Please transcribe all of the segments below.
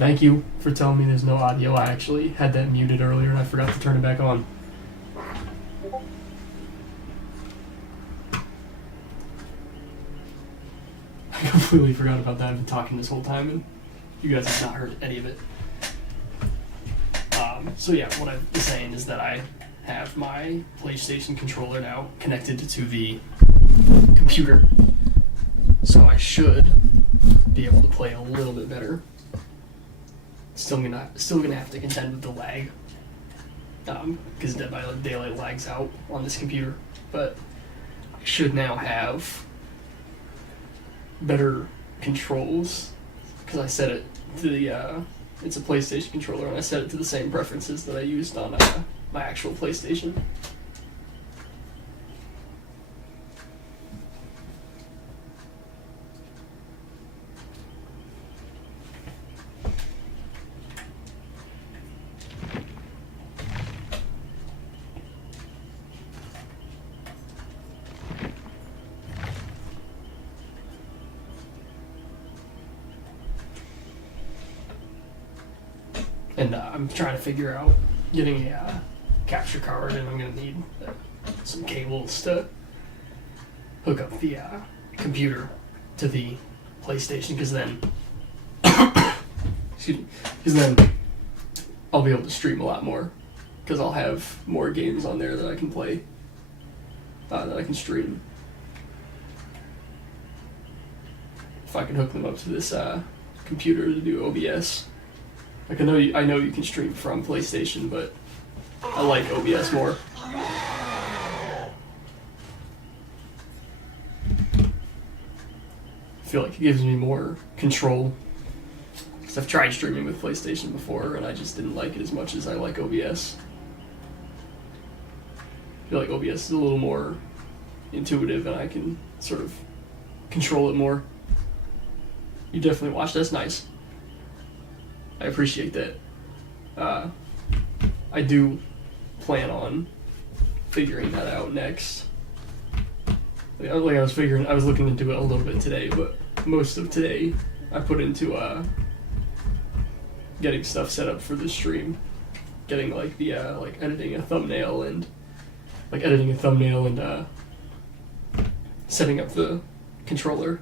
Thank you for telling me there's no audio. I actually had that muted earlier and I forgot to turn it back on. I completely forgot about that. I've been talking this whole time and you guys have not heard any of it. So yeah, what I was saying is that I have my PlayStation controller now connected to the computer. So I should be able to play a little bit better. Still gonna have to contend with the lag, because Dead by Daylight lags out on this computer. But I should now have better controls because I set it to the it's a PlayStation controller and I set it to the same preferences that I used on my actual PlayStation. And I'm trying to figure out getting a capture card, and I'm going to need some cables to hook up the computer to the PlayStation, because then, I'll be able to stream a lot more, because I'll have more games on there that I can play, that I can stream. If I can hook them up to this computer to do OBS. Like I know you can stream from PlayStation, but I like OBS more. I feel like it gives me more control. Because I've tried streaming with PlayStation before, and I just didn't like it as much as I like OBS. I feel like OBS is a little more intuitive, and I can sort of control it more. You definitely watch. That's nice. I appreciate that. I do plan on figuring that out next. I was looking into it a little bit today, but most of today I put into getting stuff set up for the stream, getting like the editing a thumbnail and setting up the controller.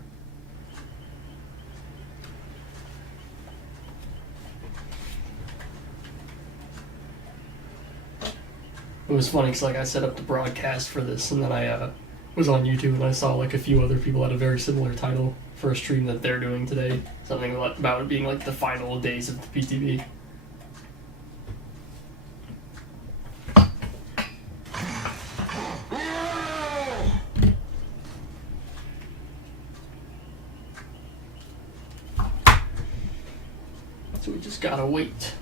It was funny because I set up the broadcast for this, and then I was on YouTube and I saw like a few other people had a very similar title for a stream that they're doing today. Something about it being like the final days of the PTB. So we just gotta wait.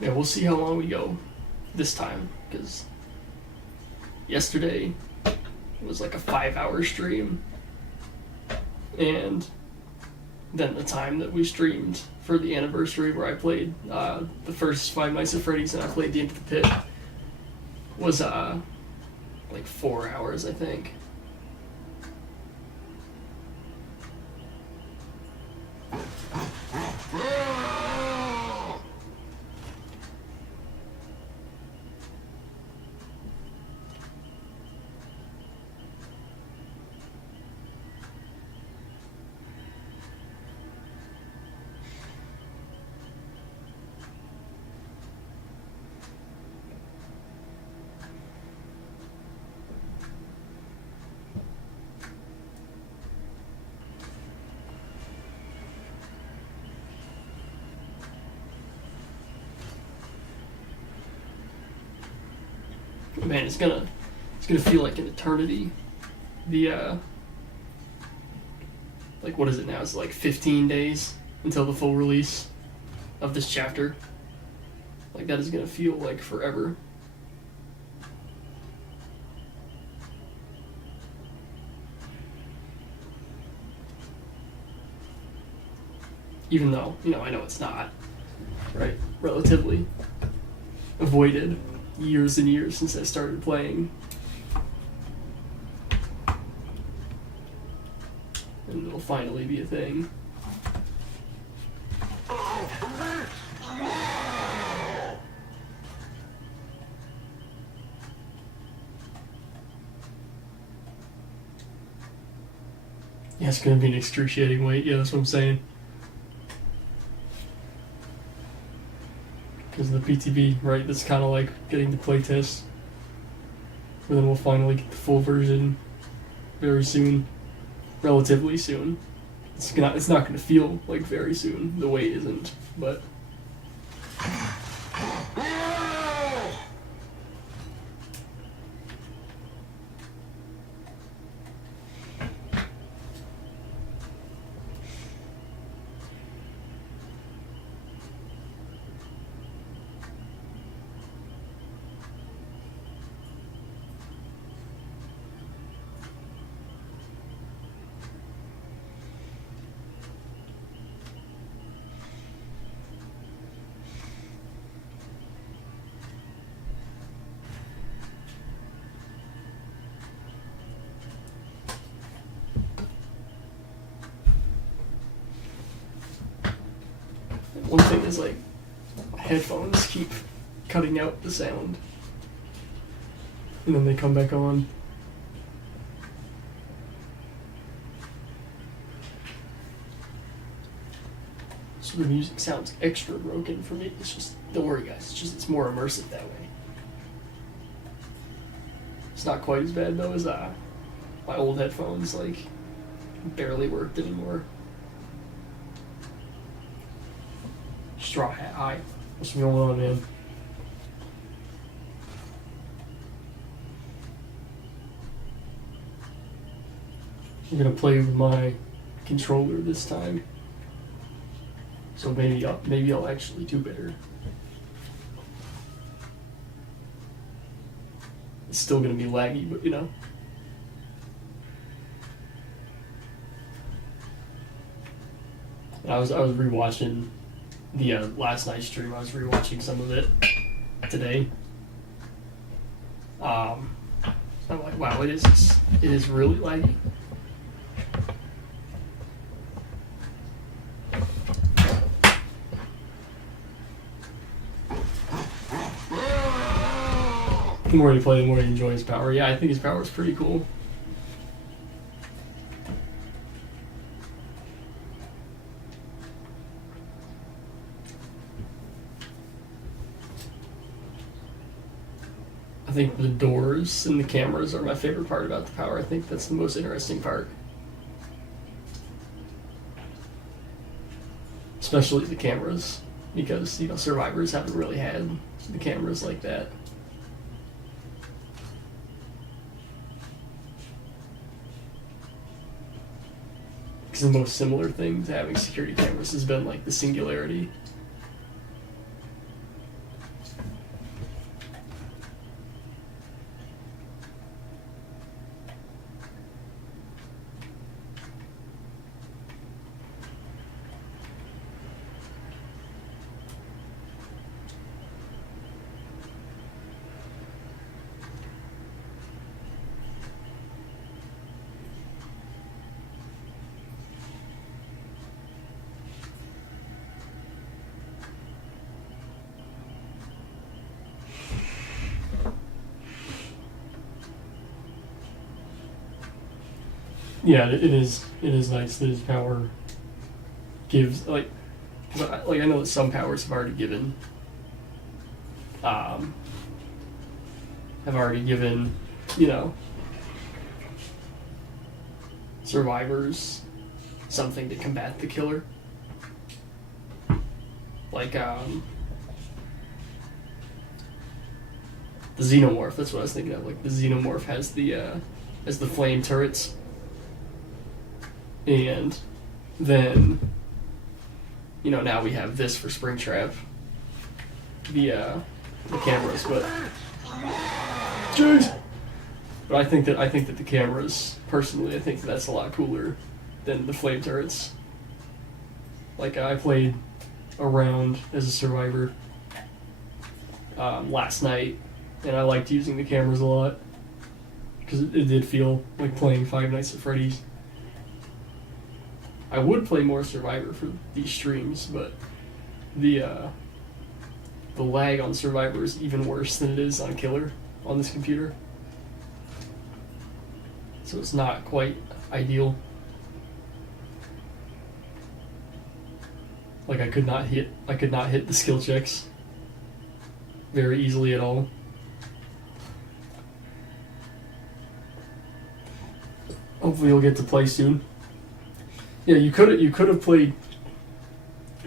Yeah, we'll see how long we go this time, because yesterday was like a 5-hour stream, and then the time that we streamed for the anniversary where I played the first Five Nights at Freddy's and I played the Into the Pit was like 4 hours, I think. Man, it's gonna It's gonna feel like an eternity. The like, what is it now? It's like 15 days until the full release of this chapter. Like, that is gonna feel like forever. Even though, you know, I know it's not, right? Relatively avoided years and years since I started playing. And it'll finally be a thing. Yeah, it's gonna be an excruciating wait. Yeah, that's what I'm saying. Because of the PTB, right? That's kind of like getting the playtest. And then we'll finally get the full version very soon. Relatively soon. It's not gonna feel like very soon. The wait isn't, but. One thing is, like, headphones keep cutting out the sound. And then they come back on. So the music sounds extra broken for me. It's just, don't worry guys, it's more immersive that way. It's not quite as bad though as my old headphones, like, barely worked anymore. Straw hat high. What's going on, man? I'm gonna play with my controller this time, so maybe I'll actually do better. It's still gonna be laggy, but you know. I was rewatching the last night's stream. I was rewatching some of it today. I'm like, wow, it is really laggy. The more you play, the more you enjoy his power. Yeah, I think his power is pretty cool. I think the doors and the cameras are my favorite part about the power. I think that's the most interesting part. Especially the cameras, because, you know, survivors haven't really had the cameras like that. Because the most similar thing to having security cameras has been like the singularity. Yeah, it is nice that his power gives, like, I know that some powers have already given, you know, survivors something to combat the killer. Like, The Xenomorph, that's what I was thinking of. Like, the Xenomorph has the flame turrets. And then, you know, now we have this for Springtrap. The cameras, but... Jeez! But I think that the cameras, personally, I think that's a lot cooler than the flame turrets. Like, I played a round as a survivor last night, and I liked using the cameras a lot because it did feel like playing Five Nights at Freddy's. I would play more Survivor for these streams, but the lag on Survivor is even worse than it is on Killer on this computer. So it's not quite ideal. Like, I could not hit the skill checks very easily at all. Hopefully you'll get to play soon. Yeah, you could have played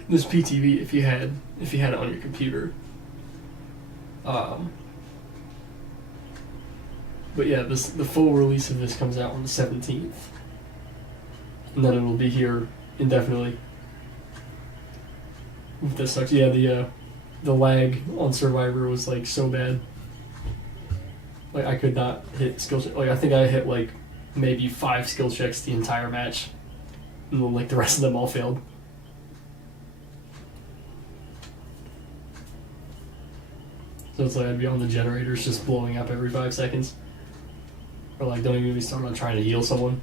this PTB if you had it on your computer. But yeah, the full release of this comes out on the 17th, and then it will be here indefinitely. This sucks. Yeah, the lag on Survivor was like so bad. Like, I could not hit skill check. Like, I think I hit like maybe 5 skill checks the entire match, and then like the rest of them all failed. So it's like I'd be on the generators just blowing up every 5 seconds. Or like, don't even start on trying to heal someone.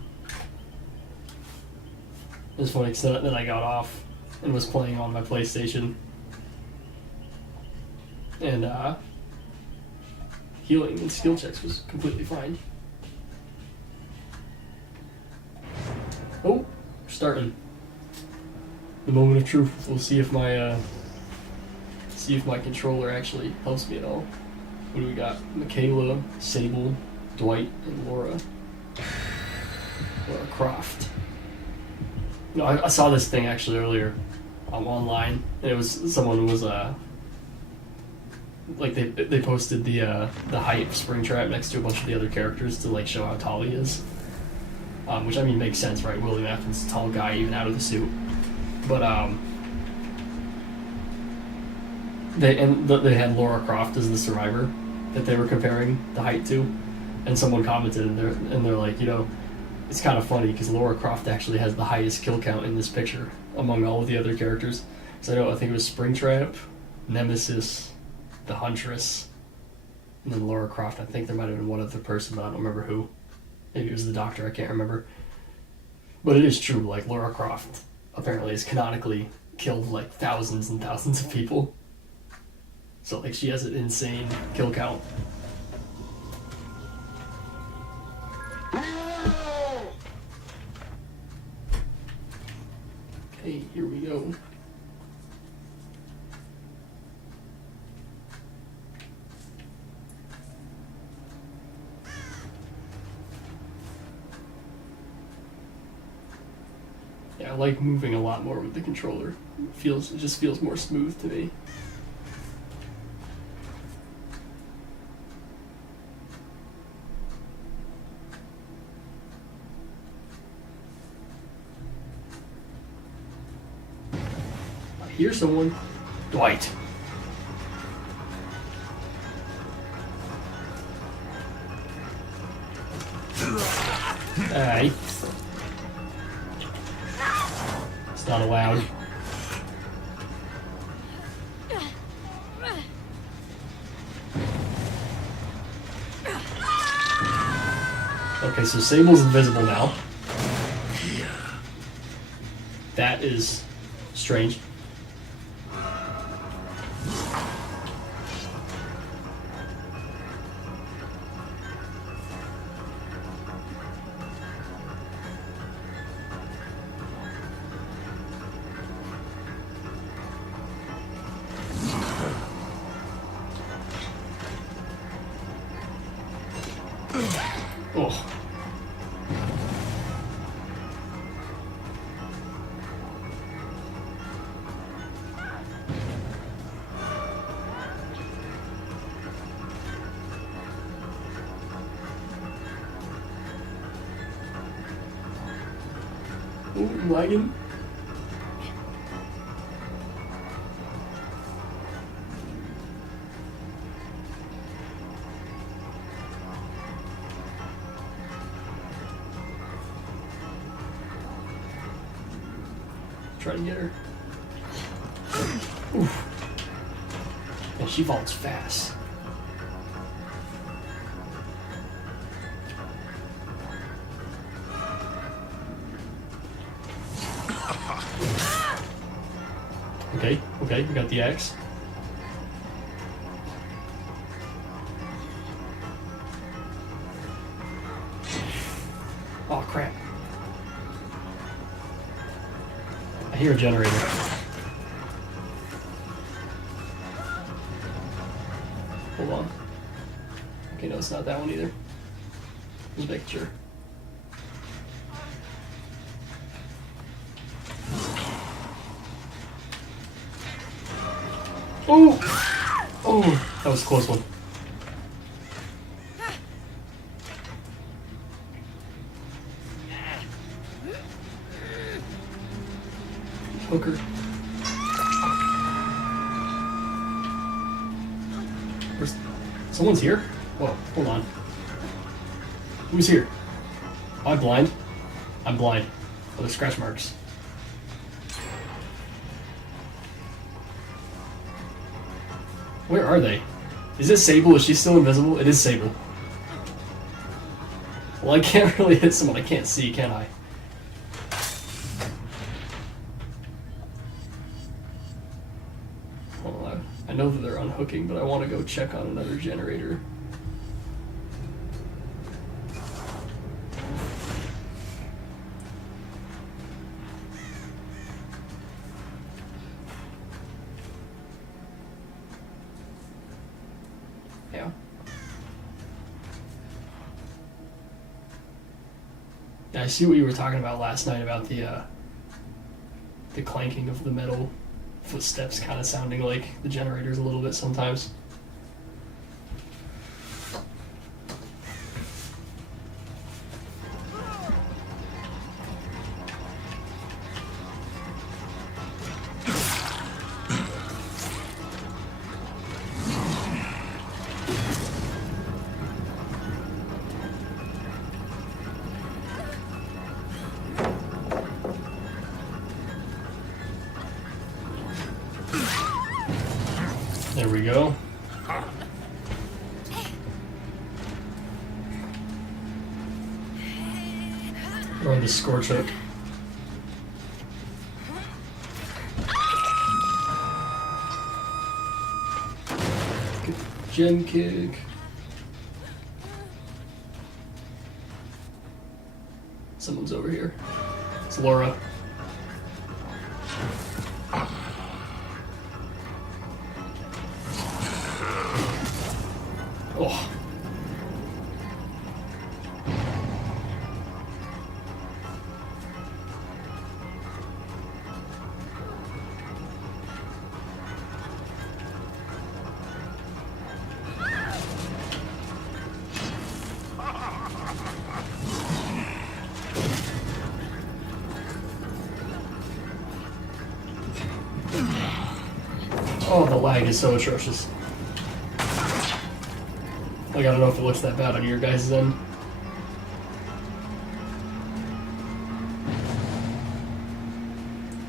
It's funny because then I got off and was playing on my PlayStation. And healing and skill checks was completely fine. Oh, we're starting. The moment of truth. We'll see if my controller actually helps me at all. What do we got? Michaela, Sable, Dwight, and Laura Croft. No, I saw this thing actually earlier online, and it was someone was like they posted the height of Springtrap next to a bunch of the other characters to like show how tall he is, which I mean makes sense, right? William Afton's a tall guy even out of the suit, but they had Laura Croft as the survivor that they were comparing the height to, and someone commented and they're like, you know, it's kind of funny because Laura Croft actually has the highest kill count in this picture among all of the other characters. So I think it was Springtrap, Nemesis, the Huntress, and then Laura Croft. I think there might have been one other person, but I don't remember who. Maybe it was the Doctor, I can't remember. But it is true, like, Laura Croft apparently has canonically killed like thousands and thousands of people. So like, she has an insane kill count. Okay, here we go. Yeah, I like moving a lot more with the controller. It just feels more smooth to me. I hear someone. Dwight. Aye. It's not allowed. Okay, so Sable's invisible now. That is strange. Oh. Ooh, I'm lagging. Try to get her. Oof. And she falls fast. Okay, okay, we got the axe. Oh crap. I hear a generator. Hold on. Okay, no, it's not that one either. Just making sure. Oh! Oh, that was a close one. Hooker. Someone's here? Whoa, hold on. Who's here? Am I blind? I'm blind. Oh, there's scratch marks. Where are they? Is it Sable? Is she still invisible? It is Sable. Well, I can't really hit someone I can't see, can I? Well, I know that they're unhooking, but I want to go check on another generator. Yeah. Yeah, I see what you were talking about last night about the clanking of the metal footsteps kind of sounding like the generators a little bit sometimes. There we go. Or the scorch hook. Good gem kick. Someone's over here. It's Laura. Oh. Oh, the lag is so atrocious. Like, I don't know if it looks that bad on your guys' end.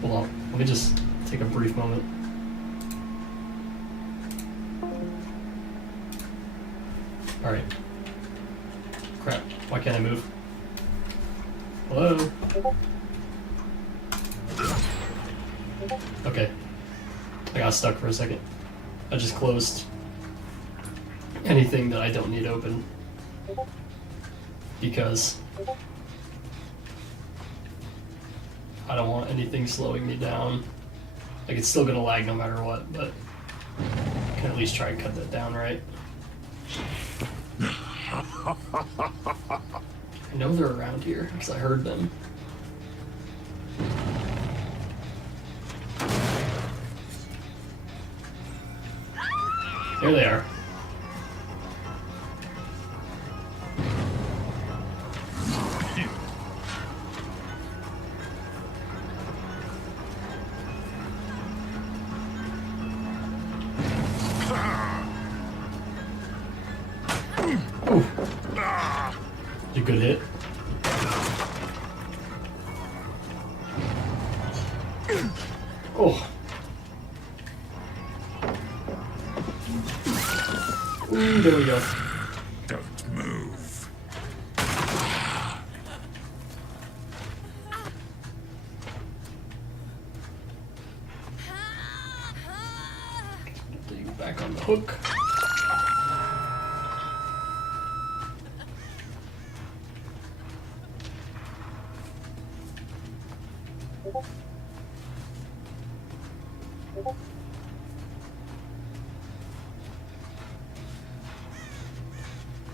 Hold on, let me just take a brief moment. Alright. Crap, why can't I move? Hello? Okay. I got stuck for a second. I just closed anything that I don't need open because I don't want anything slowing me down. Like, it's still gonna lag no matter what, but I can at least try and cut that down, right? I know they're around here because I heard them. There they are. good hit. Oh. Ooh, there we go. Don't move. Put you back on the hook.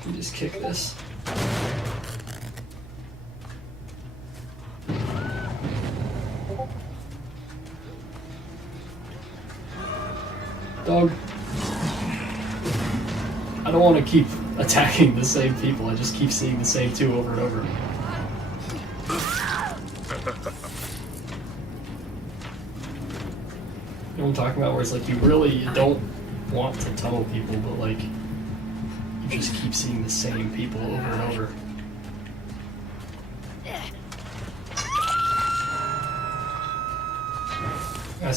You just kick this. Dog. I don't want to keep attacking the same people. I just keep seeing the same two over and over. You know what I'm talking about? Where it's like you don't want to tunnel people, but like you just keep seeing the same people over and over. I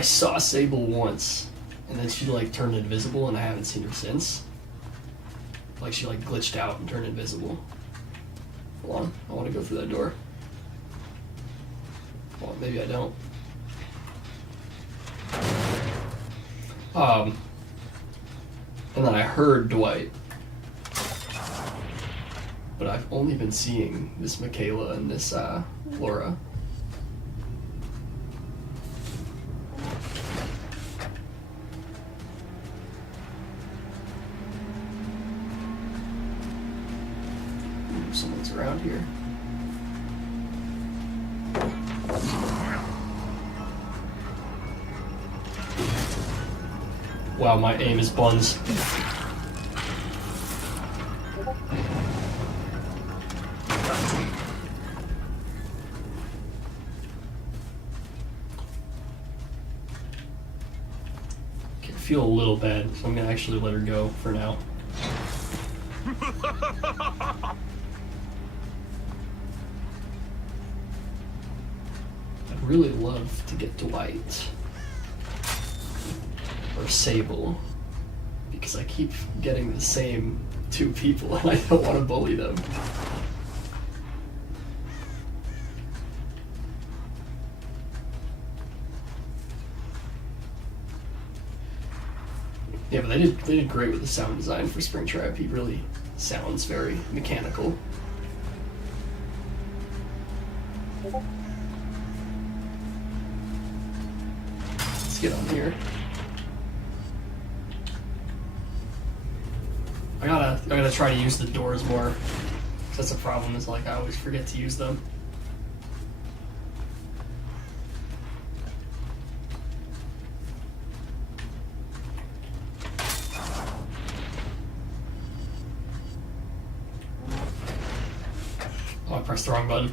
saw Sable once, and then she like turned invisible, and I haven't seen her since. Like she like glitched out and turned invisible. Hold on, I want to go through that door. Well, maybe I don't. And then I heard Dwight. But I've only been seeing this Michaela and this Laura. Ooh, someone's around here. Wow, my aim is buns. I feel a little bad, so I'm gonna actually let her go for now. I'd really love to get Dwight. Or Sable, because I keep getting the same two people and I don't want to bully them. Yeah, but they did great with the sound design for Springtrap. He really sounds very mechanical. Let's get on here. I gotta try to use the doors more. That's a problem, is like I always forget to use them. Oh, I pressed the wrong button.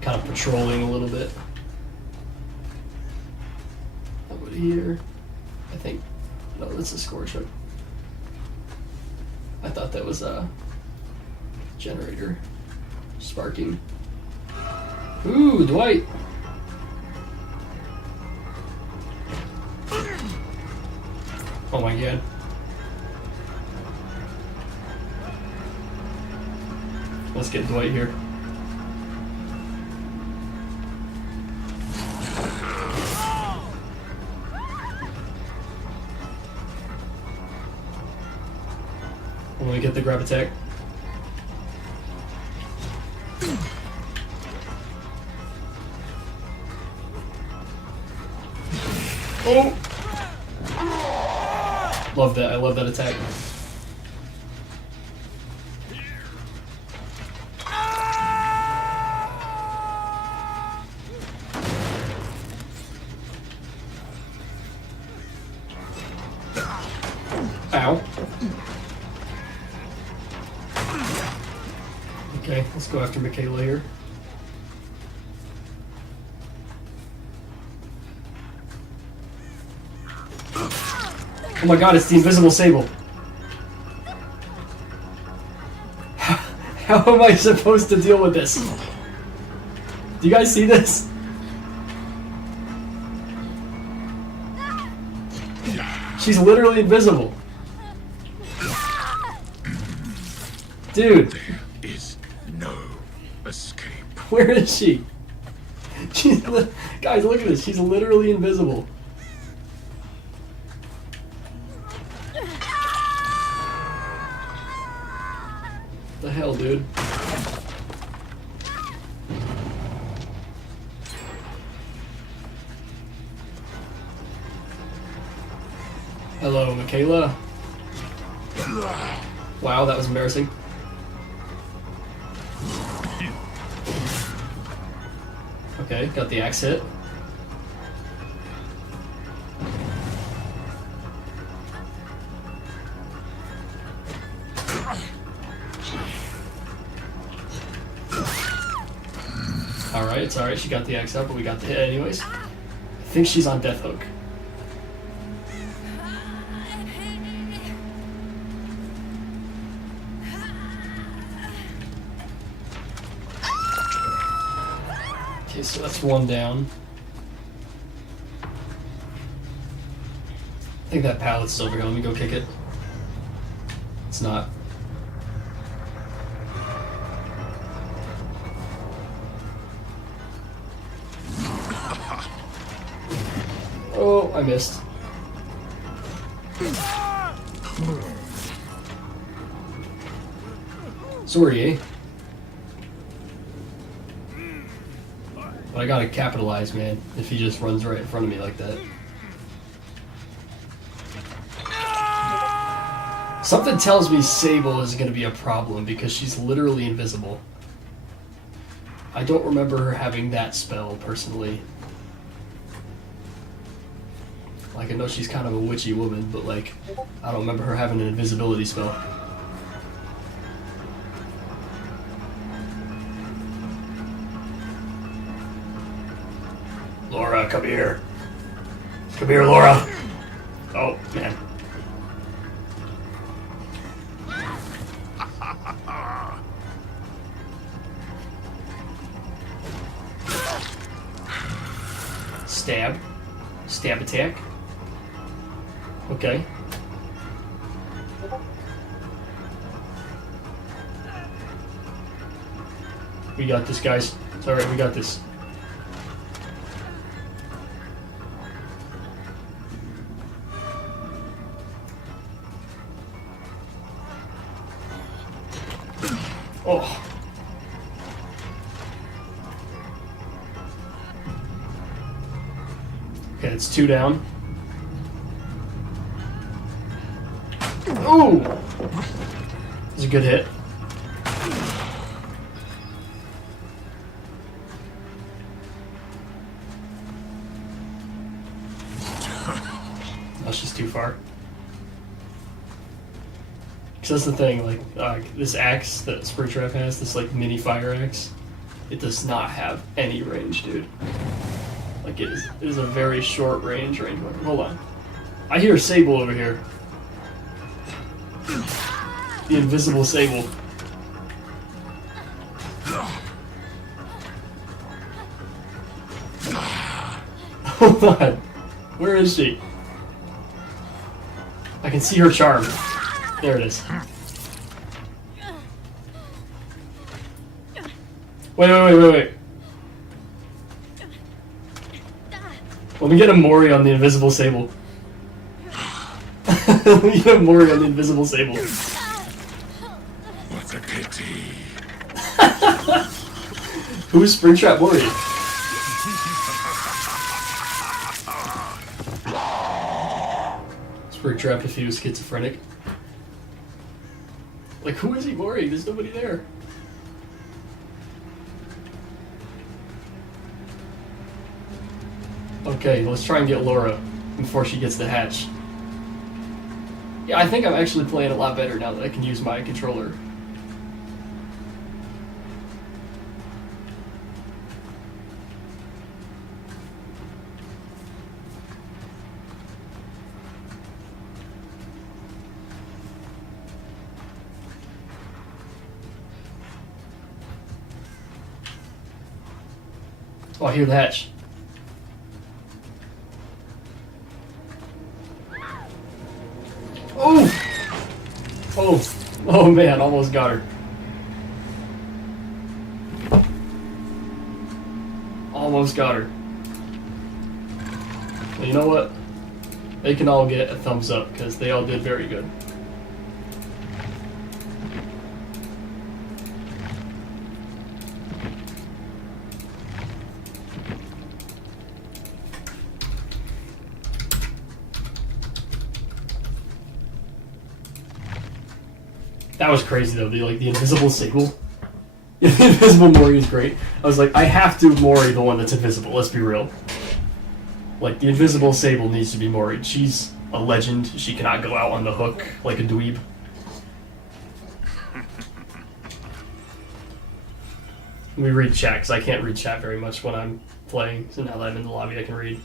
Kind of patrolling a little bit. Here, I think. No, that's a scorch hook. I thought that was a generator sparking. Ooh, Dwight. Oh my god. Let's get Dwight here. When we get the grab attack. Oh! Love that. I love that attack. Ow. Okay, let's go after Michaela here. Oh my god, it's the invisible Sable. How am I supposed to deal with this? Do you guys see this? She's literally invisible. Dude. There is no escape. Where is she? Guys, look at this. She's literally invisible. The hell, dude? Hello, Michaela. Wow, that was embarrassing. Okay, got the axe hit. Alright, it's alright, she got the axe up, but we got the hit anyways. I think she's on Death Hook. Okay, so that's one down. I think that pallet's over here. Let me go kick it. It's not. Oh, I missed. Sorry, eh? But I gotta capitalize, man, if he just runs right in front of me like that. Something tells me Sable is gonna be a problem because she's literally invisible. I don't remember her having that spell, personally. Like, I know she's kind of a witchy woman, but, like, I don't remember her having an invisibility spell. Laura, come here. Come here, Laura. Oh, man. Stab. Stab attack. Okay. We got this, guys. It's alright, we got this. Oh. Okay, it's 2 down. Ooh! It's a good hit. That's just too far. Because that's the thing, like, this axe that Springtrap has, this, like, mini fire axe, it does not have any range, dude. Like, it is a very short range weapon. Hold on. I hear a Sable over here. The invisible Sable. Hold on. Where is she? I can see her charm. There it is. Wait. Let me get a Mori on the invisible Sable. Let me get a Mori on the invisible Sable. What a pity. Who's Springtrap Mori? Springtrap if he was schizophrenic. Like, who is he Mori? There's nobody there. Okay, let's try and get Laura before she gets the hatch. Yeah, I think I'm actually playing a lot better now that I can use my controller. Oh, I hear the hatch. Oh! Oh! Oh man, almost got her. Almost got her. Well, you know what? They can all get a thumbs up because they all did very good. That was crazy though. The invisible Sable. The invisible Mori is great. I was like, I have to Mori the one that's invisible. Let's be real. Like the invisible Sable needs to be Mori'd. She's a legend. She cannot go out on the hook like a dweeb. We read chat because I can't read chat very much when I'm playing. So now that I'm in the lobby, I can read.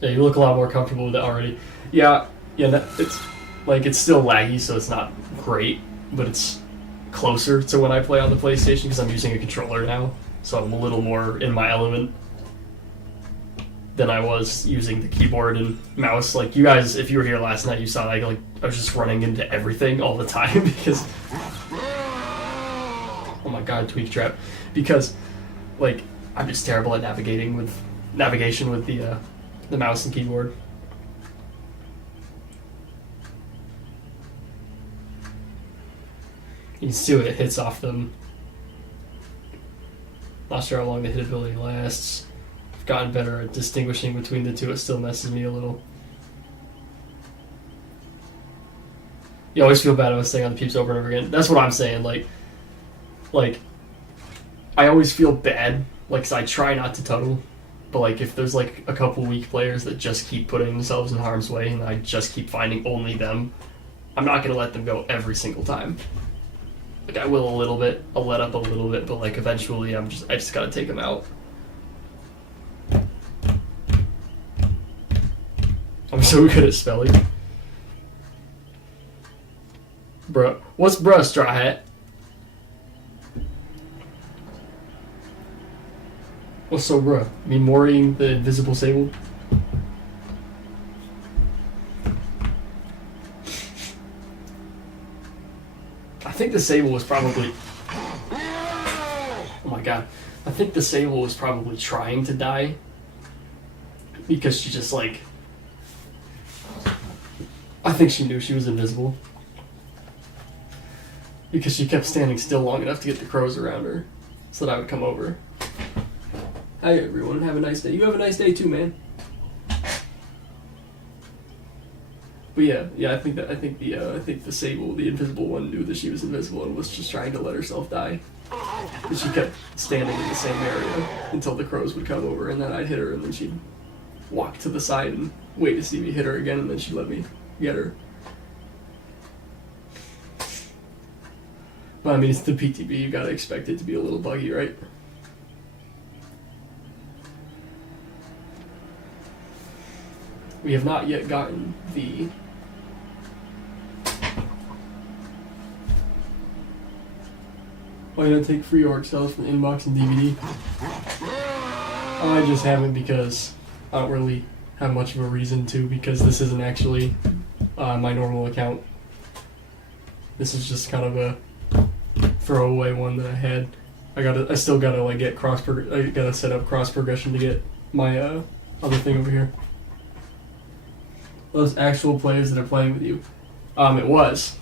Yeah, you look a lot more comfortable with it already. Yeah, it's like it's still laggy, so it's not great, but it's closer to when I play on the PlayStation because I'm using a controller now, so I'm a little more in my element than I was using the keyboard and mouse. Like you guys, if you were here last night, you saw like I was just running into everything all the time because oh my god, tweak trap, because like I'm just terrible at navigation with the mouse and keyboard. You can see what it hits off them. Not sure how long the hit ability lasts. I've gotten better at distinguishing between the two. It still messes me a little. You always feel bad about staying on the peeps over and over again. That's what I'm saying. Like I always feel bad. Like, 'cause I try not to tunnel. But like if there's like a couple weak players that just keep putting themselves in harm's way and I just keep finding only them, I'm not gonna let them go every single time. Like I will a little bit, I'll let up a little bit, but like eventually I just gotta take them out. I'm so good at spelling. Bruh. What's bruh, Straw Hat? What's so bruh? Me Moriing the invisible Sable? I think the Sable was probably... Oh my god. I think the Sable was probably trying to die. Because she just like... I think she knew she was invisible. Because she kept standing still long enough to get the crows around her. So that I would come over. Hi everyone, have a nice day. You have a nice day too, man. But yeah, I think the Sable, the invisible one, knew that she was invisible and was just trying to let herself die. But she kept standing in the same area until the crows would come over, and then I'd hit her, and then she'd walk to the side and wait to see me hit her again, and then she'd let me get her. But I mean, it's the PTB, you gotta expect it to be a little buggy, right? We have not yet gotten the... Why did I take free org cells from Inbox and DVD? I just haven't because I don't really have much of a reason to, because this isn't actually my normal account. This is just kind of a throwaway one that I had. I still gotta like get I gotta set up cross progression to get my other thing over here. Those actual players that are playing with you. It was.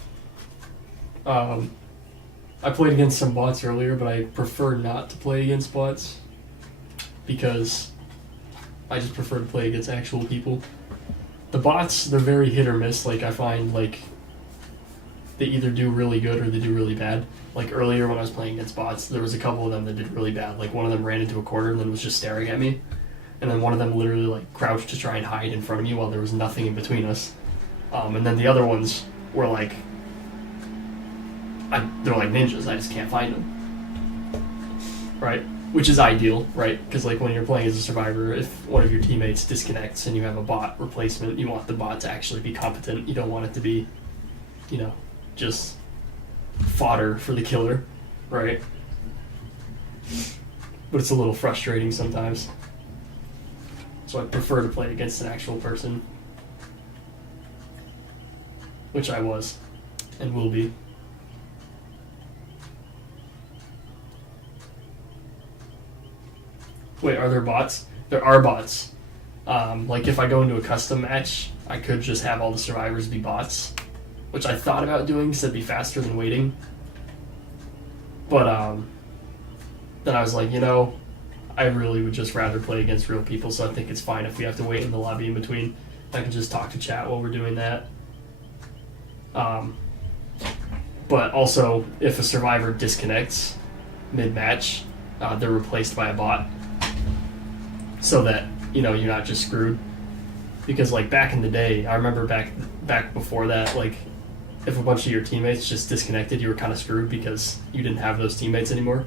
I played against some bots earlier, but I prefer not to play against bots because I just prefer to play against actual people. The bots, they're very hit or miss. Like I find like they either do really good or they do really bad. Like earlier when I was playing against bots, there was a couple of them that did really bad. Like one of them ran into a corner and then was just staring at me. And then one of them literally like crouched to try and hide in front of me while there was nothing in between us. And then the other ones were like, they're like ninjas, I just can't find them. Right? Which is ideal, right? Because like when you're playing as a survivor, if one of your teammates disconnects and you have a bot replacement, you want the bot to actually be competent. You don't want it to be, you know, just fodder for the killer, right? but it's a little frustrating sometimes. So I prefer to play against an actual person, which I was and will be. Wait, are there bots? There are bots. Like if I go into a custom match, I could just have all the survivors be bots, which I thought about doing because it'd be faster than waiting. But then I was like, you know, I really would just rather play against real people, so I think it's fine if we have to wait in the lobby in between. I can just talk to chat while we're doing that. But also, if a survivor disconnects mid-match, they're replaced by a bot, so that, you know, you're not just screwed. Because like back in the day, I remember back before that, like if a bunch of your teammates just disconnected, you were kind of screwed because you didn't have those teammates anymore,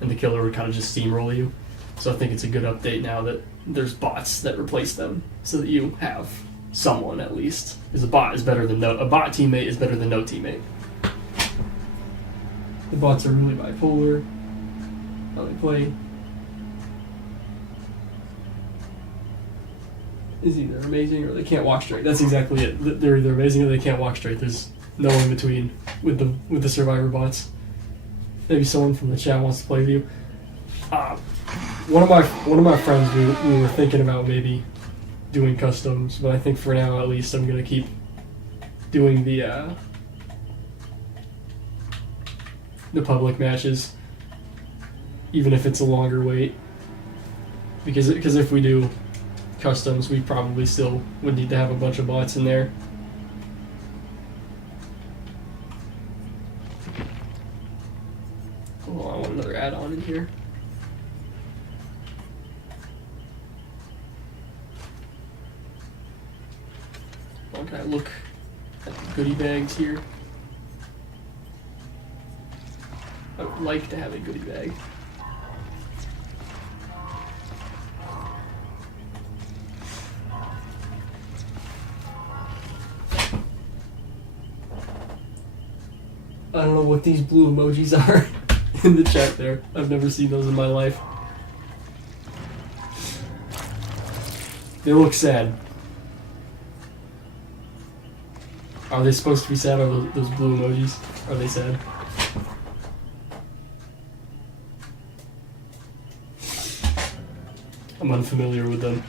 and the killer would kind of just steamroll you. So I think it's a good update now that there's bots that replace them, so that you have someone at least. Because a bot teammate is better than no teammate. The bots are really bipolar. How they play is either amazing or they can't walk straight. That's exactly it. They're either amazing or they can't walk straight. There's no in between with the survivor bots. Maybe someone from the chat wants to play with you. One of my friends, we were thinking about maybe doing customs, but I think for now at least I'm gonna keep doing the public matches, even if it's a longer wait. Because if we do customs, we probably still would need to have a bunch of bots in there. Oh, I want another add-on in here. Oh, can I look at the goodie bags here? I would like to have a goodie bag. I don't know what these blue emojis are in the chat there. I've never seen those in my life. They look sad. Are they supposed to be sad, or those blue emojis? Are they sad? I'm unfamiliar with them.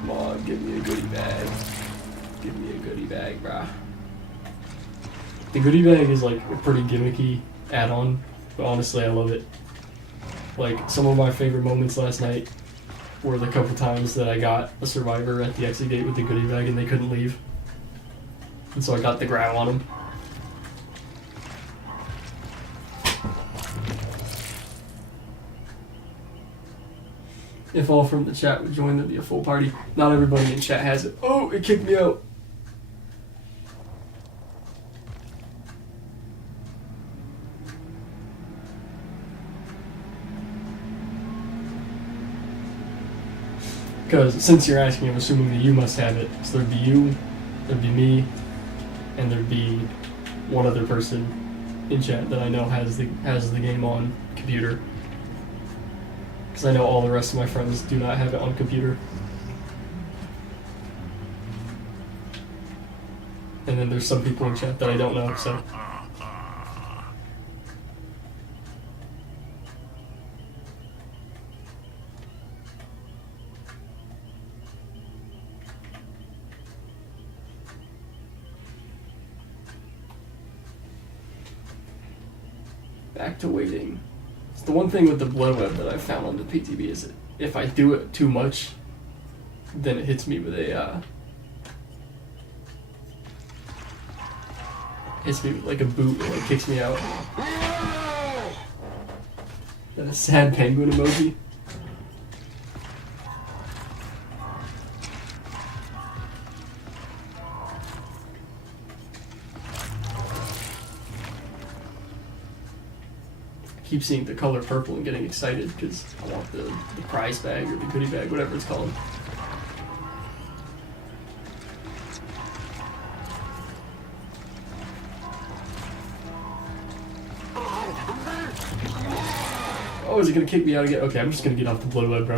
Come on, give me a goodie bag. Give me a goodie bag, brah. The goodie bag is like a pretty gimmicky add-on, but honestly I love it. Like, some of my favorite moments last night were the couple times that I got a survivor at the exit gate with the goodie bag and they couldn't leave. And so I got the grab on them. If all from the chat would join, there'd be a full party. Not everybody in chat has it. Oh, it kicked me out. Because since you're asking, I'm assuming that you must have it. So there'd be you, there'd be me, and there'd be one other person in chat that I know has the game on computer. Because I know all the rest of my friends do not have it on computer. And then there's some people in chat that I don't know, so. Back to waiting. The one thing with the blood web that I found on the PTB is that if I do it too much, then it hits me with a hits me with like a boot, and like kicks me out. Is that a sad penguin emoji? Keep seeing the color purple and getting excited because I want the prize bag or the goodie bag, whatever it's called. Oh, is it gonna kick me out again? Okay, I'm just gonna get off the blood web, bro.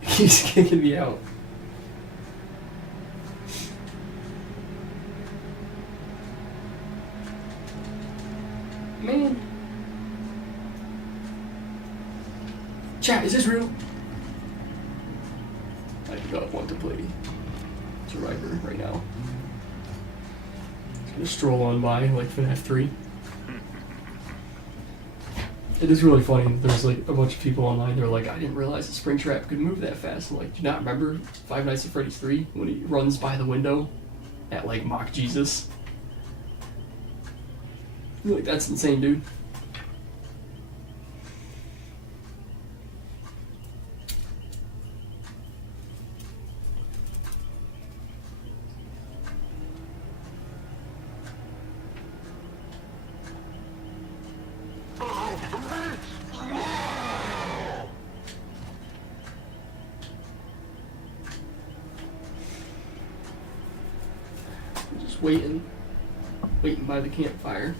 He's kicking me out. Man. Chat, is this real? I do not want to play Survivor right now. Just gonna stroll on by like FNAF 3. It is really funny. There's like a bunch of people online. They're like, I didn't realize the Springtrap could move that fast. I'm like, do you not remember Five Nights at Freddy's 3 when he runs by the window at like Mock Jesus? You're like, that's insane, dude. Just waiting by the campfire.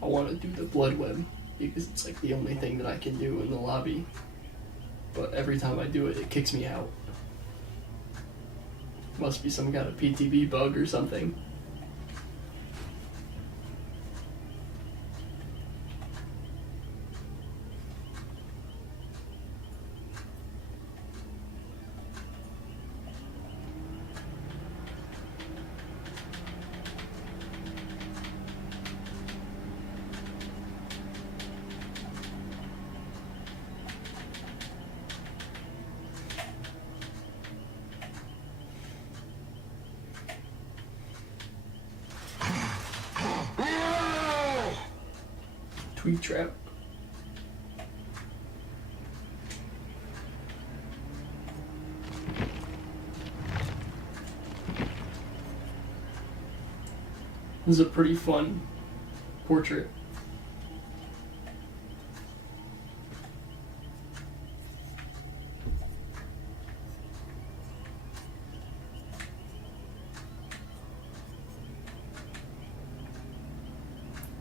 I want to do the blood web because it's like the only thing that I can do in the lobby. But every time I do it, it kicks me out. Must be some kind of PTB bug or something. Tweet trap. This is a pretty fun portrait.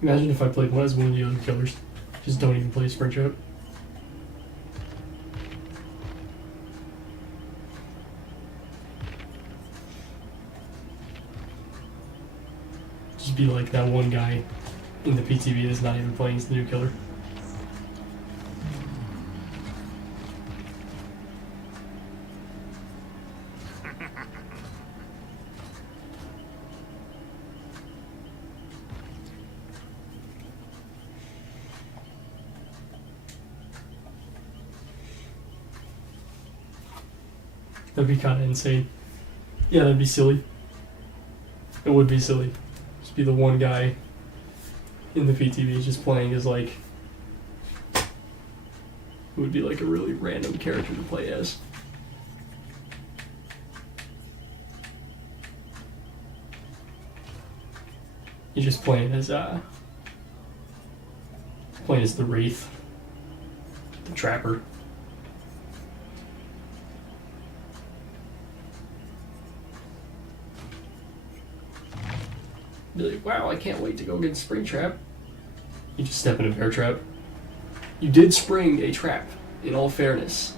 Imagine if I played one as one of the other killers. Just don't even play Springtrap. Just be like that one guy in the PTB that's not even playing as the new killer. That'd be kind of insane. Yeah, that'd be silly. It would be silly. Just be the one guy in the PTV just playing as like... It would be like a really random character to play as. You're just playing as the Wraith. The Trapper. Be like, wow, I can't wait to go get Springtrap. You just step in a bear trap. You did spring a trap, in all fairness.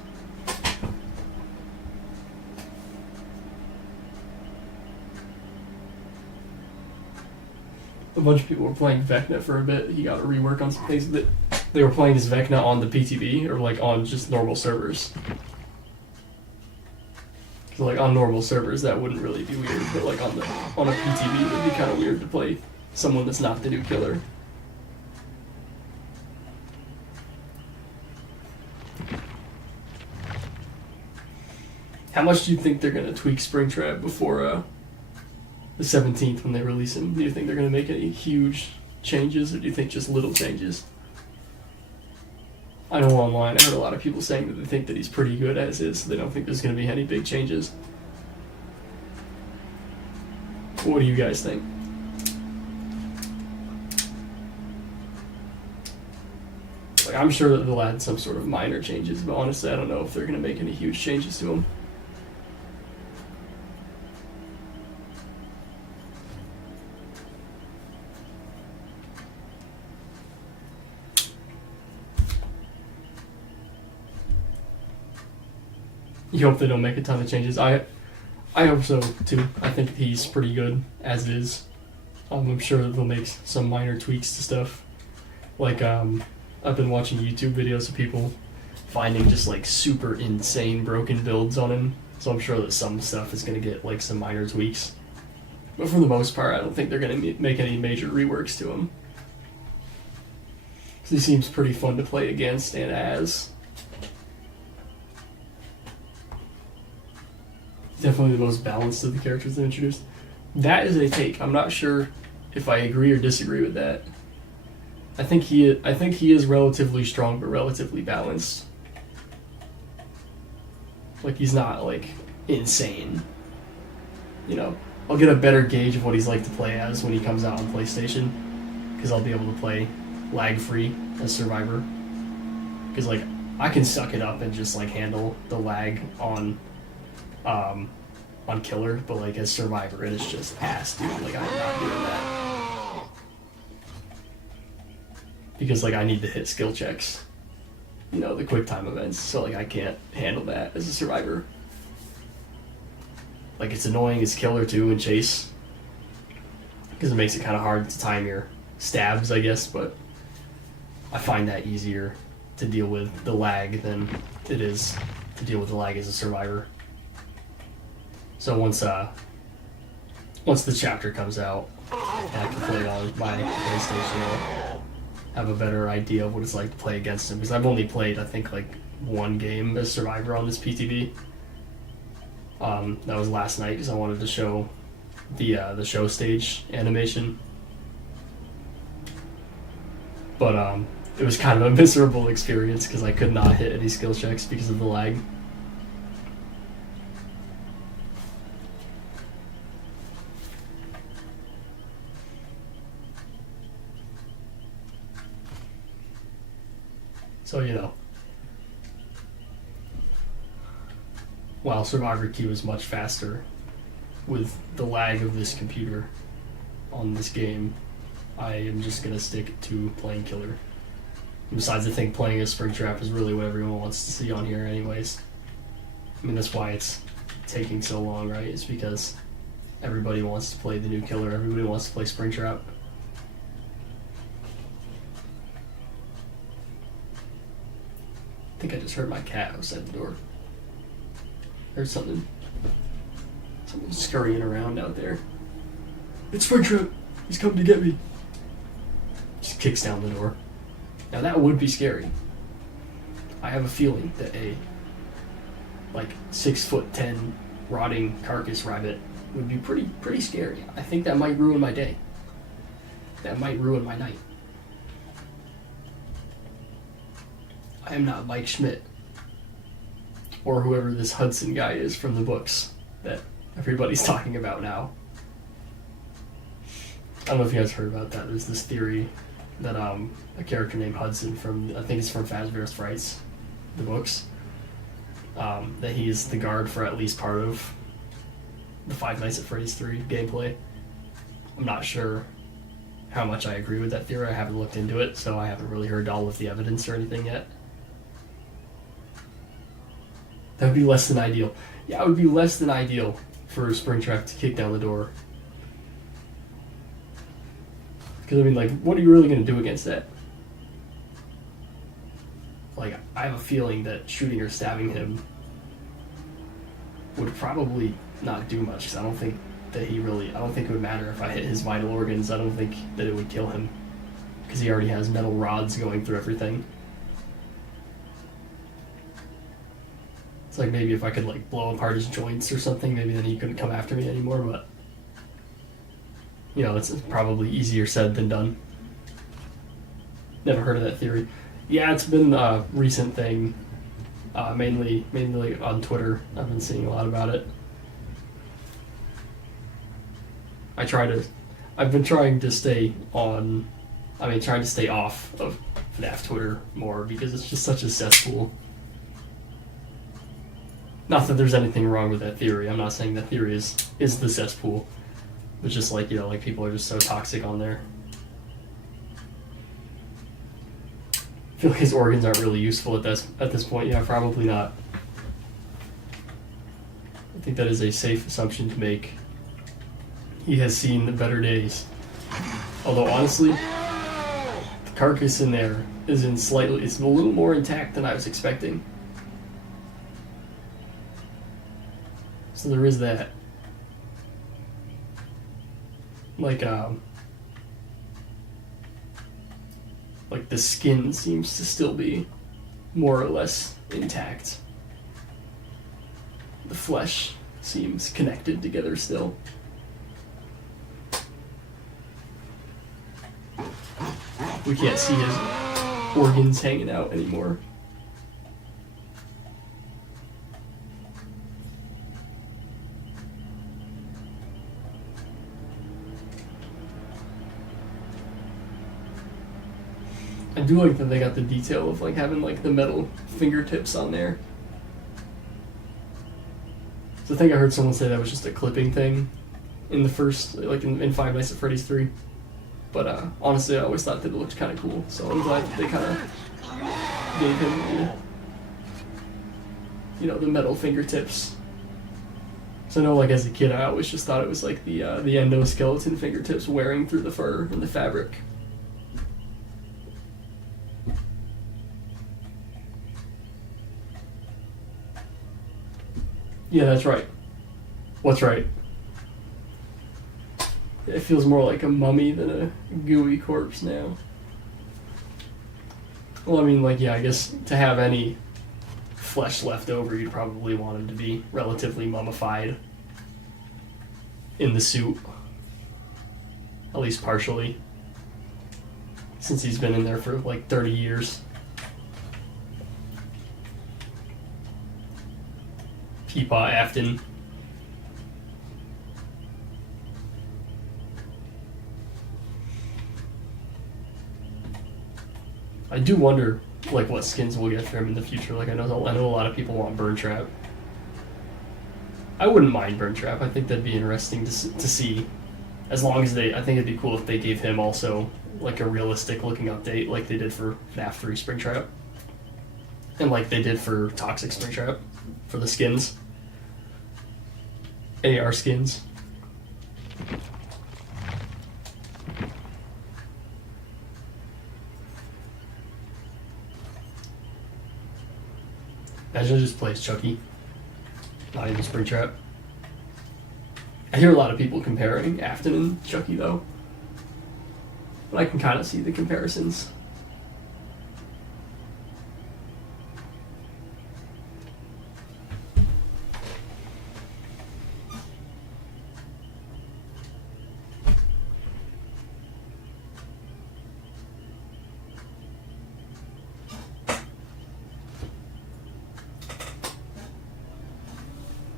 A bunch of people were playing Vecna for a bit. He got to rework on some things that they were playing as Vecna on the PTB or like on just normal servers. So like on normal servers that wouldn't really be weird, but like on a PTB it would be kind of weird to play someone that's not the new killer. How much do you think they're gonna tweak Springtrap before the 17th when they release him? Do you think they're gonna make any huge changes, or do you think just little changes? I know online I heard a lot of people saying that they think that he's pretty good as is, so they don't think there's gonna be any big changes. What do you guys think? Like, I'm sure that they'll add some sort of minor changes, but honestly, I don't know if they're going to make any huge changes to them. You hope they don't make a ton of changes. I hope so too. I think he's pretty good as is. I'm sure that they'll make some minor tweaks to stuff. Like I've been watching YouTube videos of people finding just like super insane broken builds on him. So I'm sure that some stuff is gonna get like some minor tweaks. But for the most part, I don't think they're gonna make any major reworks to him. 'Cause he seems pretty fun to play against and as. Definitely the most balanced of the characters they introduced. That is a take. I'm not sure if I agree or disagree with that. I think he is relatively strong, but relatively balanced. Like, he's not like insane. You know, I'll get a better gauge of what he's like to play as when he comes out on PlayStation, because I'll be able to play lag free as Survivor. Because like I can suck it up and just like handle the lag on Killer, but like as Survivor, it is just ass, dude. Like, I'm not doing that because like I need to hit skill checks, you know, the quick time events. So like I can't handle that as a Survivor. Like, it's annoying as Killer too and Chase, because it makes it kind of hard to time your stabs, I guess. But I find that easier to deal with the lag than it is to deal with the lag as a Survivor. So once the chapter comes out and I can play it on my PlayStation, I'll have a better idea of what it's like to play against him. Because I've only played, I think, like one game as Survivor on this PTB. That was last night because I wanted to show the show stage animation. But it was kind of a miserable experience because I could not hit any skill checks because of the lag. So, you know, while Survivor Q is much faster, with the lag of this computer on this game, I am just going to stick to playing Killer. Besides, I think playing as Springtrap is really what everyone wants to see on here anyways. I mean, that's why it's taking so long, right? It's because everybody wants to play the new Killer. Everybody wants to play Springtrap. I think I just heard my cat outside the door. Heard something scurrying around out there. It's Springtrap! He's coming to get me! Just kicks down the door. Now that would be scary. I have a feeling that a like 6'10" rotting carcass rabbit would be pretty scary. I think that might ruin my day. That might ruin my night. I am not Mike Schmidt or whoever this Hudson guy is from the books that everybody's talking about now. I don't know if you guys heard about that. There's this theory that a character named Hudson from, I think it's from Fazbear's Frights, the books, that he's the guard for at least part of the Five Nights at Freddy's 3 gameplay. I'm not sure how much I agree with that theory. I haven't looked into it, so I haven't really heard all of the evidence or anything yet. That would be less than ideal. Yeah, it would be less than ideal for Springtrap to kick down the door. Because, I mean, like, what are you really going to do against that? Like, I have a feeling that shooting or stabbing him would probably not do much, because I don't think that I don't think it would matter if I hit his vital organs. I don't think that it would kill him, because he already has metal rods going through everything. It's like maybe if I could like blow apart his joints or something, maybe then he couldn't come after me anymore, but you know, it's probably easier said than done. Never heard of that theory. Yeah, it's been a recent thing, mainly on Twitter. I've been seeing a lot about it. I've been trying to stay on, trying to stay off of FNAF Twitter more because it's just such a cesspool. Not that there's anything wrong with that theory. I'm not saying that theory is the cesspool. But just like, like people are just so toxic on there. I feel like his organs aren't really useful at this point. Yeah, probably not. I think that is a safe assumption to make. He has seen the better days. Although honestly, the carcass in there is it's a little more intact than I was expecting. So there is that. Like the skin seems to still be more or less intact. The flesh seems connected together still. We can't see his organs hanging out anymore. I do like that they got the detail of like having like the metal fingertips on there. So I think I heard someone say that was just a clipping thing in the first, like in Five Nights at Freddy's 3. But honestly, I always thought that it looked kind of cool. So I'm glad that they kind of gave him the metal fingertips. So I know, like as a kid, I always just thought it was like the endoskeleton fingertips wearing through the fur and the fabric. Yeah, that's right. What's right? It feels more like a mummy than a gooey corpse now. Well, I mean, like, yeah, I guess to have any flesh left over, you'd probably want him to be relatively mummified in the suit. At least partially. Since he's been in there for like 30 years. Peepaw Afton. I do wonder, like, what skins we'll get for him in the future. Like, I know a lot of people want Burn Trap. I wouldn't mind Burn Trap. I think that'd be interesting to see. As long as I think it'd be cool if they gave him also, like, a realistic looking update, like they did for FNAF 3 Springtrap. And like they did for Toxic Springtrap, for the skins. AR skins. Imagine it just plays Chucky, not even Springtrap. I hear a lot of people comparing Afton and Chucky though, but I can kind of see the comparisons.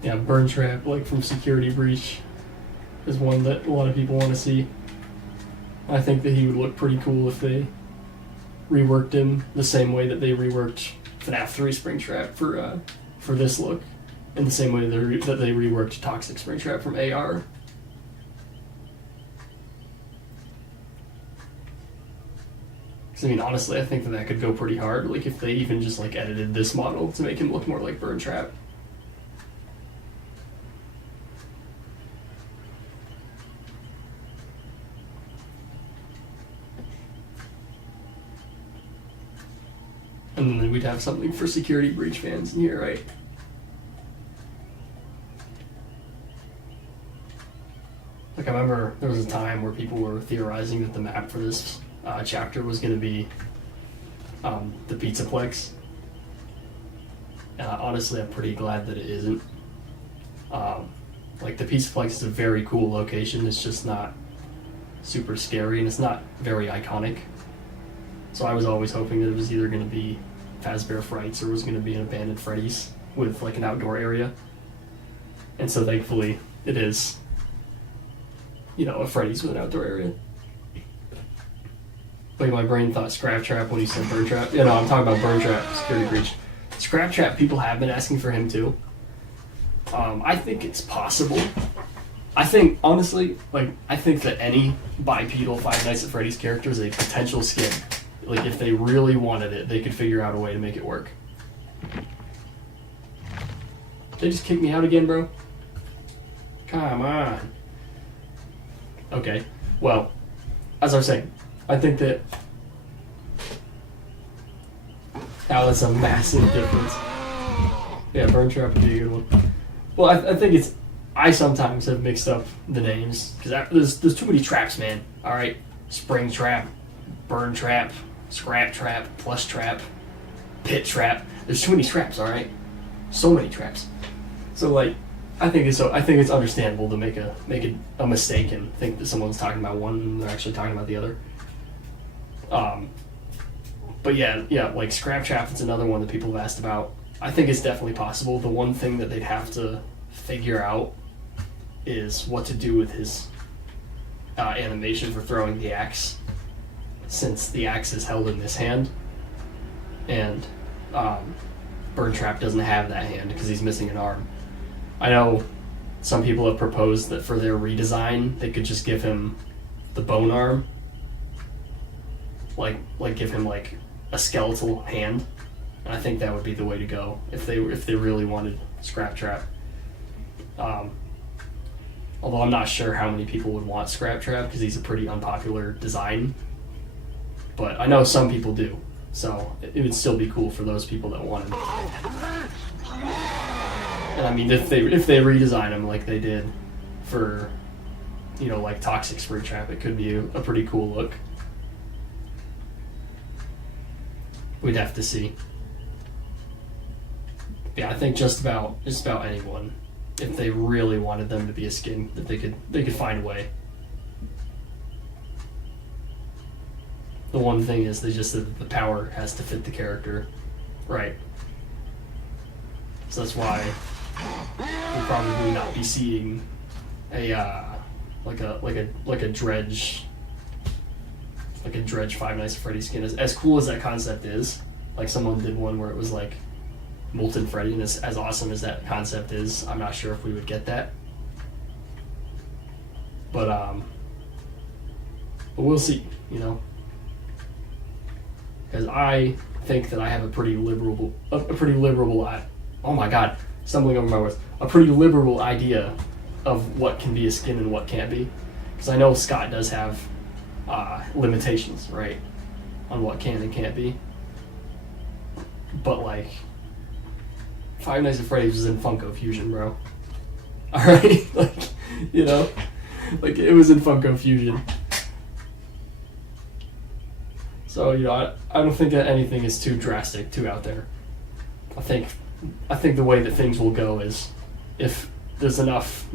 Yeah, Burn Trap, like from Security Breach, is one that a lot of people want to see. I think that he would look pretty cool if they reworked him the same way that they reworked FNAF 3 Springtrap for this look, in the same way that they reworked Toxic Springtrap from AR. Because I mean, honestly, I think that could go pretty hard. Like if they even just like edited this model to make him look more like Burn Trap. And then we'd have something for Security Breach fans in here, right? Like, I remember there was a time where people were theorizing that the map for this chapter was going to be the Pizzaplex. And honestly, I'm pretty glad that it isn't. Like, the Pizzaplex is a very cool location. It's just not super scary, and it's not very iconic. So I was always hoping that it was either going to be Fazbear Frights or was going to be an abandoned Freddy's with like an outdoor area. And so thankfully it is. a Freddy's with an outdoor area. Like my brain thought Scrap Trap when he said Burn Trap. Yeah, no, I'm talking about Burn Trap, Security Breach. Scrap Trap, people have been asking for him too. I think it's possible. I think, honestly, I think that any bipedal Five Nights at Freddy's character is a potential skin. Like, if they really wanted it, they could figure out a way to make it work. They just kicked me out again, bro? Come on. Okay, well, as I was saying, I think that... Now that's a massive difference. Yeah, Burn Trap would be a good one. Well, I think it's... I sometimes have mixed up the names, because there's too many traps, man. Alright, Spring Trap, Burn Trap, Scrap Trap, Plus Trap, Pit Trap. There's too many traps, alright? So many traps. So, I think it's understandable to make a mistake and think that someone's talking about one and they're actually talking about the other. But yeah, like Scrap Trap is another one that people have asked about. I think it's definitely possible. The one thing that they'd have to figure out is what to do with his animation for throwing the axe, since the axe is held in this hand, and Burn Trap doesn't have that hand because he's missing an arm. I know some people have proposed that for their redesign they could just give him the bone arm, like give him like a skeletal hand, and I think that would be the way to go if they really wanted Scrap Trap. Although I'm not sure how many people would want Scrap Trap because he's a pretty unpopular design, but I know some people do, so it would still be cool for those people that want him. And I mean, if they redesign him like they did for, like Toxic Spring Trap, it could be a pretty cool look. We'd have to see. Yeah, I think just about anyone, if they really wanted them to be a skin, that they could find a way. The one thing is they just said that the power has to fit the character, right? So that's why we'll probably not be seeing a like a dredge Five Nights at Freddy's skin. As cool as that concept is, like someone did one where it was like Molten Freddy, and as awesome as that concept is, I'm not sure if we would get that. But we'll see, because I think that I have a pretty liberal oh my god, stumbling over my words, a pretty liberal idea of what can be a skin and what can't be, because I know Scott does have limitations, right, on what can and can't be. But like, Five Nights at Freddy's was in Funko Fusion, bro. Alright? Like it was in Funko Fusion. So, I don't think that anything is too drastic, too out there. I think the way that things will go is if there's enough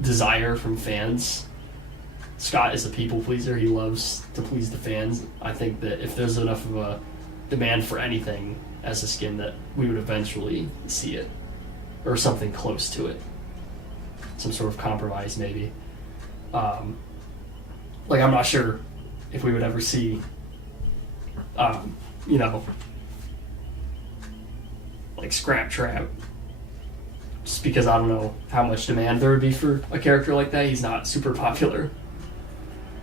desire from fans. Scott is a people pleaser. He loves to please the fans. I think that if there's enough of a demand for anything as a skin, that we would eventually see it, or something close to it, some sort of compromise maybe. I'm not sure if we would ever see like Scrap Trap, just because I don't know how much demand there would be for a character like that. He's not super popular,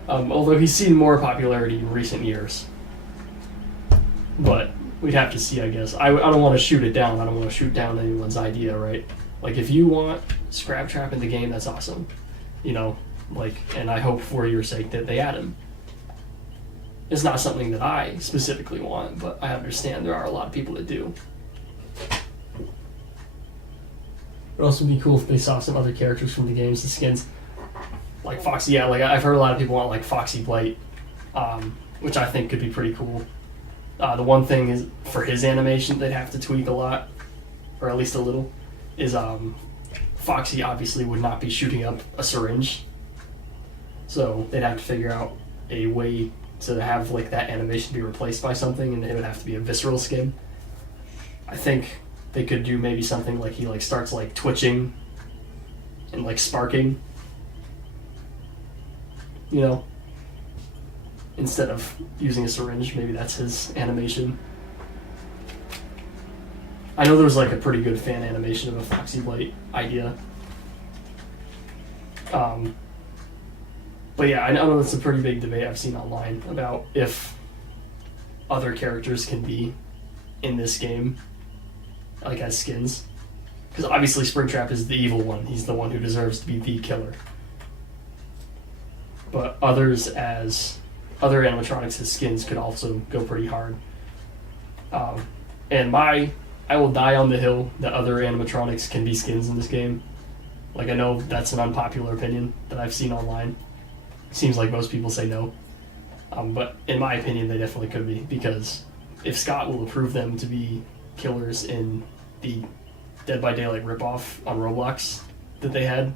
although he's seen more popularity in recent years. But we'd have to see, I guess. I don't want to shoot it down. I don't want to shoot down anyone's idea, right? Like, if you want Scrap Trap in the game, that's awesome. And I hope for your sake that they add him. It's not something that I specifically want, but I understand there are a lot of people that do. It would also be cool if they saw some other characters from the games, the skins. Like Foxy, yeah, like I've heard a lot of people want like Foxy Blight, which I think could be pretty cool. The one thing is, for his animation, they'd have to tweak a lot, or at least a little, is Foxy obviously would not be shooting up a syringe. So they'd have to figure out a way to have like that animation be replaced by something, and it would have to be a visceral skin. I think they could do maybe something like he like starts like twitching and like sparking, you know, instead of using a syringe. Maybe that's his animation. I know there was like a pretty good fan animation of a Foxy Blight idea. But yeah, I know that's a pretty big debate I've seen online about if other characters can be in this game, like as skins. Because obviously Springtrap is the evil one. He's the one who deserves to be the killer. But other animatronics as skins could also go pretty hard. And I will die on the hill that other animatronics can be skins in this game. Like, I know that's an unpopular opinion that I've seen online. Seems like most people say no. But in my opinion, they definitely could be, because if Scott will approve them to be killers in the Dead by Daylight ripoff on Roblox that they had,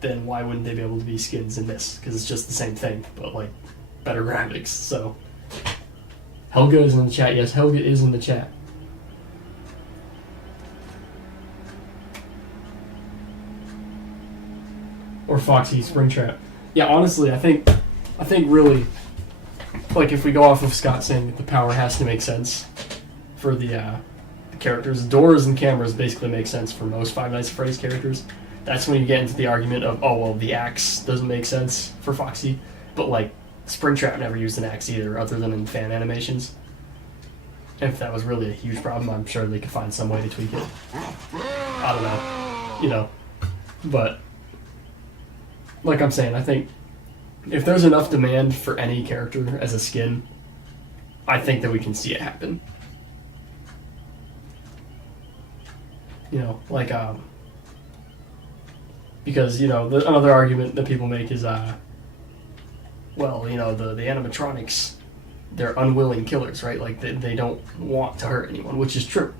then why wouldn't they be able to be skins in this? Because it's just the same thing, but like better graphics. So Helga is in the chat. Yes, Helga is in the chat. Or Foxy Springtrap. Yeah, honestly, I think really, like, if we go off of Scott saying that the power has to make sense for the characters, doors and cameras basically make sense for most Five Nights at Freddy's characters. That's when you get into the argument of, oh, well, the axe doesn't make sense for Foxy, but like Springtrap never used an axe either, other than in fan animations. If that was really a huge problem, I'm sure they could find some way to tweak it. I don't know, you know, but like I'm saying, I think if there's enough demand for any character as a skin, I think that we can see it happen. You know, like, because, you know, another argument that people make is, well, you know, the animatronics, they're unwilling killers, right? Like, they don't want to hurt anyone, which is true.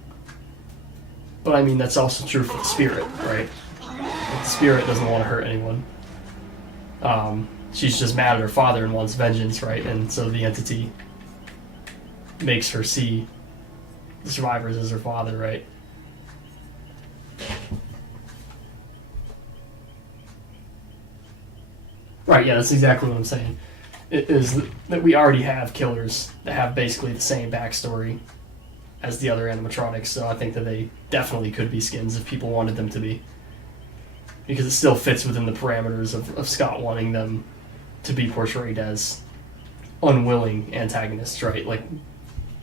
But, I mean, that's also true for the spirit, right? Like, the spirit doesn't want to hurt anyone. She's just mad at her father and wants vengeance, right? And so the entity makes her see the survivors as her father, right? Right, yeah, that's exactly what I'm saying. It is that we already have killers that have basically the same backstory as the other animatronics, so I think that they definitely could be skins if people wanted them to be. Because it still fits within the parameters of Scott wanting them to be portrayed as unwilling antagonists, right? Like,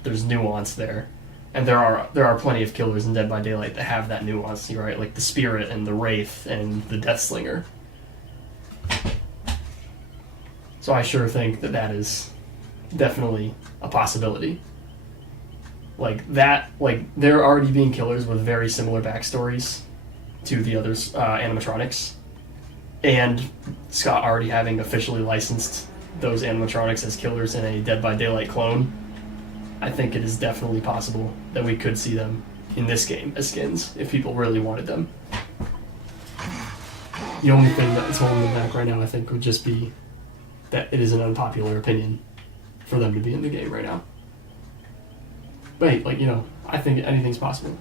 there's nuance there. And there are plenty of killers in Dead by Daylight that have that nuance, right? Like the Spirit and the Wraith and the Deathslinger. So I sure think that is definitely a possibility. Like that, like they're already being killers with very similar backstories to the other animatronics, and Scott already having officially licensed those animatronics as killers in a Dead by Daylight clone, I think it is definitely possible that we could see them in this game as skins if people really wanted them. The only thing that's holding them back right now, I think, would just be that it is an unpopular opinion for them to be in the game right now. But hey, like, you know, I think anything's possible.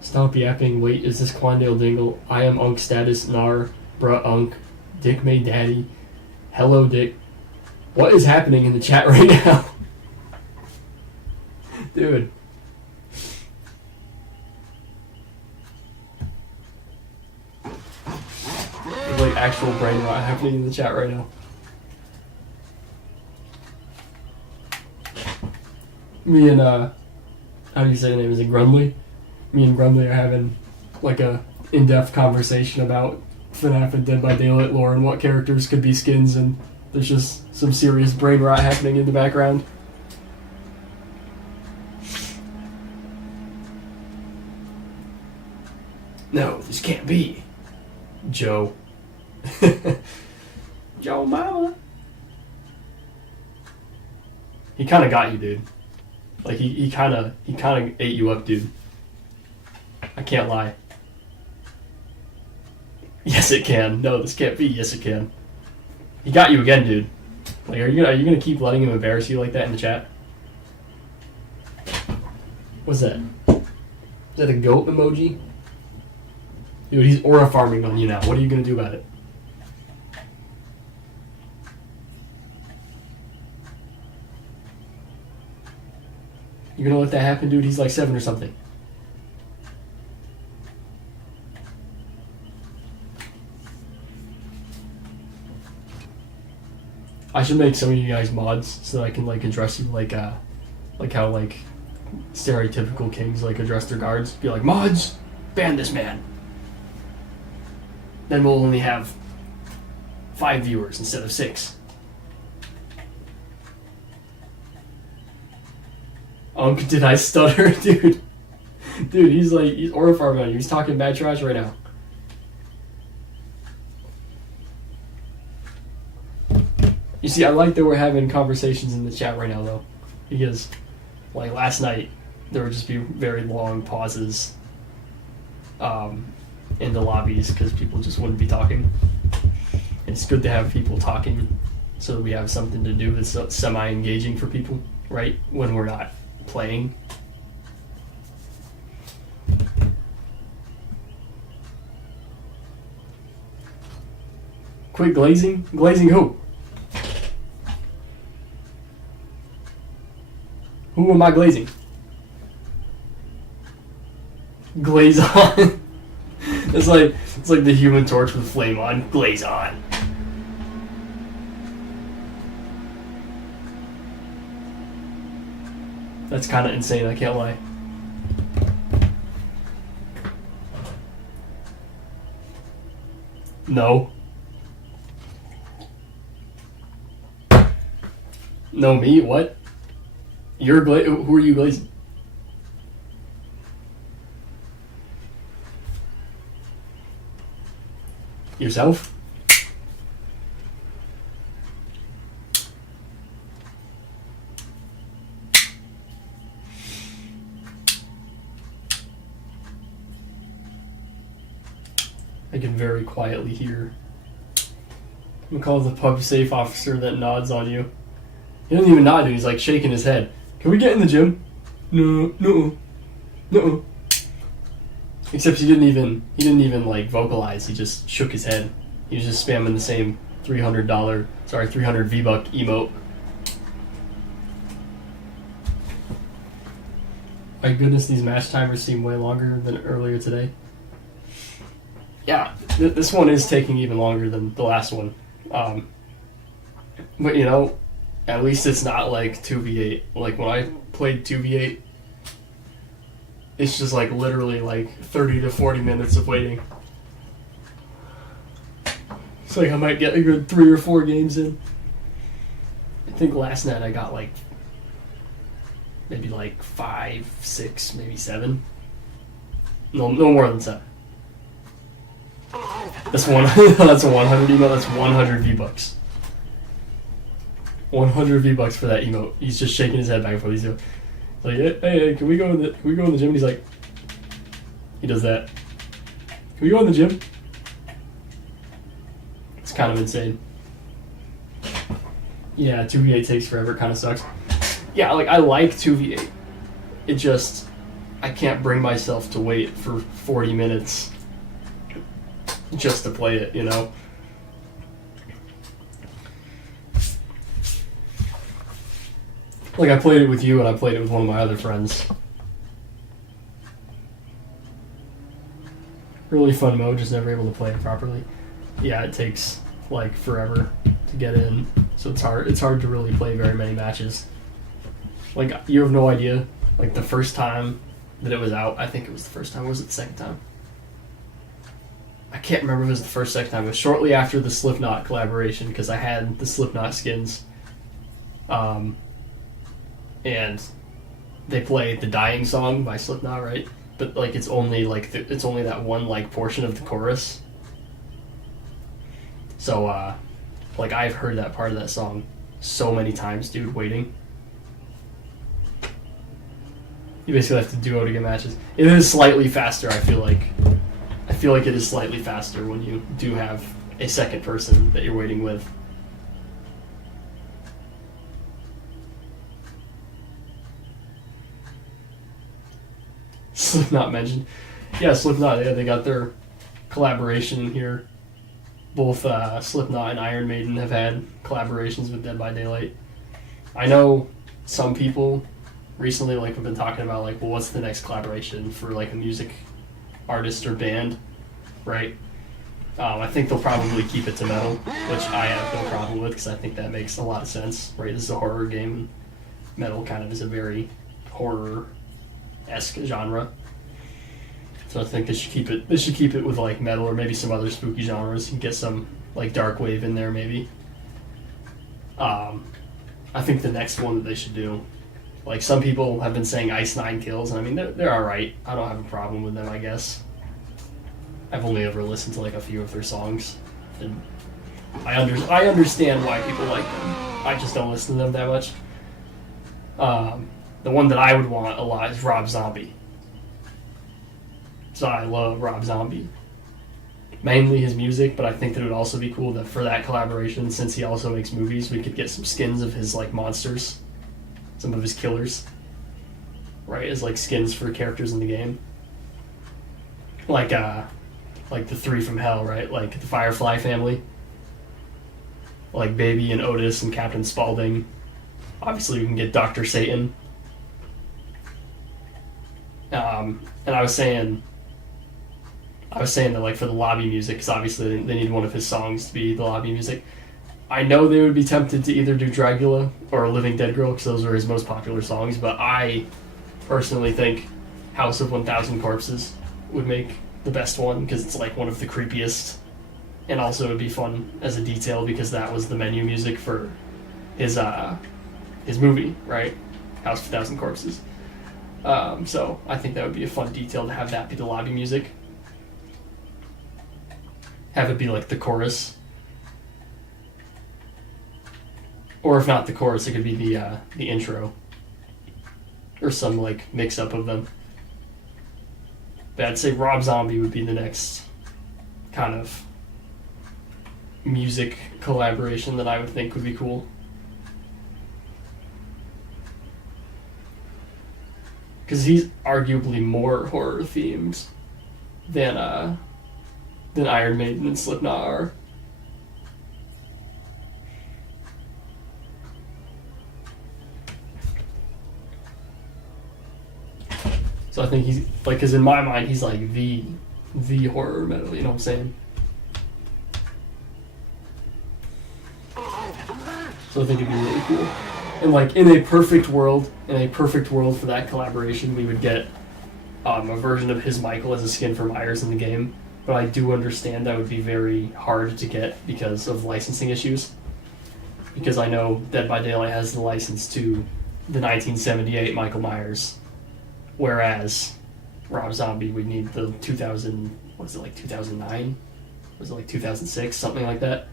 Stop yapping. Wait, is this Quandale Dingle? I am Unk status. Nar. Bruh Unk. Dick made daddy. Hello, Dick. What is happening in the chat right now? Dude. There's like actual brain rot happening in the chat right now. Me and, how do you say the name? Is it Grumley? Me and Grumley are having like a in-depth conversation about FNAF and Dead by Daylight lore and what characters could be skins, and there's just some serious brain rot happening in the background. No, this can't be. Joe. Joe Mama. He kind of got you, dude. Like, he kind of ate you up, dude. I can't lie. Yes, it can. No, this can't be. Yes, it can. He got you again, dude. Like, are you gonna keep letting him embarrass you like that in the chat? What's that? Is that a goat emoji? Dude, he's aura farming on you now. What are you gonna do about it? You gonna let that happen, dude? He's like 7 or something. I should make some of you guys mods so that I can like address you like how like stereotypical kings like address their guards. Be like, mods, ban this man. Then we'll only have 5 viewers instead of 6. Did I stutter, dude? Dude, he's Orifar on you. He's talking bad trash right now. You see, I like that we're having conversations in the chat right now, though, because, like, last night, there would just be very long pauses in the lobbies because people just wouldn't be talking. It's good to have people talking so that we have something to do that's semi-engaging for people, right, when we're not playing. Quit glazing? Glazing who? Who am I glazing? Glaze on. It's like the Human Torch with flame on. Glaze on. That's kind of insane, I can't lie. No. No, me? What? You're who are you glazing? Yourself? I can very quietly hear. I'm gonna call the pub safe officer that nods on you. He doesn't even nod, dude. He's like shaking his head. Can we get in the gym? No. Except he didn't even like vocalize. He just shook his head. He was just spamming the same $300 V-Buck emote. My goodness, these match timers seem way longer than earlier today. Yeah, this one is taking even longer than the last one. But you know, at least it's not like 2v8. Like when I played 2v8, it's just like literally like 30 to 40 minutes of waiting. It's like I might get a good 3 or 4 games in. I think last night I got like maybe like 5, 6, maybe 7. No more than 7. That's that's a 100 emote. That's 100 V-Bucks. 100 V-Bucks for that emote. He's just shaking his head back and forth. He's like, hey, can we go in the gym? And he's like, he does that. Can we go in the gym? It's kind of insane. Yeah, 2v8 takes forever. It kind of sucks. Yeah, like I like 2v8. It just, I can't bring myself to wait for 40 minutes just to play it, you know? Like, I played it with you, and I played it with one of my other friends. Really fun mode, just never able to play it properly. Yeah, it takes, like, forever to get in, so it's hard to really play very many matches. Like, you have no idea. Like, the first time that it was out, I think it was the first time, or was it the second time? I can't remember if it was the first, second time. It was shortly after the Slipknot collaboration, because I had the Slipknot skins. And they play the Dying Song by Slipknot, right? But like it's only that one like portion of the chorus. So like I've heard that part of that song so many times, dude, waiting. You basically have to duo to get matches. It is slightly faster, I feel like. I feel like it is slightly faster when you do have a second person that you're waiting with. Slipknot mentioned. Yeah, Slipknot, yeah, they got their collaboration here. Both Slipknot and Iron Maiden have had collaborations with Dead by Daylight. I know some people recently, like we've been talking about, like, well, what's the next collaboration for like a music artist or band, right? I think they'll probably keep it to metal, which I have no problem with because I think that makes a lot of sense, right? This is a horror game, and metal kind of is a very horror-esque genre. So I think they should keep it. They should keep it with like metal or maybe some other spooky genres. And get some like dark wave in there, maybe. I think the next one that they should do, like some people have been saying Ice Nine Kills, and I mean they're all right. I don't have a problem with them, I guess. I've only ever listened to like a few of their songs, and I understand why people like them. I just don't listen to them that much. The one that I would want a lot is Rob Zombie. So I love Rob Zombie. Mainly his music, but I think that it would also be cool that for that collaboration, since he also makes movies, we could get some skins of his like monsters, some of his killers, right, as like skins for characters in the game. Like the three from Hell, right? Like the Firefly family. Like Baby and Otis and Captain Spaulding. Obviously we can get Dr. Satan. And I was saying that like for the lobby music, because obviously they need one of his songs to be the lobby music. I know they would be tempted to either do Dragula or Living Dead Girl, because those are his most popular songs, but I personally think House of 1000 Corpses would make the best one, because it's like one of the creepiest, and also it would be fun as a detail because that was the menu music for his movie, right? House of 1000 Corpses. So I think that would be a fun detail to have that be the lobby music. Have it be like the chorus. Or if not the chorus, it could be the intro. Or some like mix up of them. But I'd say Rob Zombie would be the next kind of music collaboration that I would think would be cool. Because he's arguably more horror themed than Iron Maiden and Slipknot are. So I think he's like, because in my mind he's like the horror metal. You know what I'm saying? So I think it'd be really cool. And like in a perfect world for that collaboration, we would get a version of his Michael as a skin for Myers in the game. But I do understand that would be very hard to get because of licensing issues. Because I know Dead by Daylight has the license to the 1978 Michael Myers, whereas Rob Zombie would need the 2009? Was it like 2006? Something like that.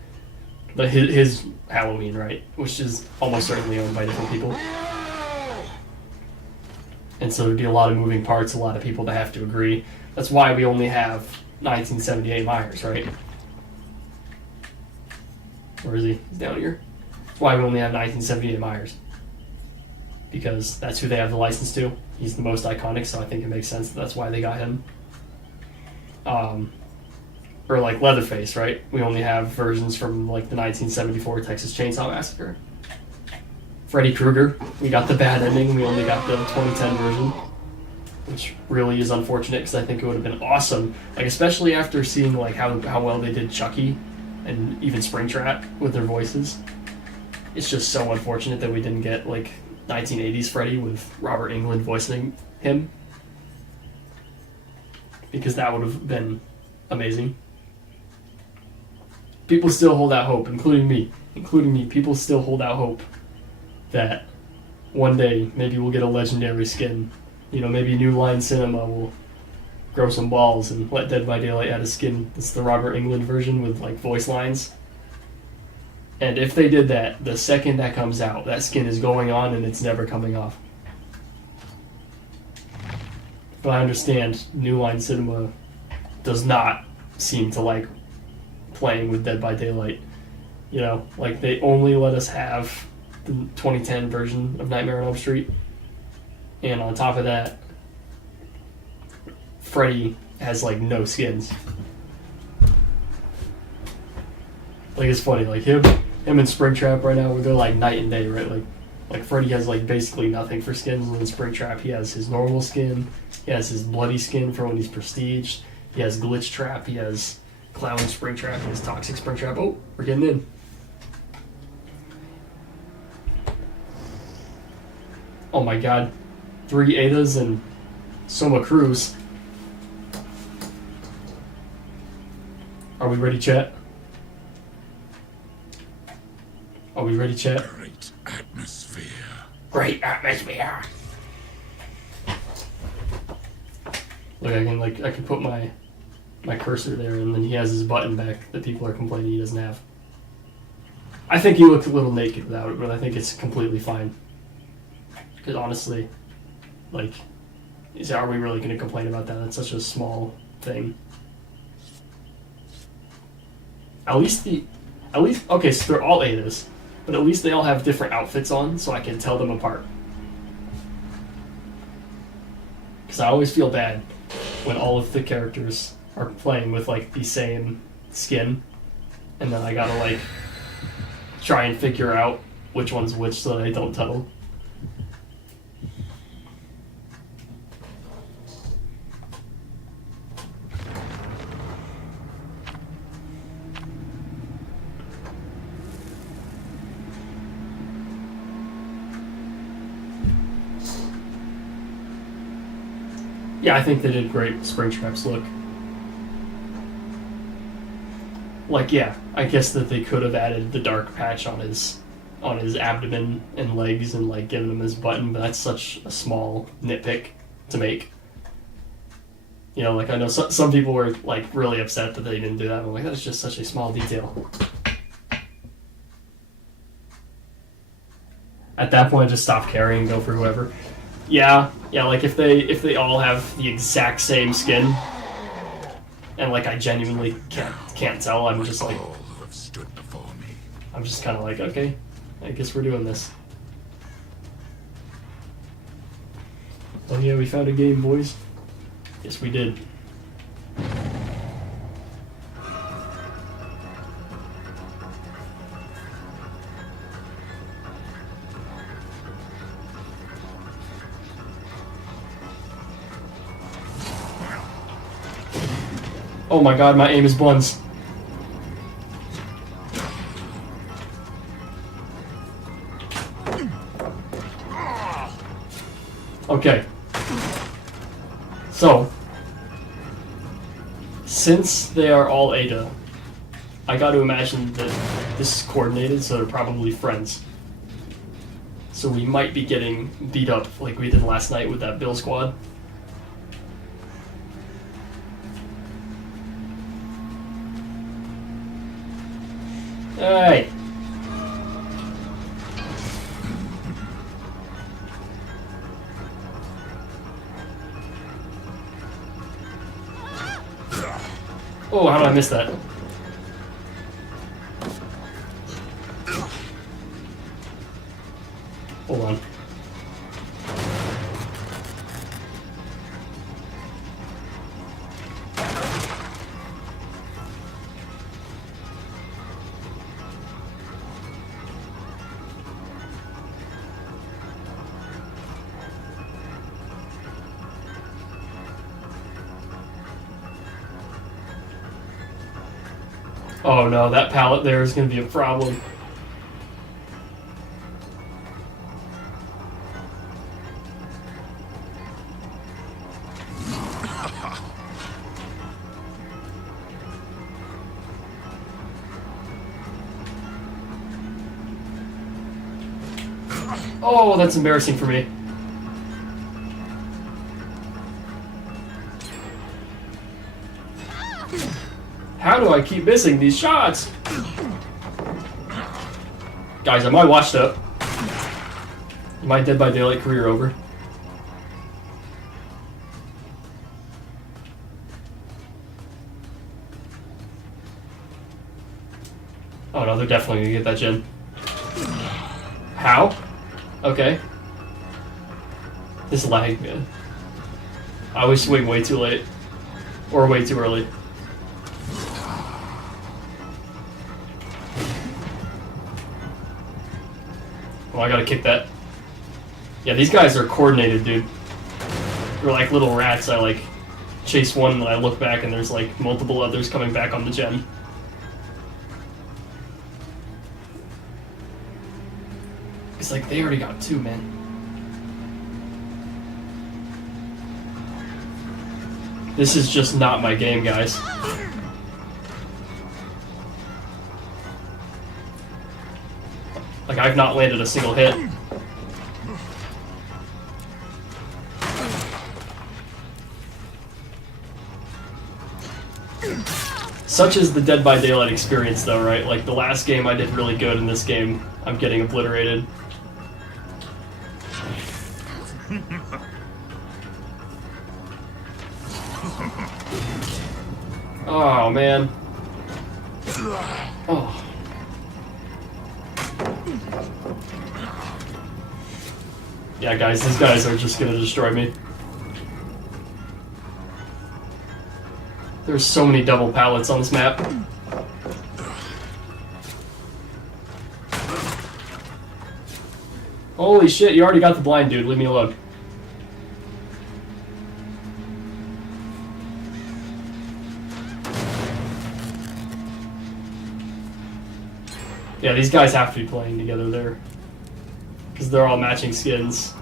But his Halloween, right? Which is almost certainly owned by different people. And so there'd be a lot of moving parts, a lot of people that have to agree. That's why we only have 1978 Myers, right? Where is he? He's down here. That's why we only have 1978 Myers. Because that's who they have the license to. He's the most iconic, so I think it makes sense that's why they got him. Or like Leatherface, right? We only have versions from like the 1974 Texas Chainsaw Massacre. Freddy Krueger, we got the bad ending. We only got the 2010 version, which really is unfortunate because I think it would have been awesome. Like especially after seeing like how well they did Chucky and even Springtrap with their voices. It's just so unfortunate that we didn't get like 1980s Freddy with Robert Englund voicing him, because that would have been amazing. People still hold out hope, including me. People still hold out hope that one day maybe we'll get a legendary skin. You know, maybe New Line Cinema will grow some balls and let Dead by Daylight add a skin. It's the Robert Englund version with like voice lines. And if they did that, the second that comes out, that skin is going on and it's never coming off. But I understand New Line Cinema does not seem to like playing with Dead by Daylight. You know, like they only let us have the 2010 version of Nightmare on Elm Street. And on top of that, Freddy has like no skins. Like it's funny, like him and Springtrap right now, they're like night and day, right? Like Like Freddy has like basically nothing for skins, and in Springtrap he has his normal skin, he has his bloody skin for when he's prestige, he has Glitch Trap, he has Clown Springtrap, he has Toxic Springtrap. Oh, we're getting in. Oh my god. 3 Adas and Soma Cruz. Are we ready, chat? Are we ready, chat? Great atmosphere. Great atmosphere. Look, I can put my cursor there, and then he has his button back that people are complaining he doesn't have. I think he looked a little naked without it, but I think it's completely fine. Because honestly, like, are we really going to complain about that? That's such a small thing. Okay, so they're all Adas, but at least they all have different outfits on, so I can tell them apart. Because I always feel bad when all of the characters are playing with, like, the same skin, and then I gotta, like, try and figure out which one's which so that I don't tell. Yeah, I think they did great Springtrap's look. Like, yeah, I guess that they could have added the dark patch on his abdomen and legs and, like, given him his button, but that's such a small nitpick to make. You know, like, I know some people were, like, really upset that they didn't do that. I'm like, that's just such a small detail. At that point, I just stop caring and go for whoever. Yeah, like if they all have the exact same skin, and like I genuinely can't tell, I'm just like, All who have stood before me. I'm just kind of like, okay, I guess we're doing this. Oh yeah, we found a game, boys. Yes, we did. Oh my god, my aim is buns. Okay. So, since they are all Ada, I got to imagine that this is coordinated, so they're probably friends. So we might be getting beat up like we did last night with that Bill squad. Alright. Oh, how did I miss that? Hold on. Oh no, that pallet there is going to be a problem. Oh, that's embarrassing for me. How do I keep missing these shots? Guys, am I washed up? Is my Dead by Daylight career over? Oh no, they're definitely gonna get that gen. How? Okay. This lag, man. I always swing way too late. Or way too early. Oh, I gotta kick that. Yeah, these guys are coordinated, dude. They're like little rats. I like chase one and then I look back and there's like multiple others coming back on the gen. It's like they already got 2, man. This is just not my game, guys. Like, I've not landed a single hit. Such is the Dead by Daylight experience, though, right? Like, the last game I did really good, in this game I'm getting obliterated. Oh, man. Oh. Yeah, guys, these guys are just gonna destroy me. There's so many double pallets on this map. Holy shit, you already got the blind, dude. Leave me alone. Yeah, these guys have to be playing together there. Because they're all matching skins.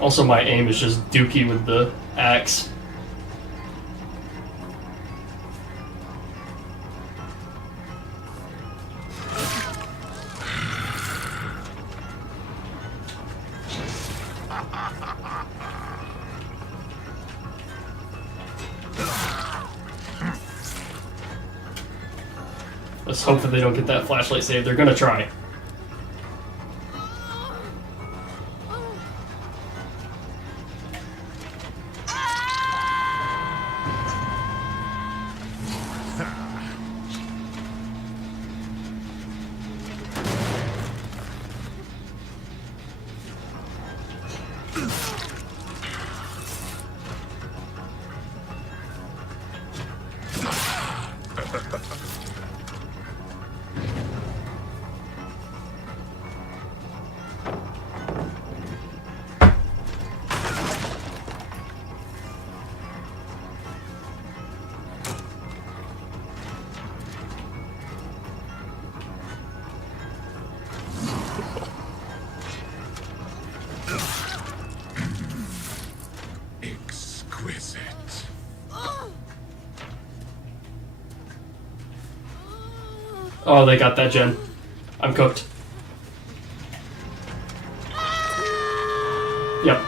Also, my aim is just dookie with the axe. Let's hope that they don't get that flashlight save. They're gonna try. Exquisite. Oh, they got that gen. I'm cooked. Yep.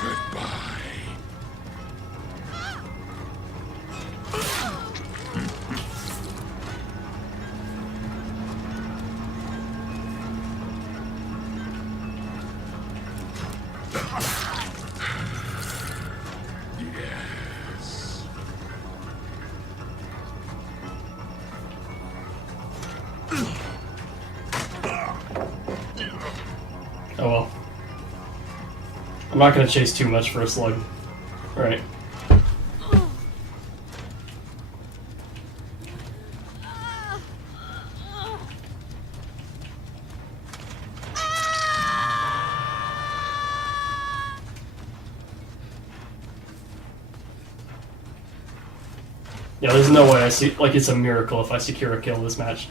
Goodbye. Yes. Oh well. I'm not gonna chase too much for a slug. Alright. Yeah, there's no way I see, like, it's a miracle if I secure a kill this match.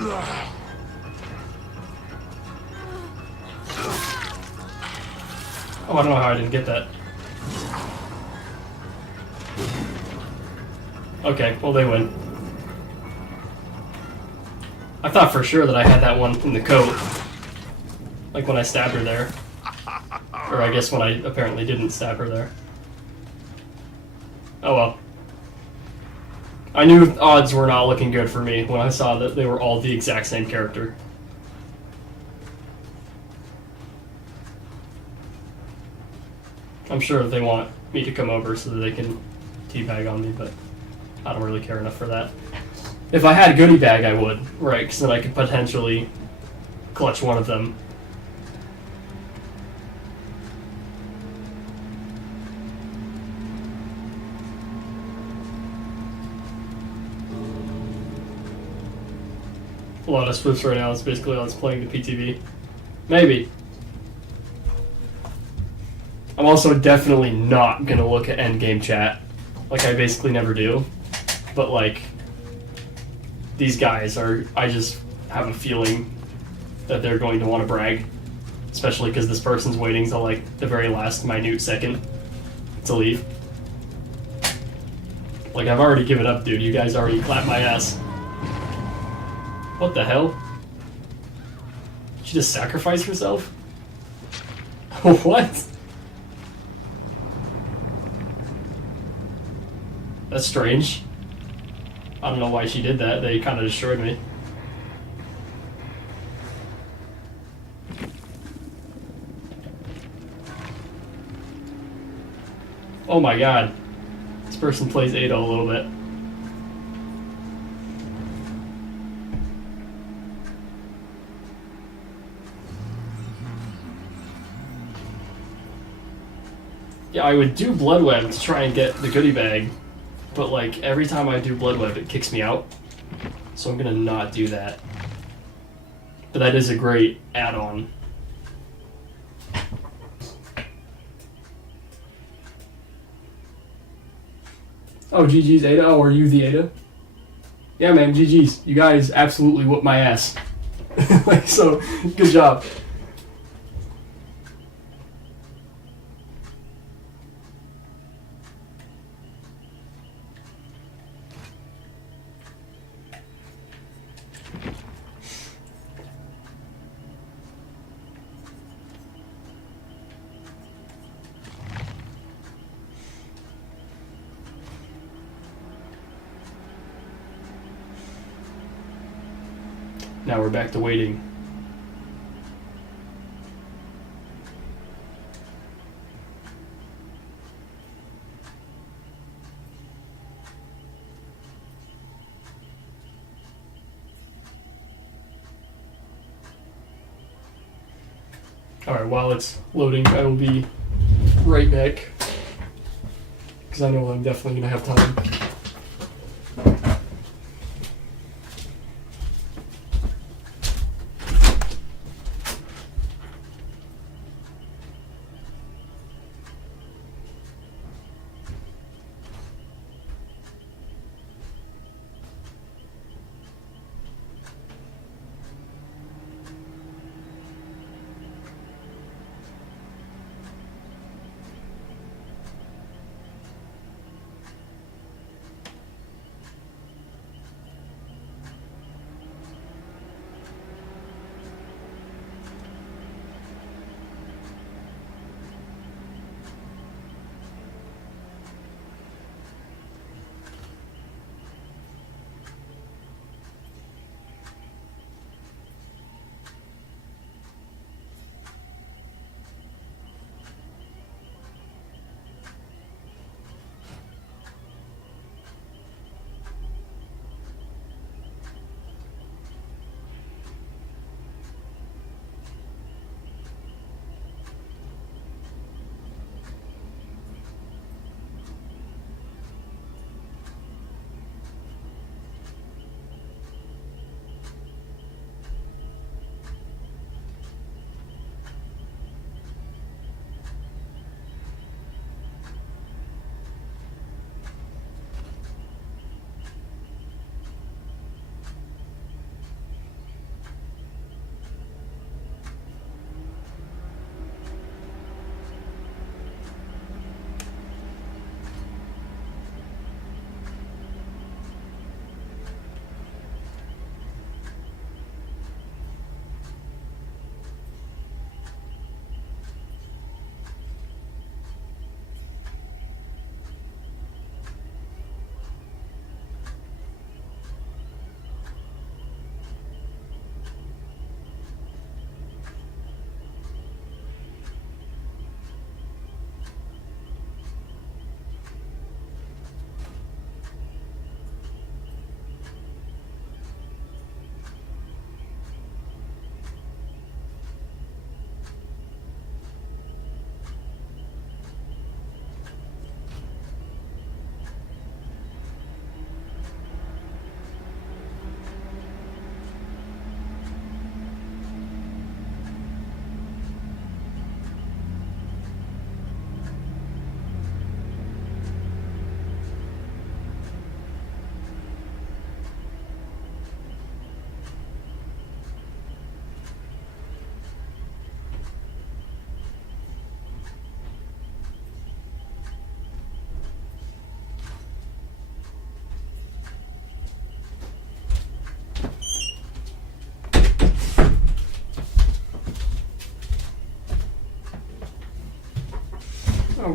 Oh, I don't know how I didn't get that. Okay, well they win. I thought for sure that I had that one in the coat. Like when I stabbed her there. Or I guess when I apparently didn't stab her there. Oh well. I knew odds were not looking good for me when I saw that they were all the exact same character. I'm sure they want me to come over so that they can teabag on me, but I don't really care enough for that. If I had a goodie bag, I would, right? Because then I could potentially clutch one of them. A lot of Swifts right now is basically all that's playing the PTB. Maybe. I'm also definitely not gonna look at endgame chat. Like, I basically never do. But, like, these guys are... I just have a feeling that they're going to want to brag. Especially because this person's waiting till, like, the very last minute second to leave. Like, I've already given up, dude. You guys already clapped my ass. What the hell? She just sacrificed herself? What? That's strange. I don't know why she did that. They kind of destroyed me. Oh my god. This person plays Ada a little bit. Yeah, I would do Bloodweb to try and get the goodie bag, but like every time I do Bloodweb it kicks me out, so I'm gonna not do that. But that is a great add-on. Oh, GG's Ada? Oh, are you the Ada? Yeah, man, GG's. You guys absolutely whooped my ass. Like, so, good job. Now we're back to waiting. Alright, while it's loading, I will be right back. Because I know I'm definitely going to have time.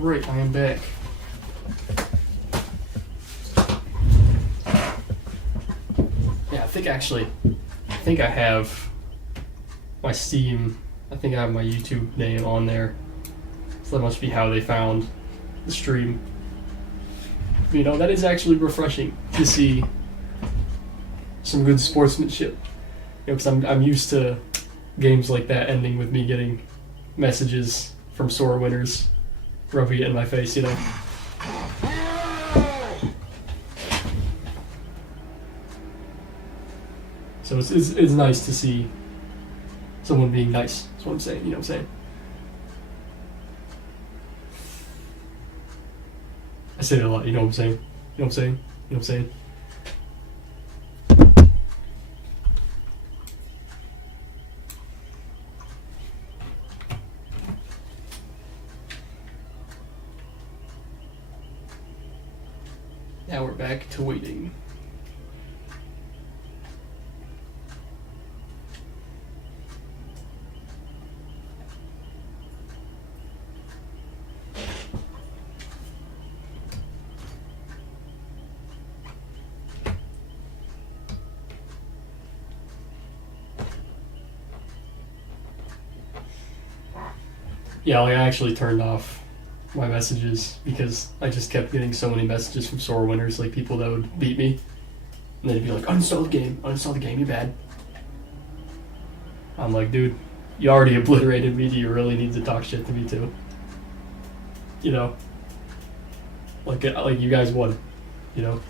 Alright, I am back. Yeah, I think I have my Steam, I think I have my YouTube name on there. So that must be how they found the stream. You know, that is actually refreshing to see some good sportsmanship. You know, because I'm used to games like that ending with me getting messages from sore winners rubbing it in my face, you know. So it's nice to see someone being nice. That's what I'm saying, you know what I'm saying? I say that a lot, you know what I'm saying? You know what I'm saying? You know what I'm saying? Now we're back to waiting. Yeah, like I actually turned off my messages because I just kept getting so many messages from sore winners, like people that would beat me. And they'd be like, uninstall the game, you're bad. I'm like, dude, you already obliterated me, do you really need to talk shit to me too? You know? Like you guys won, you know?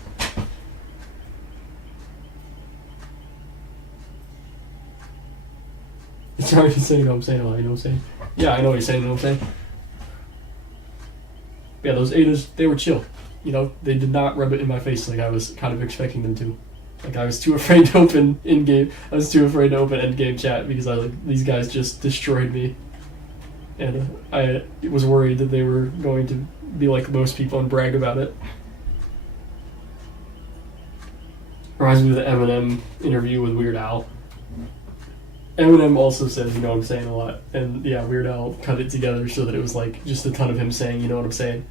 It's hard to say, you know what I'm saying, you know what I'm saying? Yeah, I know what you're saying, you know what I'm saying? Yeah, those Adas, they were chill. You know, they did not rub it in my face like I was kind of expecting them to. Like, I was too afraid to open in-game, I was too afraid to open end-game chat because I was like, these guys just destroyed me. And I was worried that they were going to be like most people and brag about it. Reminds me of the Eminem interview with Weird Al. Eminem also says, you know what I'm saying, a lot. And yeah, Weird Al cut it together so that it was like just a ton of him saying, you know what I'm saying.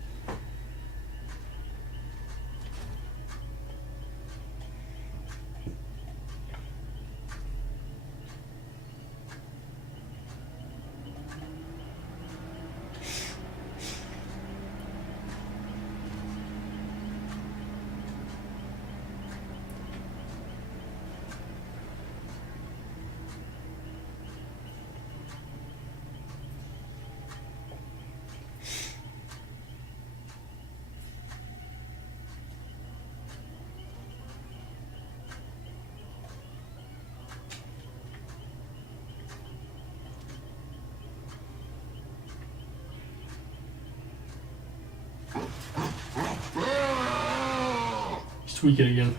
Tweak it again.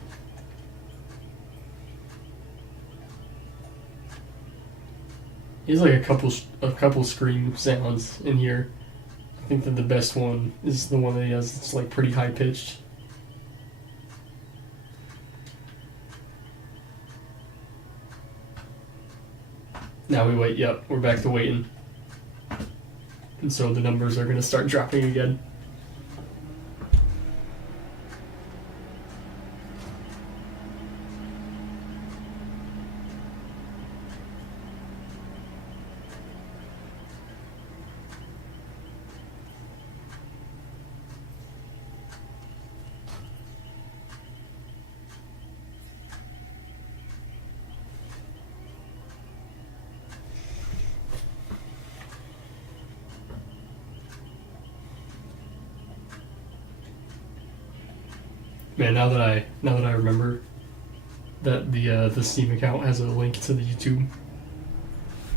He has like a couple scream sounds in here. I think that the best one is the one that he has. It's like pretty high pitched. Now we wait. Yep, we're back to waiting. And so the numbers are going to start dropping again. Man, now that I remember that the Steam account has a link to the YouTube,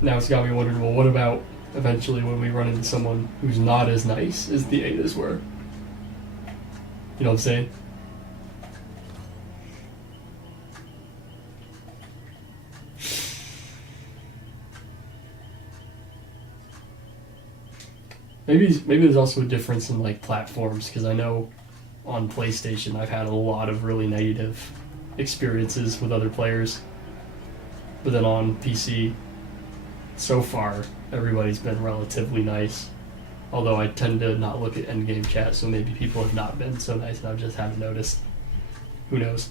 now it's got me wondering, well, what about eventually when we run into someone who's not as nice as the Adas were? You know what I'm saying? Maybe there's also a difference in like platforms, because I know on PlayStation I've had a lot of really negative experiences with other players, but then on PC so far everybody's been relatively nice. Although I tend to not look at endgame chat, so maybe people have not been so nice and I just haven't noticed. Who knows?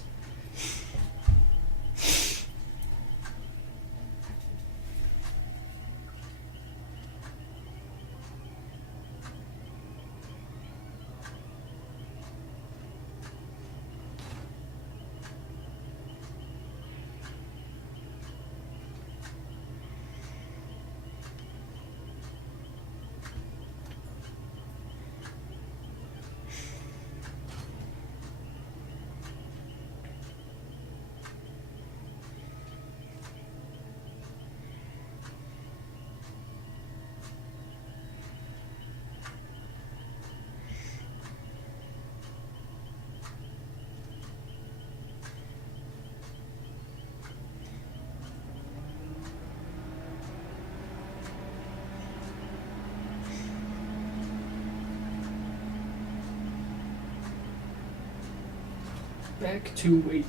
Back to wait.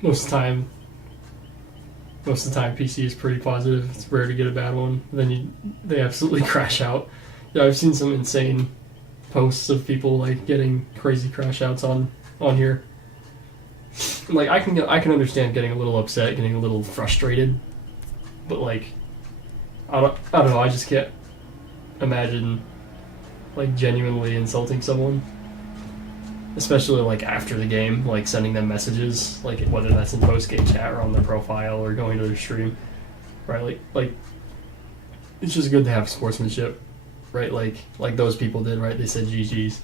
Most of the time PC is pretty positive. It's rare to get a bad one. Then they absolutely crash out. Yeah, I've seen some insane posts of people like getting crazy crash outs on here. Like I can understand getting a little upset, getting a little frustrated, but like I don't know. I just can't imagine like genuinely insulting someone. Especially like after the game, like sending them messages, like whether that's in post-game chat or on their profile or going to their stream, right? Like it's just good to have sportsmanship, right? Like those people did, right? They said GGs.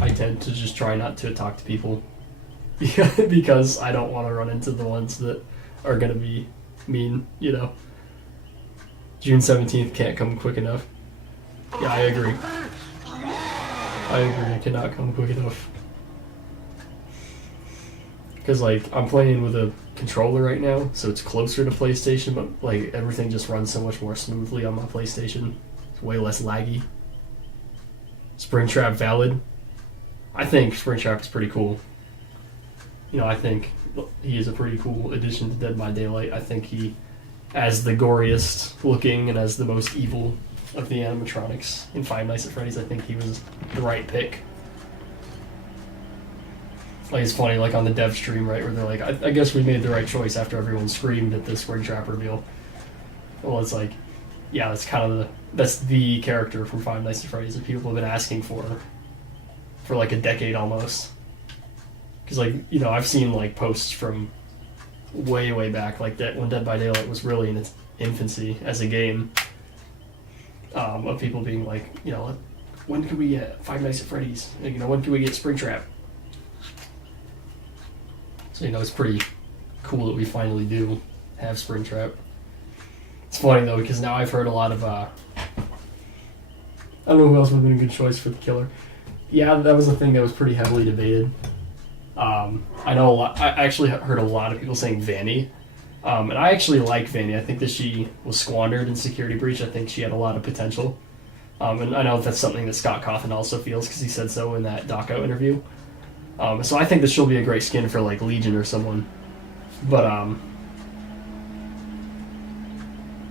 I tend to just try not to talk to people because I don't want to run into the ones that are gonna be mean, you know. June 17th can't come quick enough. Yeah, I agree. It cannot come quick enough. Because, like, I'm playing with a controller right now, so it's closer to PlayStation, but, like, everything just runs so much more smoothly on my PlayStation. It's way less laggy. Springtrap valid. I think Springtrap is pretty cool. You know, I think he is a pretty cool addition to Dead by Daylight. I think he, as the goriest looking and as the most evil of the animatronics in Five Nights at Freddy's, I think he was the right pick. Like, it's funny, like on the dev stream, right, where they're like, I guess we made the right choice after everyone screamed at the Springtrap reveal. Well, it's like, yeah, that's kind of that's the character from Five Nights at Freddy's that people have been asking for like a decade almost. Because, like, you know, I've seen like posts from way back, like that when Dead by Daylight was really in its infancy as a game. Of people being like, you know, when can we get Five Nights at Freddy's? You know, when can we get Springtrap? So, you know, it's pretty cool that we finally do have Springtrap. It's funny, though, because now I've heard a lot of, I don't know who else would have been a good choice for the killer. Yeah, that was a thing that was pretty heavily debated. I know I actually heard a lot of people saying Vanny. And I actually like Vanny. I think that she was squandered in Security Breach. I think she had a lot of potential. And I know that's something that Scott Cawthon also feels because he said so in that Doco interview. So I think that she'll be a great skin for like Legion or someone. But I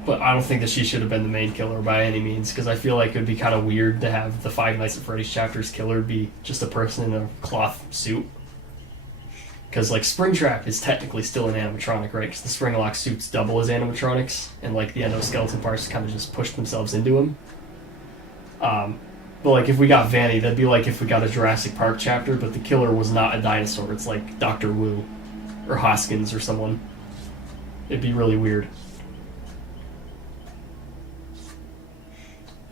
don't think that she should have been the main killer by any means, because I feel like it would be kind of weird to have the Five Nights at Freddy's chapter's killer be just a person in a cloth suit. Because, like, Springtrap is technically still an animatronic, right? Because the Springlock suits double as animatronics, and, like, the endoskeleton parts kind of just push themselves into him. But, like, if we got Vanny, that'd be like if we got a Jurassic Park chapter, but the killer was not a dinosaur. It's like Dr. Wu or Hoskins or someone. It'd be really weird.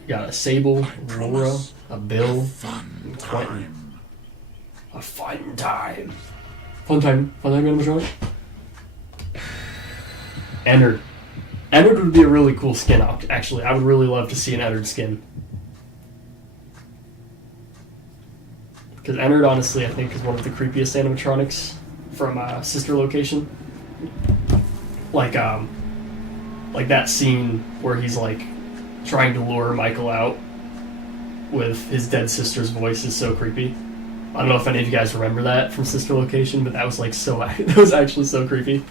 We got a Sable, Laura, a Bill, and Quentin. A fun time. Fun time animatronic. Ennard. Ennard would be a really cool skin, actually. I would really love to see an Ennard skin. Because Ennard, honestly, I think is one of the creepiest animatronics from Sister Location. Like that scene where he's like trying to lure Michael out with his dead sister's voice is so creepy. I don't know if any of you guys remember that from Sister Location, but that was like so that was actually so creepy.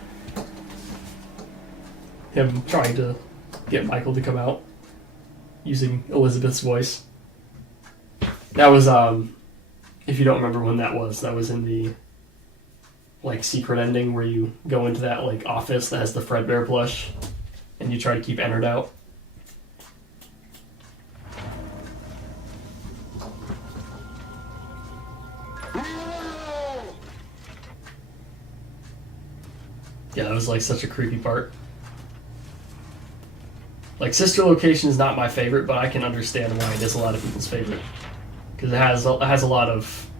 Him trying to get Michael to come out using Elizabeth's voice. That was if you don't remember when that was in the like secret ending where you go into that like office that has the Fredbear plush and you try to keep Ennard out. Yeah, that was like such a creepy part. Like Sister Location is not my favorite, but I can understand why it is a lot of people's favorite because it has a lot of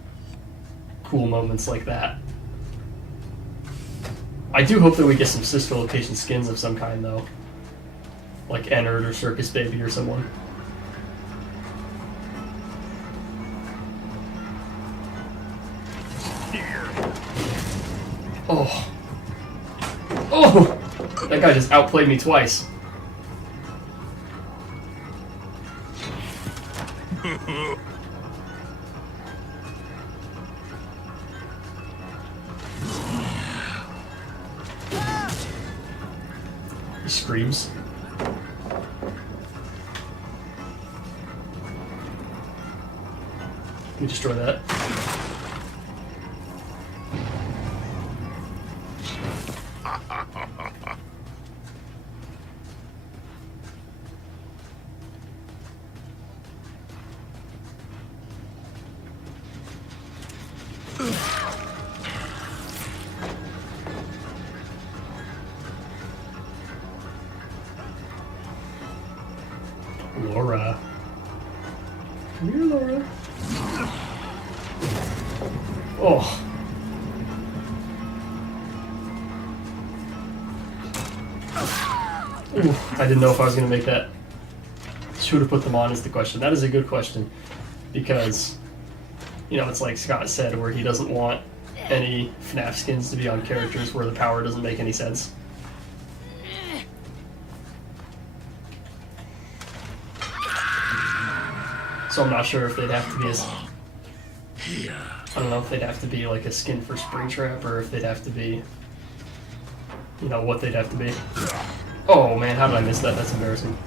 cool moments like that. I do hope that we get some Sister Location skins of some kind though, like Ennard or Circus Baby or someone. Oh. Oh! That guy just outplayed me twice. He screams. Let me destroy that. Laura. Come here, Laura. Oh. Ooh, I didn't know if I was going to make that. Should have put them on is the question. That is a good question. Because, you know, it's like Scott said, where he doesn't want any FNAF skins to be on characters where the power doesn't make any sense. So I'm not sure if they'd have to be as... I don't know if they'd have to be like a skin for Springtrap or if they'd have to be... You know, what they'd have to be. Oh man, how did I miss that? That's embarrassing.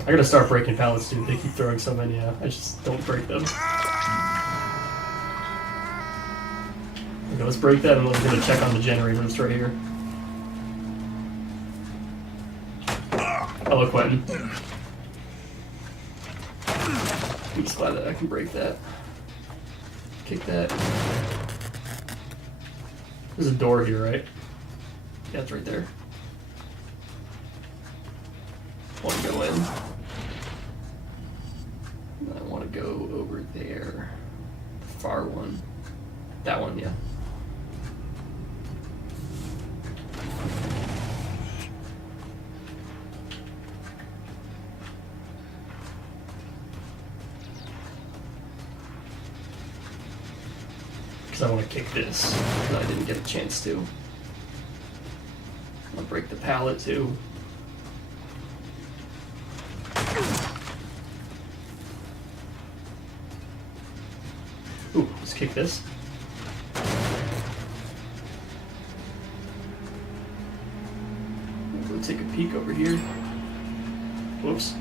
I gotta start breaking pallets, dude. They keep throwing so many out. I just don't break them. Okay, let's break that and we're gonna check on the generator that's right here. Hello, Quentin. I'm just glad that I can break that. Kick that. There's a door here, right? Yeah, it's right there. I want to go in. I want to go over there. The far one. That one, yeah. Because I want to kick this, but I didn't get a chance to. I'll break the pallet too. Ooh, let's kick this. We'll take a peek over here. Whoops.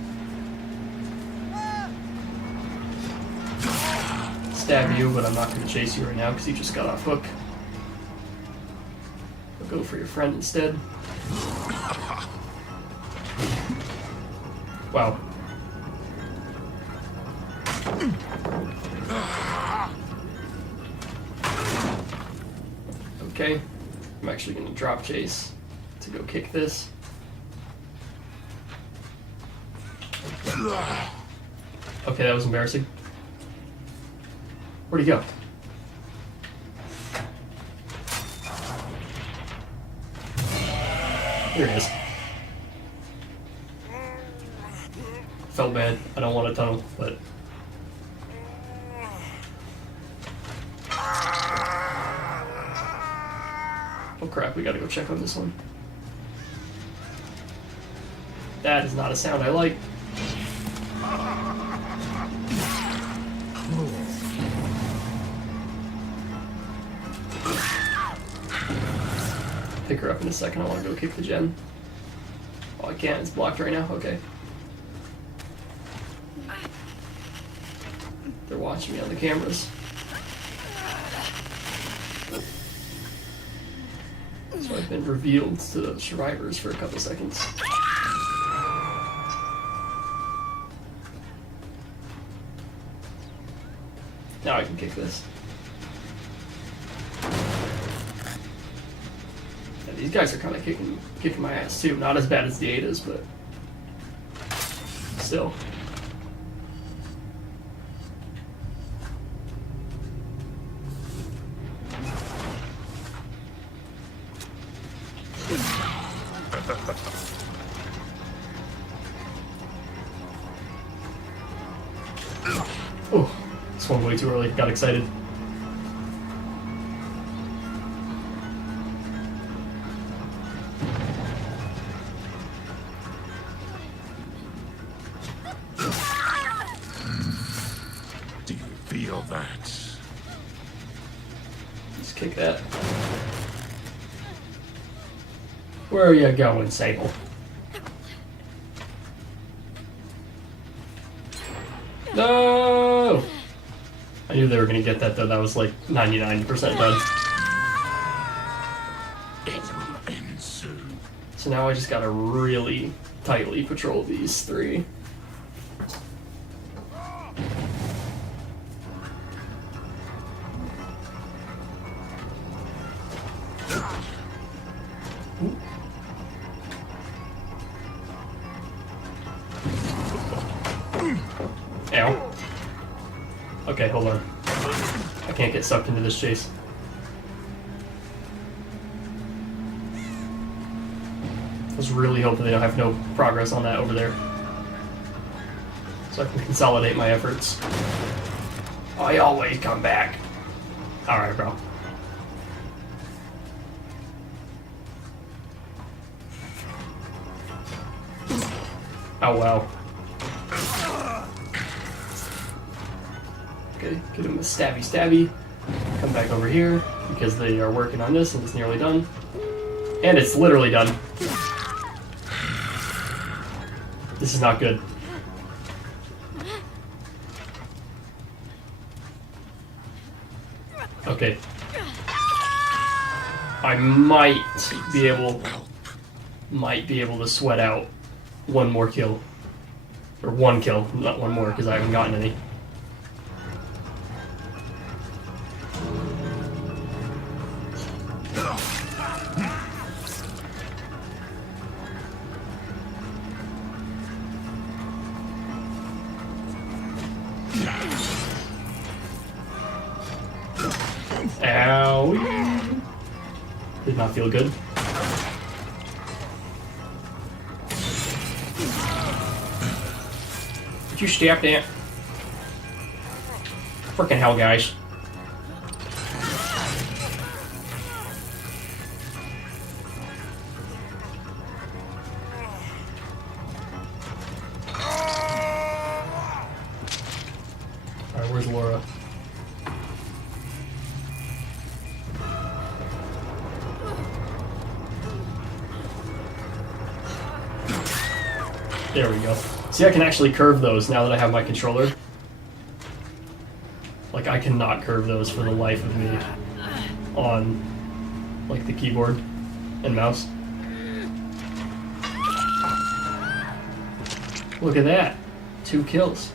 Stab you, but I'm not going to chase you right now because you just got off hook. I'll go for your friend instead. Wow. Okay, I'm actually going to drop chase to go kick this. Okay, that was embarrassing. Where'd he go? Here he is. Felt bad. I don't want a tunnel, but... Oh crap, we gotta go check on this one. That is not a sound I like. Pick her up in a second. I want to go kick the gen. Oh, I can't. It's blocked right now. Okay. They're watching me on the cameras. So I've been revealed to the survivors for a couple seconds. Now I can kick this. Yeah, these guys are kind of kicking my ass too. Not as bad as the Adas, but still. Oh, swung way too early. Got excited. Do you feel that? Just kick that. Where are you going, Sable? No! I knew they were gonna get that though. That was like 99% done. It will end soon. So now I just gotta really tightly patrol these three. Ow. Okay, hold on. I can't get sucked into this chase. I was really hoping they don't have no progress on that over there. So I can consolidate my efforts. I always come back. Alright, bro. Oh, wow. Okay, give him a stabby stabby. Come back over here because they are working on this and it's nearly done. And it's literally done. This is not good. Okay. I might be able to sweat out one more kill. Or one kill, not one more, because I haven't gotten any. Ow! Did not feel good. Did you stab that? Frickin' hell, guys. Alright, where's Laura? There we go. See, I can actually curve those now that I have my controller. Like, I cannot curve those for the life of me on, like, the keyboard and mouse. Look at that. 2 kills.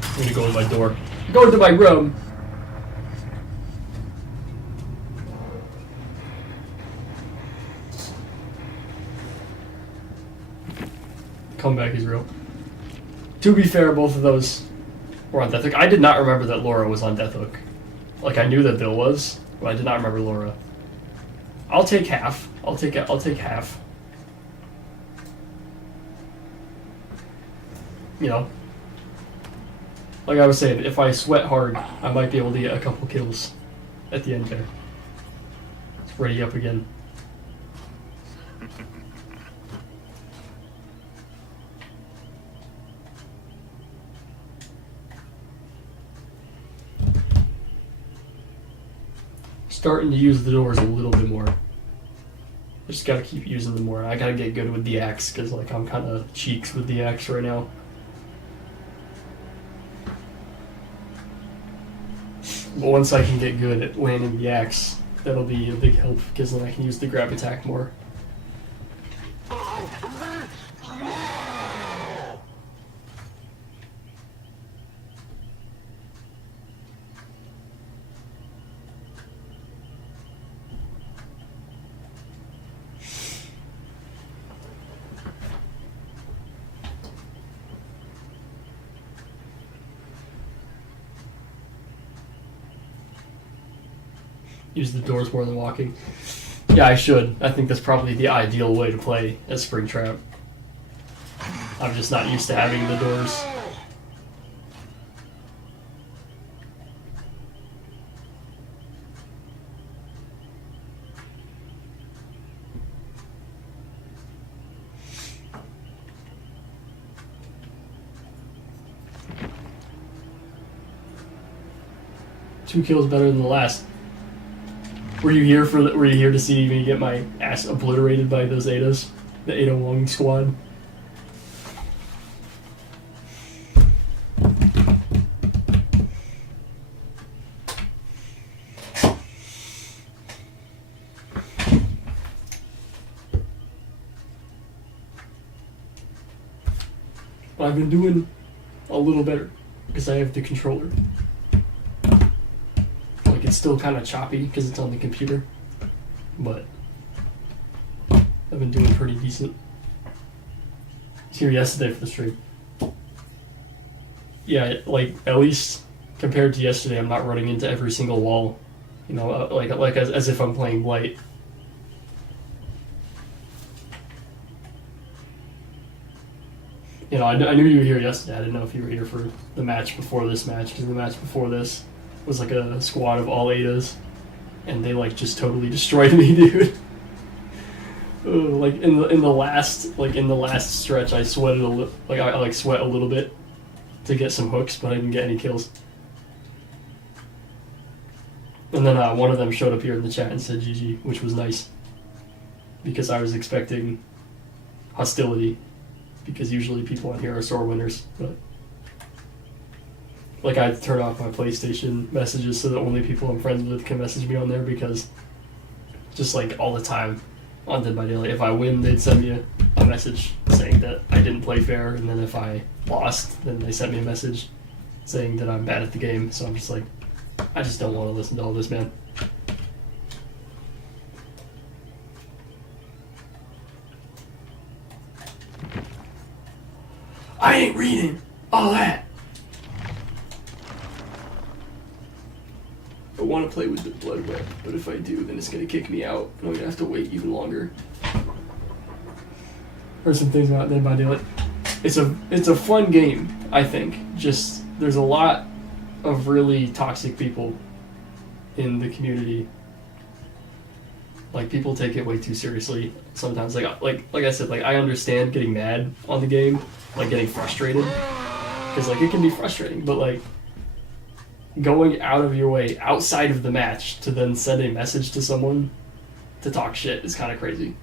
I'm gonna go with my door. Go to my room. Comeback is real. To be fair, both of those were on Death Hook. I did not remember that Laura was on Death Hook. Like, I knew that Bill was, but I did not remember Laura. I'll take half. I'll take half. You know, like I was saying, if I sweat hard, I might be able to get a couple kills at the end there. It's ready up again. Starting to use the doors a little bit more. I just gotta keep using them more. I gotta get good with the axe, because like I'm kind of cheeks with the axe right now. But once I can get good at landing the axe, that'll be a big help, because then I can use the grab attack more. Use the doors more than walking. Yeah, I should. I think that's probably the ideal way to play as Springtrap. I'm just not used to having the doors. Two kills better than the last. Were you here to see me get my ass obliterated by those Adas? The Ada Wong squad? I've been doing a little better because I have the controller. It's still kind of choppy because it's on the computer, but I've been doing pretty decent. I was here yesterday for the stream. Yeah, like at least compared to yesterday, I'm not running into every single wall. You know, like as if I'm playing Blight. You know, I knew you were here yesterday. I didn't know if you were here for the match before this match, because the match before this was like a squad of all Adas, and they like just totally destroyed me, dude. Like in the last stretch, I sweated I sweat a little bit to get some hooks, but I didn't get any kills. And then one of them showed up here in the chat and said GG, which was nice, because I was expecting hostility, because usually people on here are sore winners, but. Like, I had to turn off my PlayStation messages so that only people I'm friends with can message me on there, because just like all the time on Dead by Daylight, if I win, they'd send me a message saying that I didn't play fair, and then if I lost, then they sent me a message saying that I'm bad at the game. So I'm just like, I just don't want to listen to all this, man. I ain't reading all that. I want to play with the blood web, but if I do, then it's going to kick me out, and I'm going to have to wait even longer. Heard some things about Dead by Daylight. It's a fun game, I think. Just, there's a lot of really toxic people in the community. Like, people take it way too seriously sometimes. Like I said, like, I understand getting mad on the game, like getting frustrated, because like it can be frustrating, but like going out of your way outside of the match to then send a message to someone to talk shit is kind of crazy.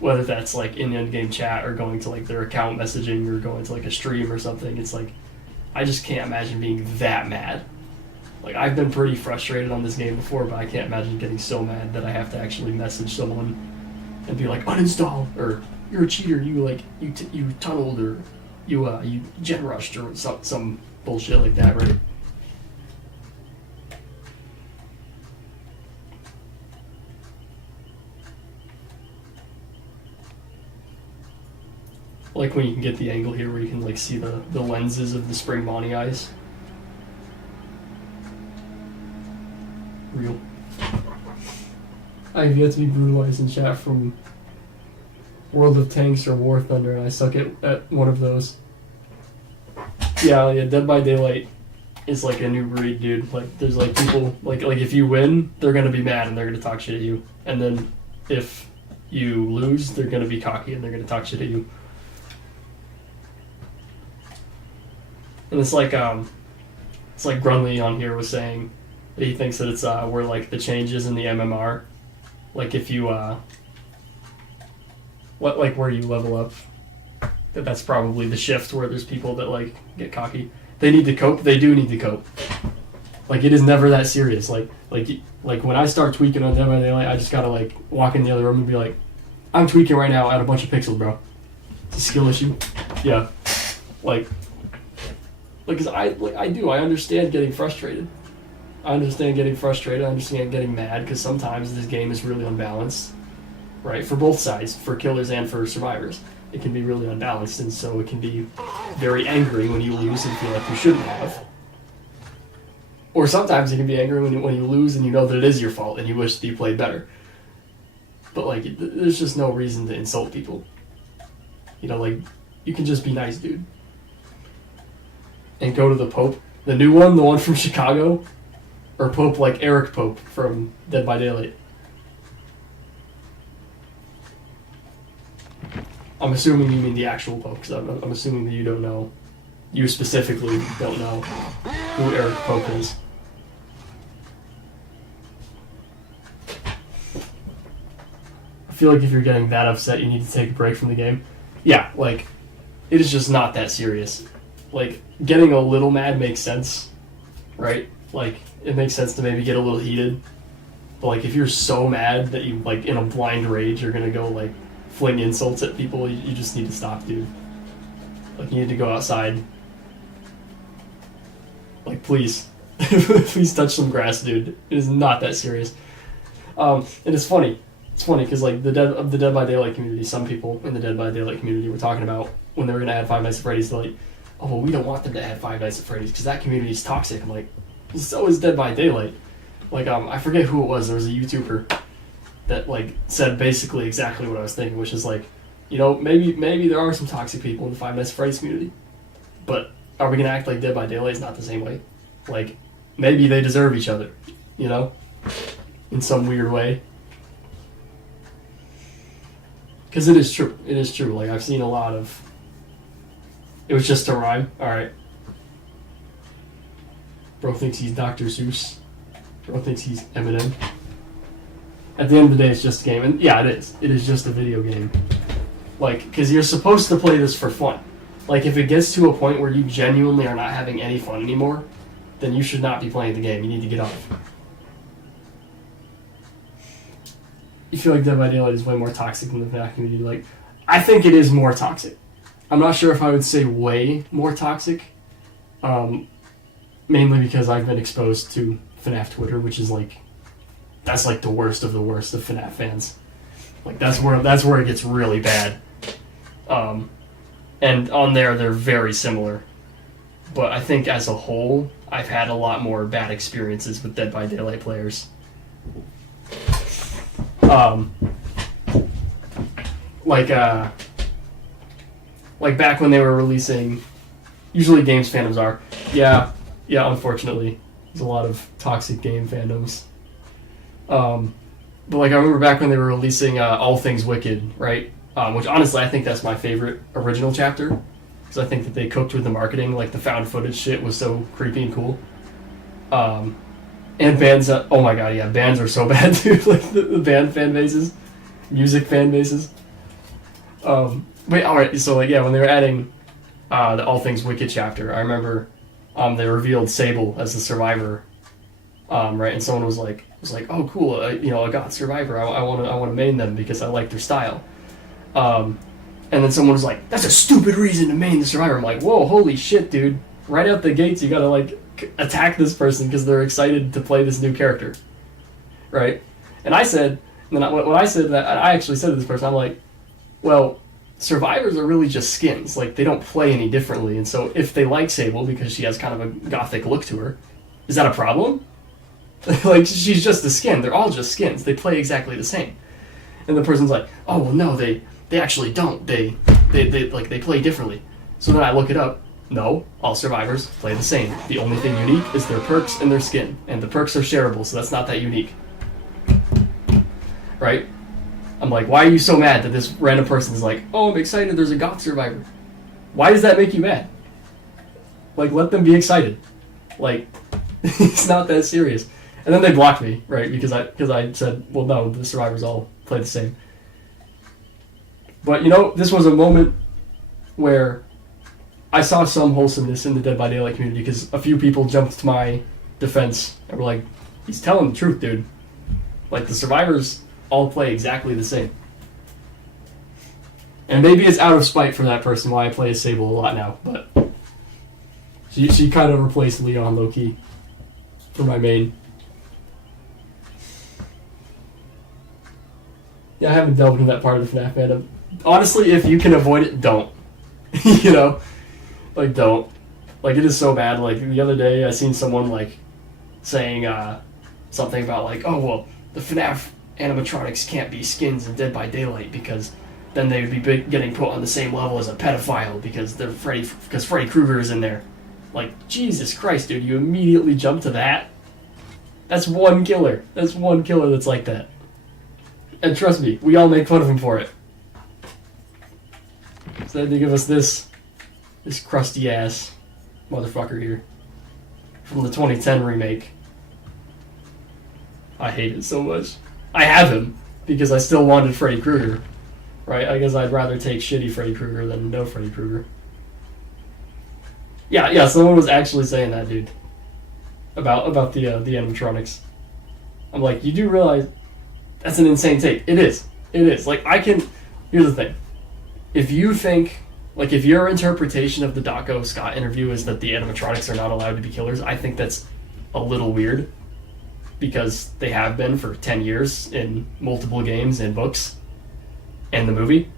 Whether that's like in in-game chat or going to like their account messaging or going to like a stream or something, it's like, I just can't imagine being that mad. Like, I've been pretty frustrated on this game before, but I can't imagine getting so mad that I have to actually message someone and be like, uninstall, or you're a cheater, you tunneled, or you gen rushed, or some bullshit like that, right? Like when you can get the angle here where you can like see the lenses of the spring Bonnie eyes. Real. I have yet to be brutalized in chat from World of Tanks or War Thunder, and I suck at one of those. Yeah, Dead by Daylight is like a new breed, dude. Like, there's like people, like if you win, they're gonna be mad and they're gonna talk shit at you. And then if you lose, they're gonna be cocky and they're gonna talk shit at you. And it's like Grunley on here was saying that he thinks that it's where like the changes in the MMR, like if you where you level up, that's probably the shift where there's people that like get cocky. They need to cope. They do need to cope. Like, it is never that serious. Like when I start tweaking on Dead by Daylight, I just gotta like walk in the other room and be like, I'm tweaking right now at a bunch of pixels, bro. It's a skill issue. Yeah. Cause I understand getting frustrated. I understand getting mad, because sometimes this game is really unbalanced, right? For both sides, for killers and for survivors. It can be really unbalanced, and so it can be very angry when you lose and feel like you shouldn't have. Or sometimes it can be angry when you lose and you know that it is your fault and you wish that you played better. But like, there's just no reason to insult people. You know, like, you can just be nice, dude. And go to the Pope. The new one, the one from Chicago. Or Pope like Eric Pope from Dead by Daylight. I'm assuming you mean the actual Pope, because I'm assuming that you don't know. You specifically don't know who Eric Pope is. I feel like if you're getting that upset, you need to take a break from the game. Yeah, like, it is just not that serious. Like, getting a little mad makes sense, right? Like, it makes sense to maybe get a little heated. But, like, if you're so mad that you, like, in a blind rage, you're gonna go, like, fling insults at people, you just need to stop, dude. Like, you need to go outside. Like, please. Please touch some grass, dude. It is not that serious. And it's funny. It's funny, because, like, the Dead by Daylight community, some people in the Dead by Daylight community were talking about when they were going to add Five Nights at Freddy's, they're like, oh, well, we don't want them to add Five Nights at Freddy's, because that community is toxic. I'm like, well, so is Dead by Daylight. Like, I forget who it was. There was a YouTuber that, like, said basically exactly what I was thinking, which is, like, you know, maybe there are some toxic people in the Five Nights at Freddy's community, but are we going to act like Dead by Daylight is not the same way? Like, maybe they deserve each other, you know? In some weird way. Because it is true. It is true. Like, I've seen a lot of... It was just a rhyme. Alright. Bro thinks he's Dr. Seuss. Bro thinks he's Eminem. At the end of the day, it's just a game. And yeah, it is. It is just a video game. Like, because you're supposed to play this for fun. Like, if it gets to a point where you genuinely are not having any fun anymore, then you should not be playing the game. You need to get off. You feel like Dead by Daylight is way more toxic than the FNAF community. Like, I think it is more toxic. I'm not sure if I would say way more toxic. Mainly because I've been exposed to FNAF Twitter, which is like, that's like the worst of FNAF fans. Like, that's where it gets really bad. And on there, they're very similar. But I think as a whole, I've had a lot more bad experiences with Dead by Daylight players. Like back when they were releasing, usually games fandoms are, yeah, unfortunately, there's a lot of toxic game fandoms. But like, I remember back when they were releasing All Things Wicked, right? Which honestly, I think that's my favorite original chapter, because I think that they cooked with the marketing. Like, the found footage shit was so creepy and cool. And bands, oh my god, yeah, bands are so bad, dude. Like, the band fan bases, music fan bases. Wait, alright, so like, yeah, when they were adding the All Things Wicked chapter, I remember they revealed Sable as the survivor, right? And someone was like, oh cool, you know, I got survivor. I want to main them because I like their style. And then someone was like, that's a stupid reason to main the survivor. I'm like, whoa, holy shit, dude! Right out the gates, you gotta like attack this person because they're excited to play this new character, right? And I said, when I said that, I actually said to this person, I'm like, well, survivors are really just skins. Like, they don't play any differently. And so if they like Sable because she has kind of a gothic look to her, is that a problem? Like, she's just a skin. They're all just skins. They play exactly the same. And the person's like, oh, well, no, they actually don't. They play differently. So then I look it up. No, all survivors play the same. The only thing unique is their perks and their skin. And the perks are shareable, so that's not that unique. Right? I'm like, why are you so mad that this random person is like, oh, I'm excited there's a goth survivor? Why does that make you mad? Like, let them be excited. Like, it's not that serious. And then they blocked me, right? Because I said, well, no, the survivors all play the same. But, you know, this was a moment where I saw some wholesomeness in the Dead by Daylight community because a few people jumped to my defense and were like, he's telling the truth, dude. Like, the survivors all play exactly the same. And maybe it's out of spite for that person why I play as Sable a lot now, but she kind of replaced Leon low-key for my main. Yeah, I haven't delved into that part of the FNAF fandom. Honestly, if you can avoid it, don't. You know? Like, don't. Like, it is so bad. Like, the other day, I seen someone, like, saying, something about, like, oh, well, the FNAF animatronics can't be skins in Dead by Daylight because then they would be getting put on the same level as a pedophile because Freddy Krueger is in there. Like, Jesus Christ, dude, you immediately jump to that? That's one killer. That's one killer that's like that. And trust me, we all make fun of him for it. So they give us this crusty ass motherfucker here from the 2010 remake. I hate it so much. I have him because I still wanted Freddy Krueger, right? I guess I'd rather take shitty Freddy Krueger than no Freddy Krueger. Yeah, someone was actually saying that, dude, about the animatronics. I'm like, you do realize that's an insane take. It is. Like, here's the thing. If you think, like, if your interpretation of the Daco Scott interview is that the animatronics are not allowed to be killers, I think that's a little weird. Because they have been for 10 years in multiple games and books and the movie.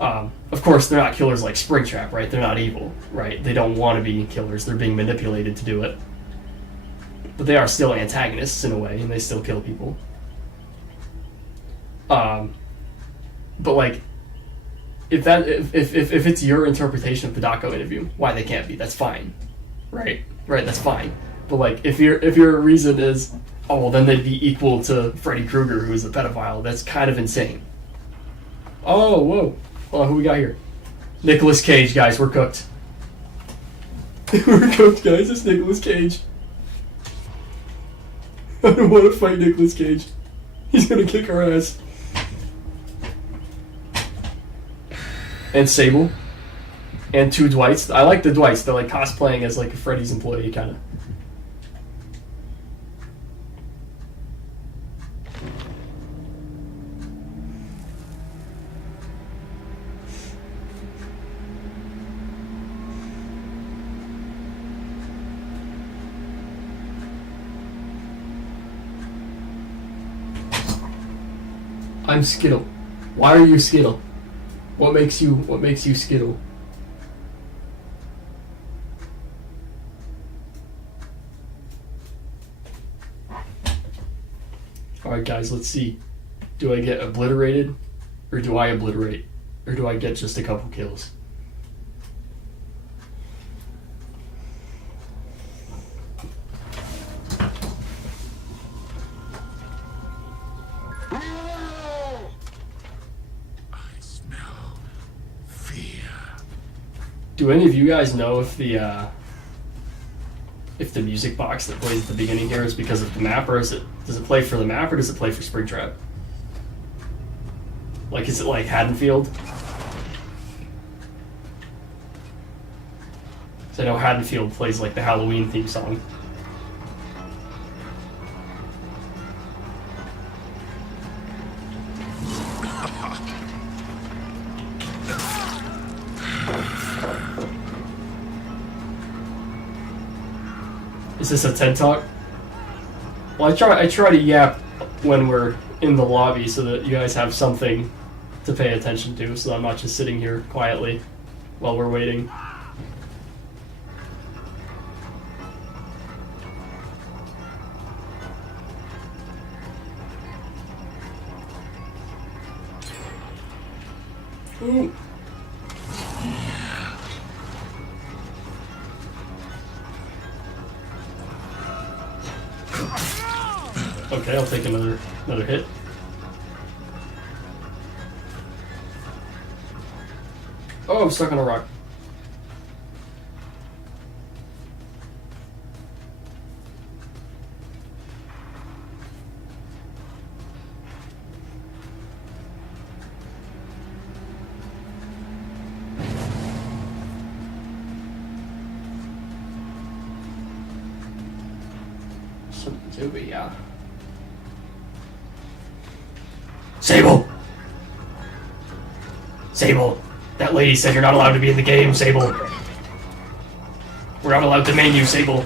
Of course, they're not killers like Springtrap, right? They're not evil, right? They don't want to be killers. They're being manipulated to do it. But they are still antagonists in a way, and they still kill people. But like, if it's your interpretation of the Daco interview, why they can't be, that's fine, right? Right, that's fine. But like, if your reason is, oh, well, then they'd be equal to Freddy Krueger, who's a pedophile, that's kind of insane. Oh, whoa. Hold on, who we got here? Nicolas Cage, guys, we're cooked. We're cooked, guys, it's Nicolas Cage. I don't want to fight Nicolas Cage. He's gonna kick our ass. And Sable. And two Dwights. I like the Dwights. They're like cosplaying as like a Freddy's employee, kind of. I'm Skittle. Why are you Skittle? What makes you Skittle? Alright guys, let's see. Do I get obliterated? Or do I obliterate? Or do I get just a couple kills? Do any of you guys know if the music box that plays at the beginning here is because of the map, or does it play for the map, or does it play for Springtrap? Like, is it like Haddonfield? So I know Haddonfield plays like the Halloween theme song. Is this a TED Talk? Well, I try to yap when we're in the lobby so that you guys have something to pay attention to, so I'm not just sitting here quietly while we're waiting. Ooh. Okay, I'll take another hit. Oh, I'm stuck on a rock. Yeah. Sable! Sable! That lady said you're not allowed to be in the game, Sable! We're not allowed to main you, Sable!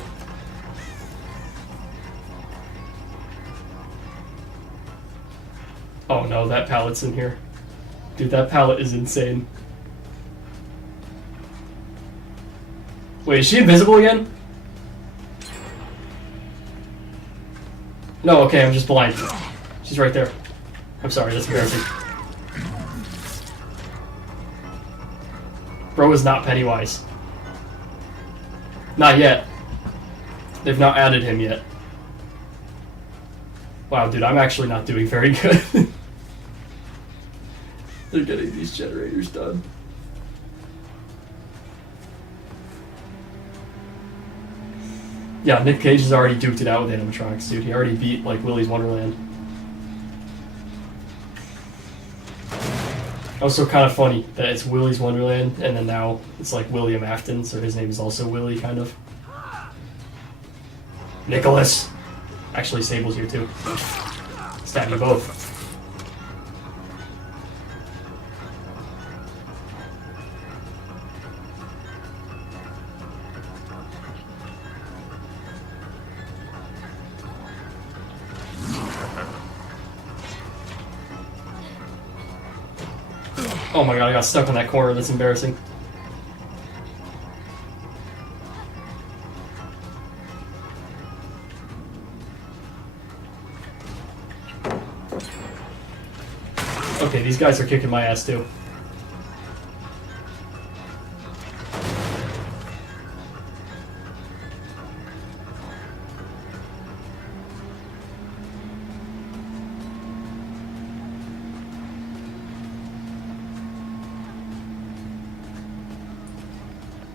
Oh no, that pallet's in here. Dude, that pallet is insane. Wait, is she invisible again? No, okay, I'm just blind. She's right there. I'm sorry, that's embarrassing. Bro is not Pennywise. Not yet. They've not added him yet. Wow, dude, I'm actually not doing very good. They're getting these generators done. Yeah, Nick Cage has already duked it out with animatronics, dude. He already beat, like, Willy's Wonderland. Also kind of funny that it's Willy's Wonderland, and then now it's, like, William Afton, so his name is also Willy, kind of. Nicholas! Actually, Sable's here, too. Stab you both. Oh my god, I got stuck in that corner, that's embarrassing. Okay, these guys are kicking my ass too.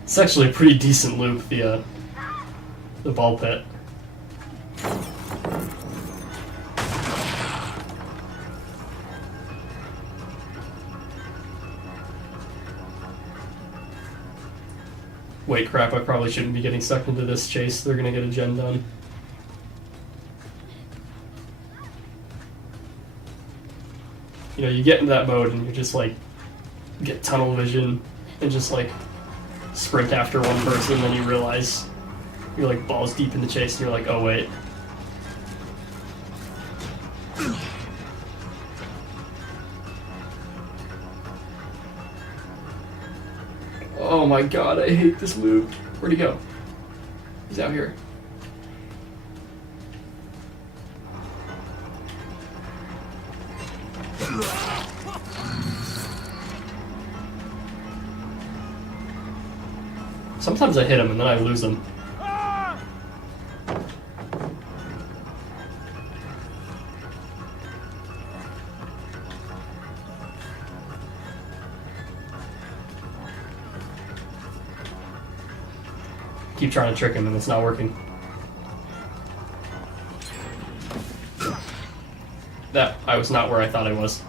It's actually a pretty decent loop, the ball pit. Wait, crap, I probably shouldn't be getting stuck into this chase. They're gonna get a gen done. You know, you get into that mode and you're just like, get tunnel vision and just like sprint after one person, then you realize you're like balls deep in the chase and you're like, oh wait. Oh my god, I hate this loop. Where'd he go? He's out here. Sometimes I hit him and then I lose him. Keep trying to trick him and it's not working. That, I was not where I thought I was.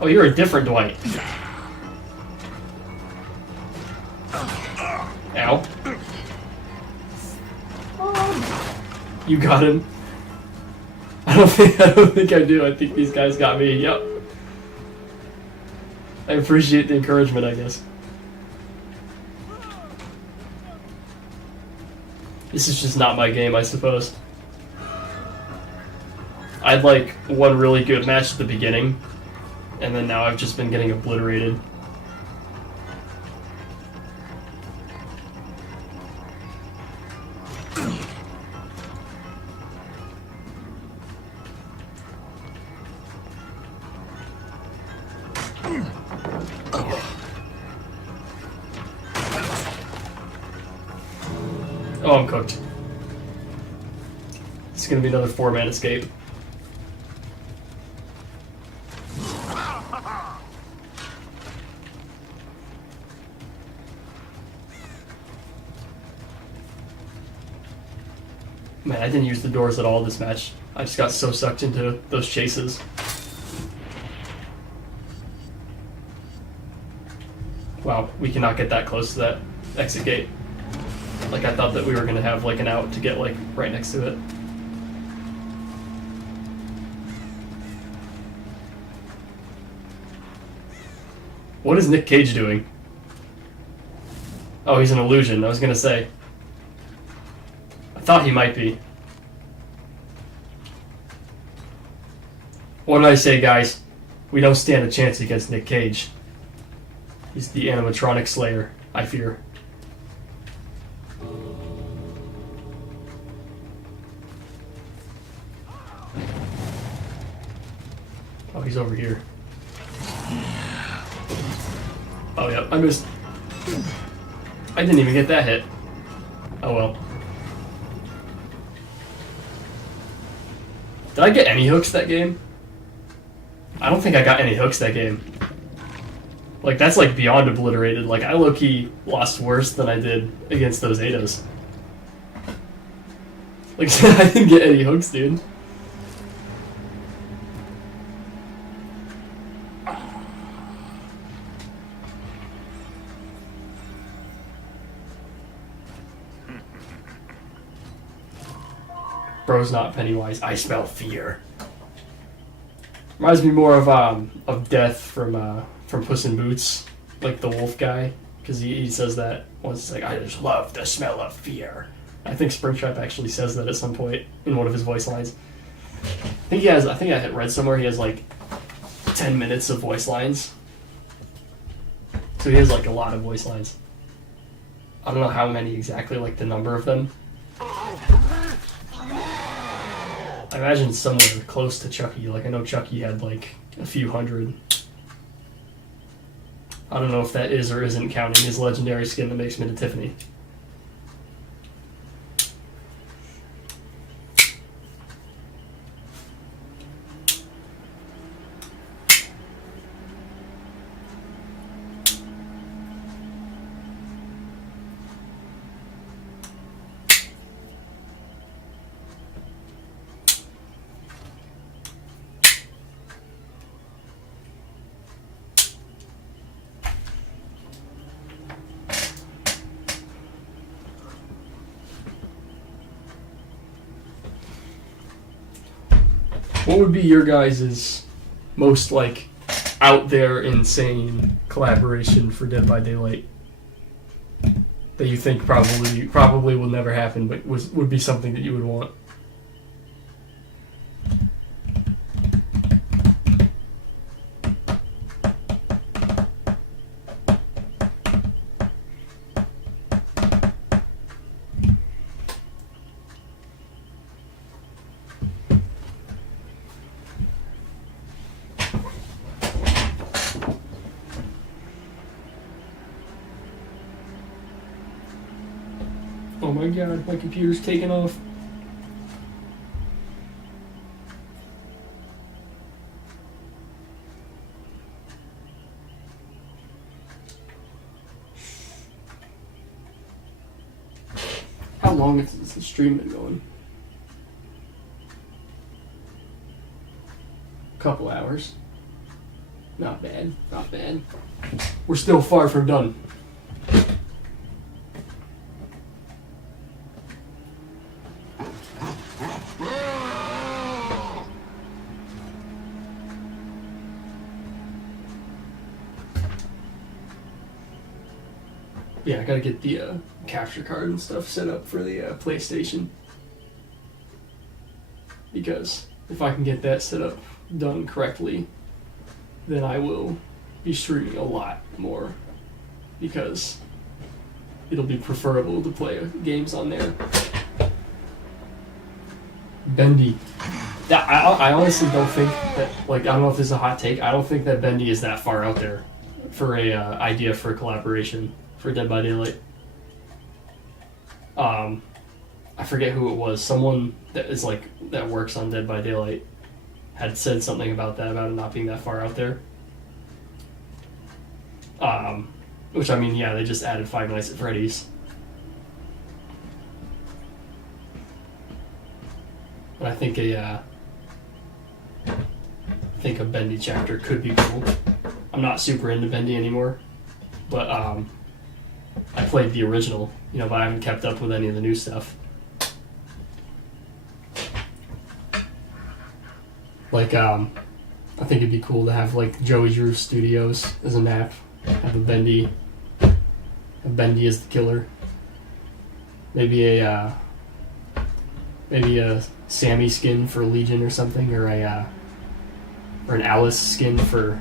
Oh, you're a different Dwight. Ow. You got him. I don't think I do. I think these guys got me. Yep. I appreciate the encouragement, I guess. This is just not my game, I suppose. I had like one really good match at the beginning, and then now I've just been getting obliterated. Oh, I'm cooked. It's gonna be another 4-man escape. Man, I didn't use the doors at all this match. I just got so sucked into those chases. Wow, we cannot get that close to that exit gate. Like, I thought that we were gonna have like an out to get like right next to it. What is Nick Cage doing? Oh, he's an illusion. I was gonna say. I thought he might be. What did I say, guys? We don't stand a chance against Nick Cage. He's the animatronic slayer, I fear. Oh, he's over here. Oh, yeah, I missed. I didn't even get that hit. Oh, well. Did I get any hooks that game? I don't think I got any hooks that game. Like, that's like beyond obliterated. Like, I low-key lost worse than I did against those Ados. Like, I didn't get any hooks, dude. Bro's not Pennywise. I smell fear. Reminds me more of Death from Puss in Boots, like the wolf guy, because he says that once. It's like, I just love the smell of fear. I think Springtrap actually says that at some point in one of his voice lines. I think I had read somewhere he has like 10 minutes of voice lines, so he has like a lot of voice lines. I don't know how many exactly, like the number of them. I imagine somewhere close to Chucky. Like, I know Chucky had like a few hundred. I don't know if that is or isn't counting his legendary skin that makes him into Tiffany. What would be your guys' most, like, out there, insane collaboration for Dead by Daylight that you think probably will never happen, but would be something that you would want? Oh my god, my computer's taking off. How long has the stream been going? Couple hours. Not bad, not bad. We're still far from done. Yeah, I gotta get the capture card and stuff set up for the PlayStation. Because if I can get that set up done correctly, then I will be streaming a lot more. Because it'll be preferable to play games on there. Bendy. That, I honestly don't think that, like, I don't know if this is a hot take, I don't think that Bendy is that far out there for a idea for a collaboration for Dead by Daylight. I forget who it was. Someone that is like that works on Dead by Daylight had said something about that, about it not being that far out there. Which, I mean, yeah, they just added Five Nights at Freddy's. But I think a Bendy chapter could be cool. I'm not super into Bendy anymore, but I played the original, you know, but I haven't kept up with any of the new stuff. Like, I think it'd be cool to have like Joey Drew Studios as a map, have a Bendy as the killer. Maybe a Sammy skin for Legion or something, or an Alice skin for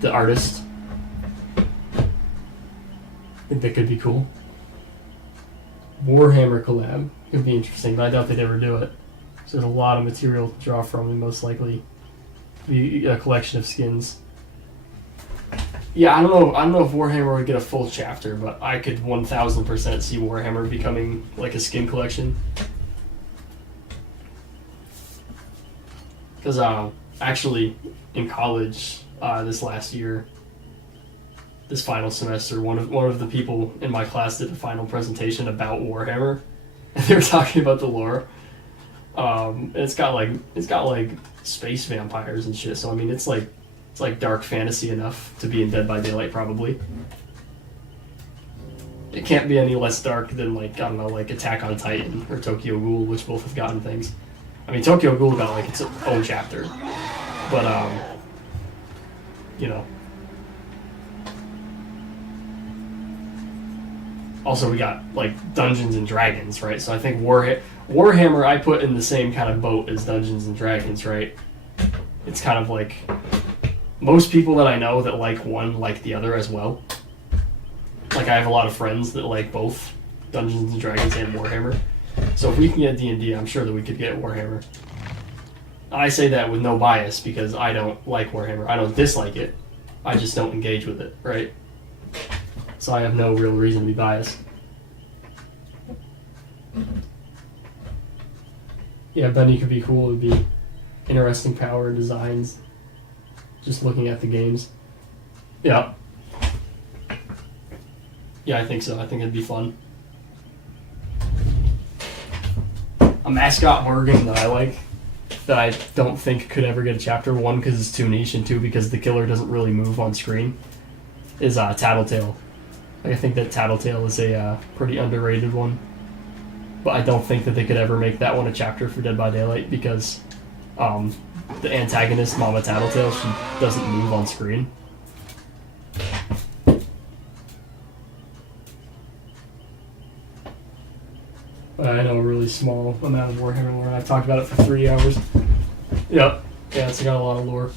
the artist. I think that could be cool. Warhammer collab could be interesting, but I doubt they'd ever do it. So there's a lot of material to draw from, and most likely be a collection of skins. Yeah, I don't know if Warhammer would get a full chapter, but I could 1000% see Warhammer becoming like a skin collection. Because actually, in college this last year, this final semester, one of the people in my class did a final presentation about Warhammer, and they were talking about the lore. And it's got like space vampires and shit. So I mean, it's like dark fantasy enough to be in Dead by Daylight probably. It can't be any less dark than like, I don't know, like Attack on Titan or Tokyo Ghoul, which both have gotten things. I mean, Tokyo Ghoul got like its own chapter, but you know. Also, we got like Dungeons and Dragons, right? So I think Warhammer I put in the same kind of boat as Dungeons and Dragons, right? It's kind of like most people that I know that like one like the other as well. Like I have a lot of friends that like both Dungeons and Dragons and Warhammer. So if we can get D&D, I'm sure that we could get Warhammer. I say that with no bias because I don't like Warhammer. I don't dislike it. I just don't engage with it, right? So I have no real reason to be biased. Yeah, Bendy could be cool. It would be interesting power designs. Just looking at the games. Yeah. Yeah, I think so. I think it'd be fun. A mascot horror game that I like, that I don't think could ever get a chapter, one, because it's too niche, and two, because the killer doesn't really move on screen, is Tattletale. Like, I think that Tattletale is a pretty underrated one. But I don't think that they could ever make that one a chapter for Dead by Daylight because the antagonist, Mama Tattletale, she doesn't move on screen. But I know a really small amount of Warhammer lore, and I've talked about it for 3 hours. Yep. Yeah, it's got a lot of lore.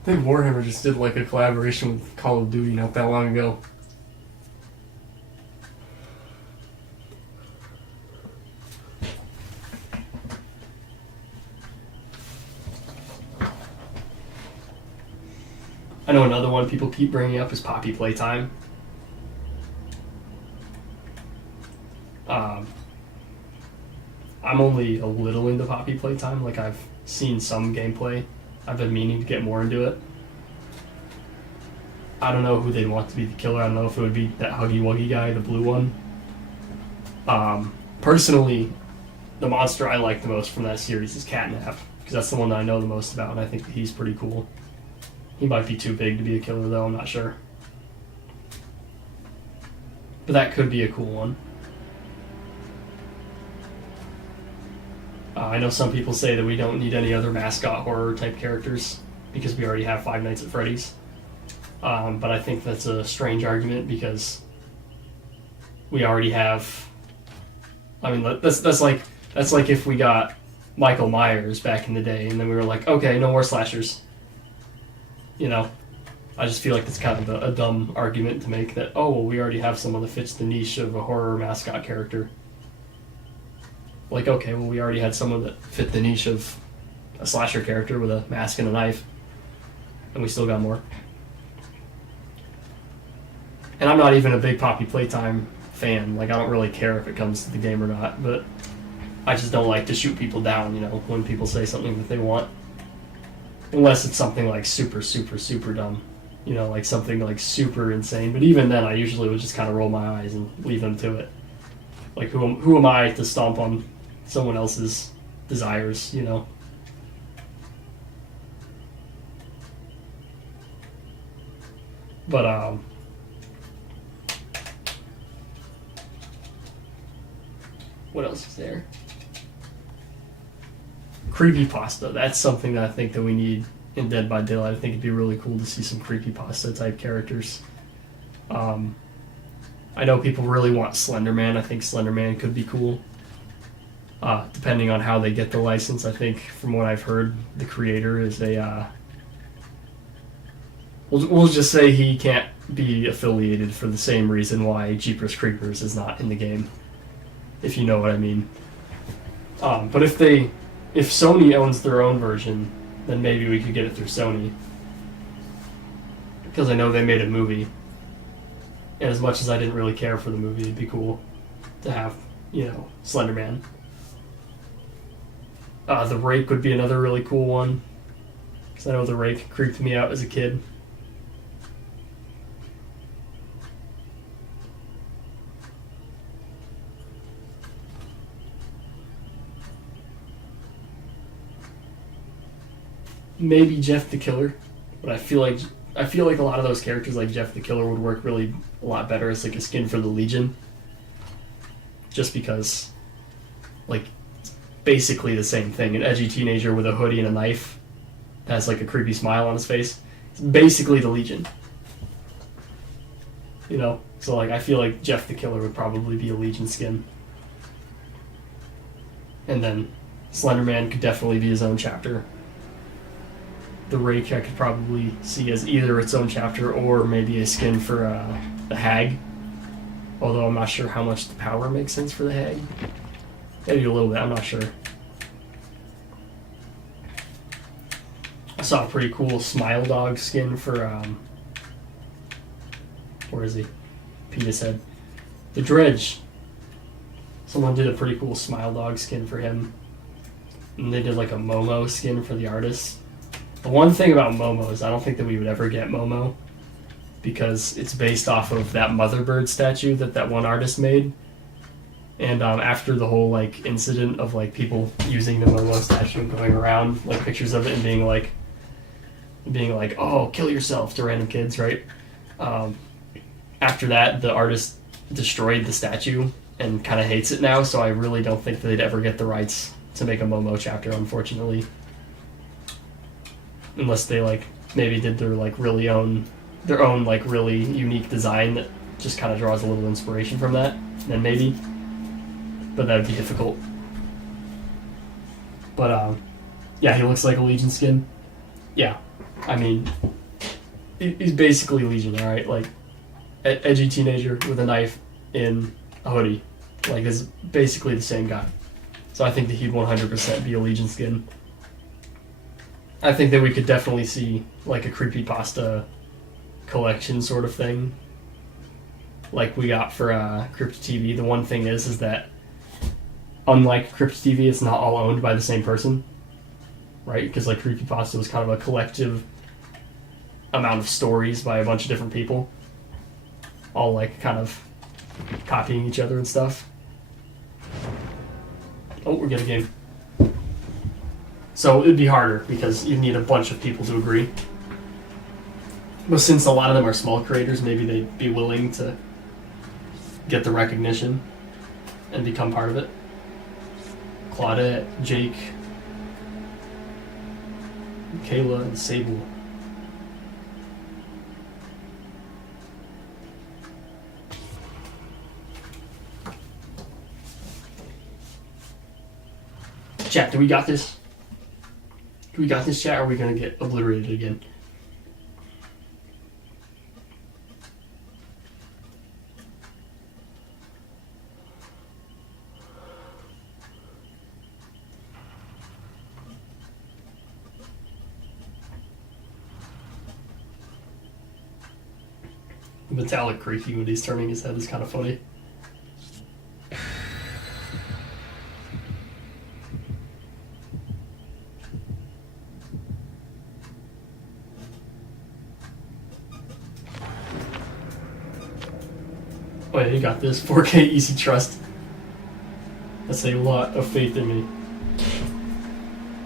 I think Warhammer just did like a collaboration with Call of Duty not that long ago. I know another one people keep bringing up is Poppy Playtime. I'm only a little into Poppy Playtime. Like, I've seen some gameplay. I've been meaning to get more into it. I don't know who they'd want to be the killer. I don't know if it would be that Huggy Wuggy guy, the blue one. Personally, the monster I like the most from that series is Catnap, because that's the one that I know the most about, and I think that he's pretty cool. He might be too big to be a killer, though. I'm not sure. But that could be a cool one. I know some people say that we don't need any other mascot horror type characters because we already have Five Nights at Freddy's. But I think that's a strange argument because we already have. I mean, that's like if we got Michael Myers back in the day, and then we were like, okay, no more slashers. You know, I just feel like it's kind of a dumb argument to make that, oh, well, we already have someone that fits the niche of a horror mascot character. Like, okay, well, we already had someone that fit the niche of a slasher character with a mask and a knife, and we still got more. And I'm not even a big Poppy Playtime fan. Like, I don't really care if it comes to the game or not, but I just don't like to shoot people down, you know, when people say something that they want. Unless it's something like super, super, super dumb. You know, like something like super insane. But even then, I usually would just kind of roll my eyes and leave them to it. Like, who am I to stomp on someone else's desires, you know? But, what else is there? Creepypasta. That's something that I think that we need in Dead by Daylight. I think it'd be really cool to see some creepypasta type characters. I know people really want Slenderman. I think Slenderman could be cool. Depending on how they get the license, I think from what I've heard, the creator is a... We'll just say he can't be affiliated for the same reason why Jeepers Creepers is not in the game. If you know what I mean. But if Sony owns their own version, then maybe we could get it through Sony. Because I know they made a movie. And as much as I didn't really care for the movie, it'd be cool to have, you know, Slenderman. The Rake would be another really cool one. Because I know the Rake creeped me out as a kid. Maybe Jeff the Killer, but I feel like a lot of those characters like Jeff the Killer would work really a lot better as like a skin for the Legion. Just because, like, it's basically the same thing. An edgy teenager with a hoodie and a knife has like a creepy smile on his face. It's basically the Legion. You know? So like I feel like Jeff the Killer would probably be a Legion skin. And then Slenderman could definitely be his own chapter. The Rake I could probably see as either its own chapter or maybe a skin for the Hag. Although I'm not sure how much the power makes sense for the Hag. Maybe a little bit, I'm not sure. I saw a pretty cool Smile Dog skin for, where is he? Penis Head. The Dredge. Someone did a pretty cool Smile Dog skin for him. And they did like a Momo skin for the artist. The one thing about Momo is I don't think that we would ever get Momo because it's based off of that Motherbird statue that one artist made. And after the whole like incident of like people using the Momo statue and going around like pictures of it and being like, oh, kill yourself to random kids, right? After that, the artist destroyed the statue and kind of hates it now. So I really don't think that they'd ever get the rights to make a Momo chapter, unfortunately. Unless they like maybe did their like their own like really unique design that just kind of draws a little inspiration from that, then maybe. But that would be difficult. But yeah, he looks like a Legion skin. Yeah, I mean, he's basically Legion, all right? Like edgy teenager with a knife in a hoodie, like is basically the same guy. So I think that he'd 100% be a Legion skin. I think that we could definitely see like a creepypasta collection sort of thing, like we got for Crypt TV. The one thing is that unlike Crypt TV, it's not all owned by the same person, right? Because like creepypasta was kind of a collective amount of stories by a bunch of different people, all like kind of copying each other and stuff. Oh, we're getting a game. So it'd be harder because you need a bunch of people to agree. But since a lot of them are small creators, maybe they'd be willing to get the recognition and become part of it. Claudette, Jake, Kayla, and Sable. Chat, do we got this? Do we got this, chat, or are we gonna get obliterated again? The metallic creaky when he's turning his head is kind of funny. Oh yeah, you got this. 4K easy trust. That's a lot of faith in me.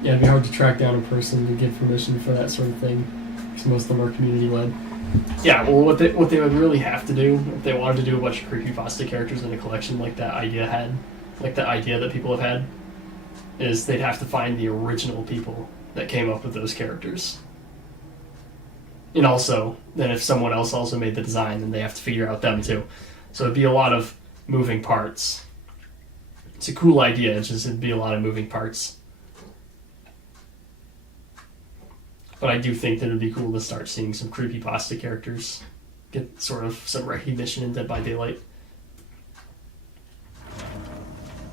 Yeah, it'd be hard to track down a person to give permission for that sort of thing, because most of them are community-led. Yeah, well, what they would really have to do, if they wanted to do a bunch of creepypasta characters in a collection like that idea that people have had, is they'd have to find the original people that came up with those characters. And also, then if someone else also made the design, then they have to figure out them too. So it'd be a lot of moving parts. It's a cool idea, it's just it'd be a lot of moving parts. But I do think that it'd be cool to start seeing some creepypasta characters get sort of some recognition in Dead by Daylight.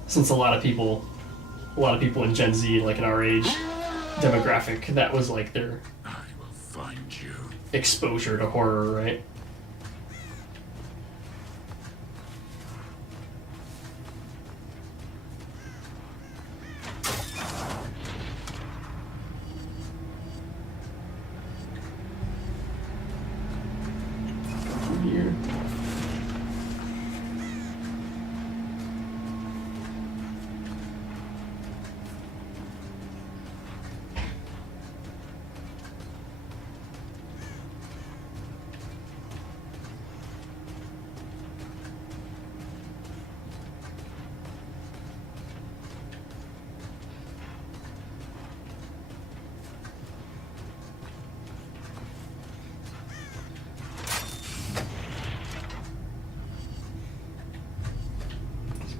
Since a lot of people in Gen Z, like in our age demographic, that was like their I will find you. exposure to horror, right? Here.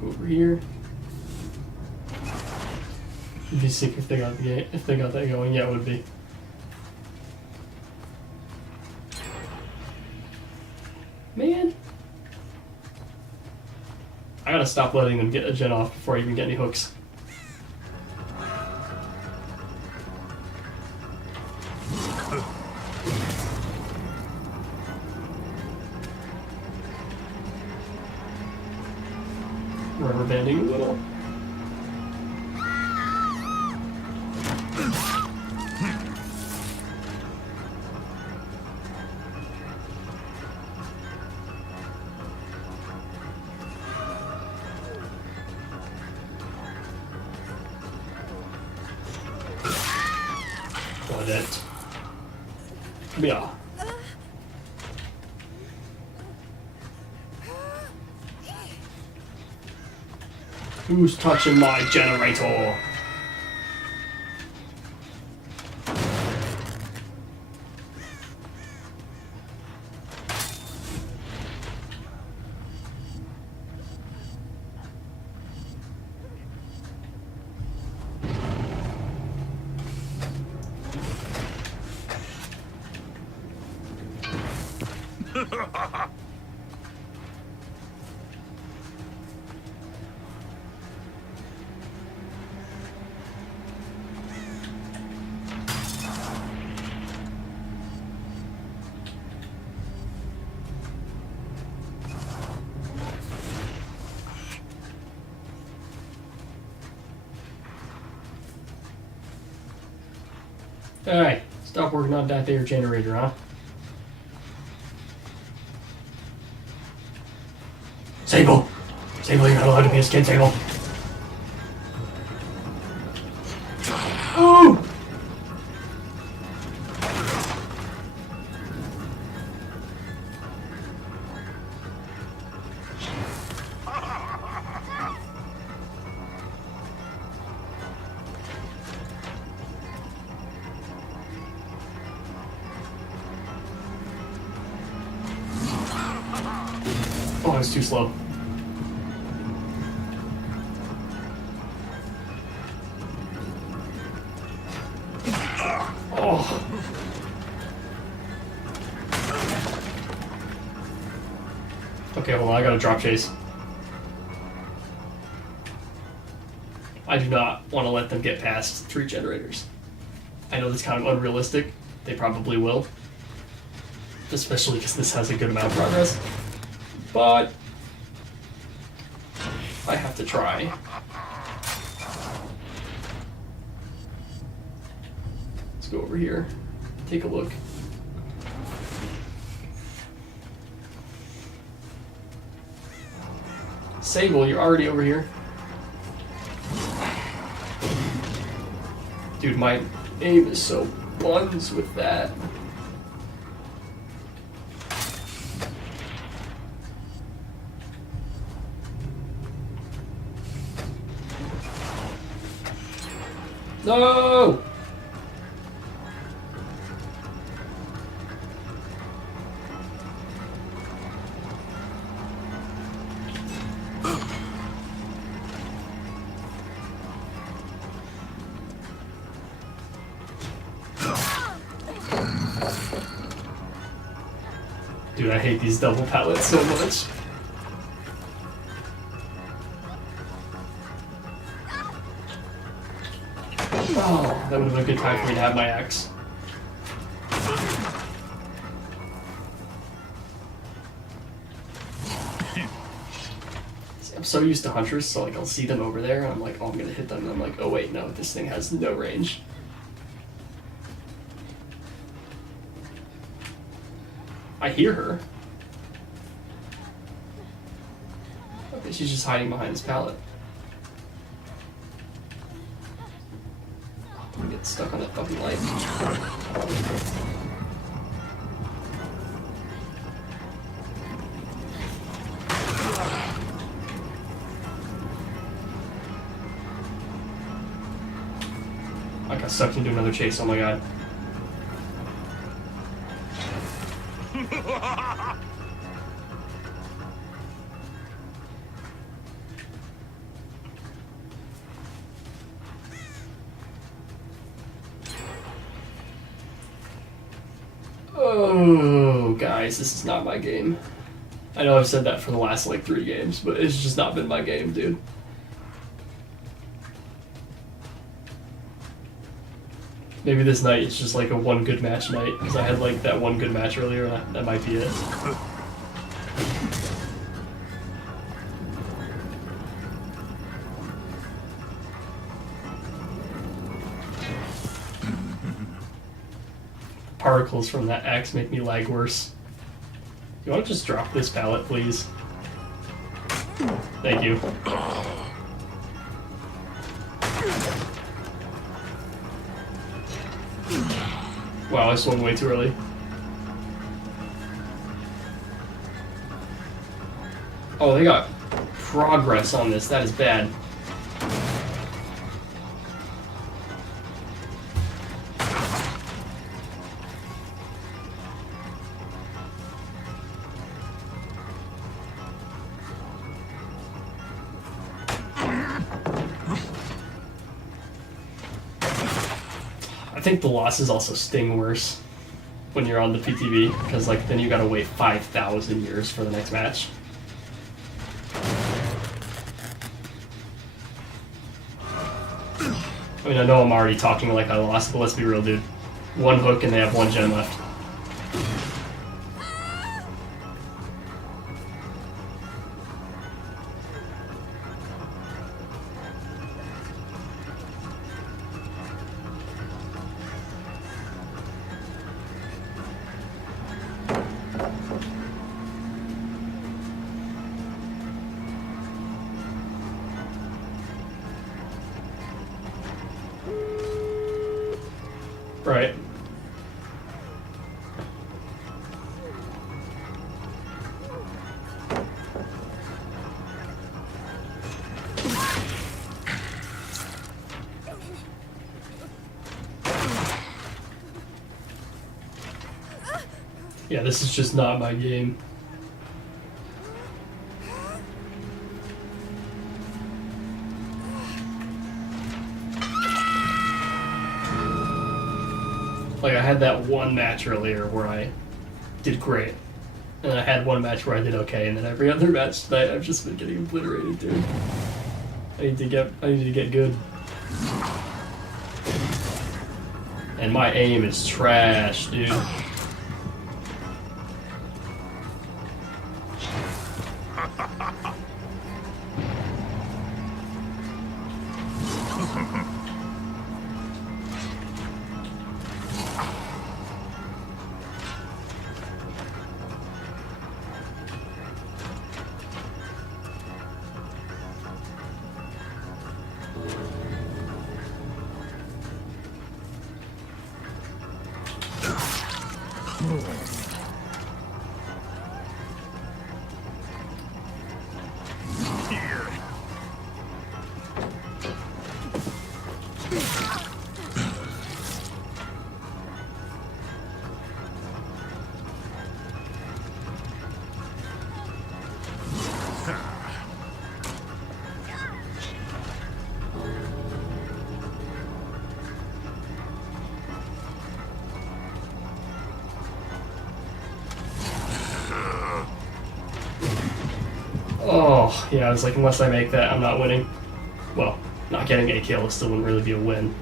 Over here. It'd be sick if they got that going. Yeah, it would be. Man, I gotta stop letting them get a gen off before I even get any hooks. Rubber banding a little. Got it. Yeah. Who's touching my generator? Alright, stop working on that there generator, huh? Sable! Sable, you're not allowed to be a skin, Sable! Ooh! Oh, I was too slow. Oh. Okay, hold on, I gotta drop chase. I do not want to let them get past 3 generators. I know that's kind of unrealistic. They probably will. Especially because this has a good amount of progress. But I have to try. Let's go over here. Take a look. Sable, you're already over here. Dude, my aim is so buns with that. No! Dude, I hate these double pallets so much. Oh, that would have been a good time for me to have my axe. See, I'm so used to hunters, so like I'll see them over there and I'm like, oh, I'm gonna hit them, and I'm like, oh wait, no, this thing has no range. I hear her. Okay, she's just hiding behind this pallet. Oh, I'm gonna get stuck on that fucking light. I got sucked into another chase, oh my god. Oh, guys, this is not my game. I know I've said that for the last, like, 3 games, but it's just not been my game, dude. Maybe this night it's just, like, a one good match night, because I had, like, that one good match earlier, and that might be it. Particles from that axe make me lag worse. You want to just drop this pallet, please? Thank you. Wow, I swung way too early. Oh, they got progress on this. That is bad. I think the losses also sting worse when you're on the PTB, because like then you gotta wait 5,000 years for the next match. I mean, I know I'm already talking like I lost, but let's be real, dude. 1 hook and they have 1 gen left. Right. Yeah, this is just not my game. Like, I had that one match earlier where I did great. And then I had one match where I did okay, and then every other match tonight I've just been getting obliterated, dude. I need to get good. And my aim is trash, dude. Oh, yeah, I was like, unless I make that, I'm not winning. Well, not getting a kill still wouldn't really be a win.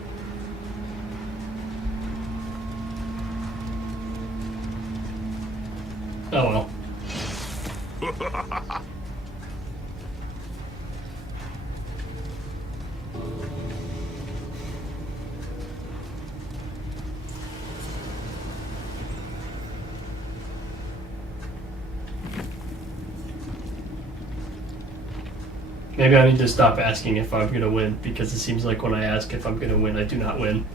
Oh well. Maybe I need to stop asking if I'm gonna win, because it seems like when I ask if I'm gonna win, I do not win.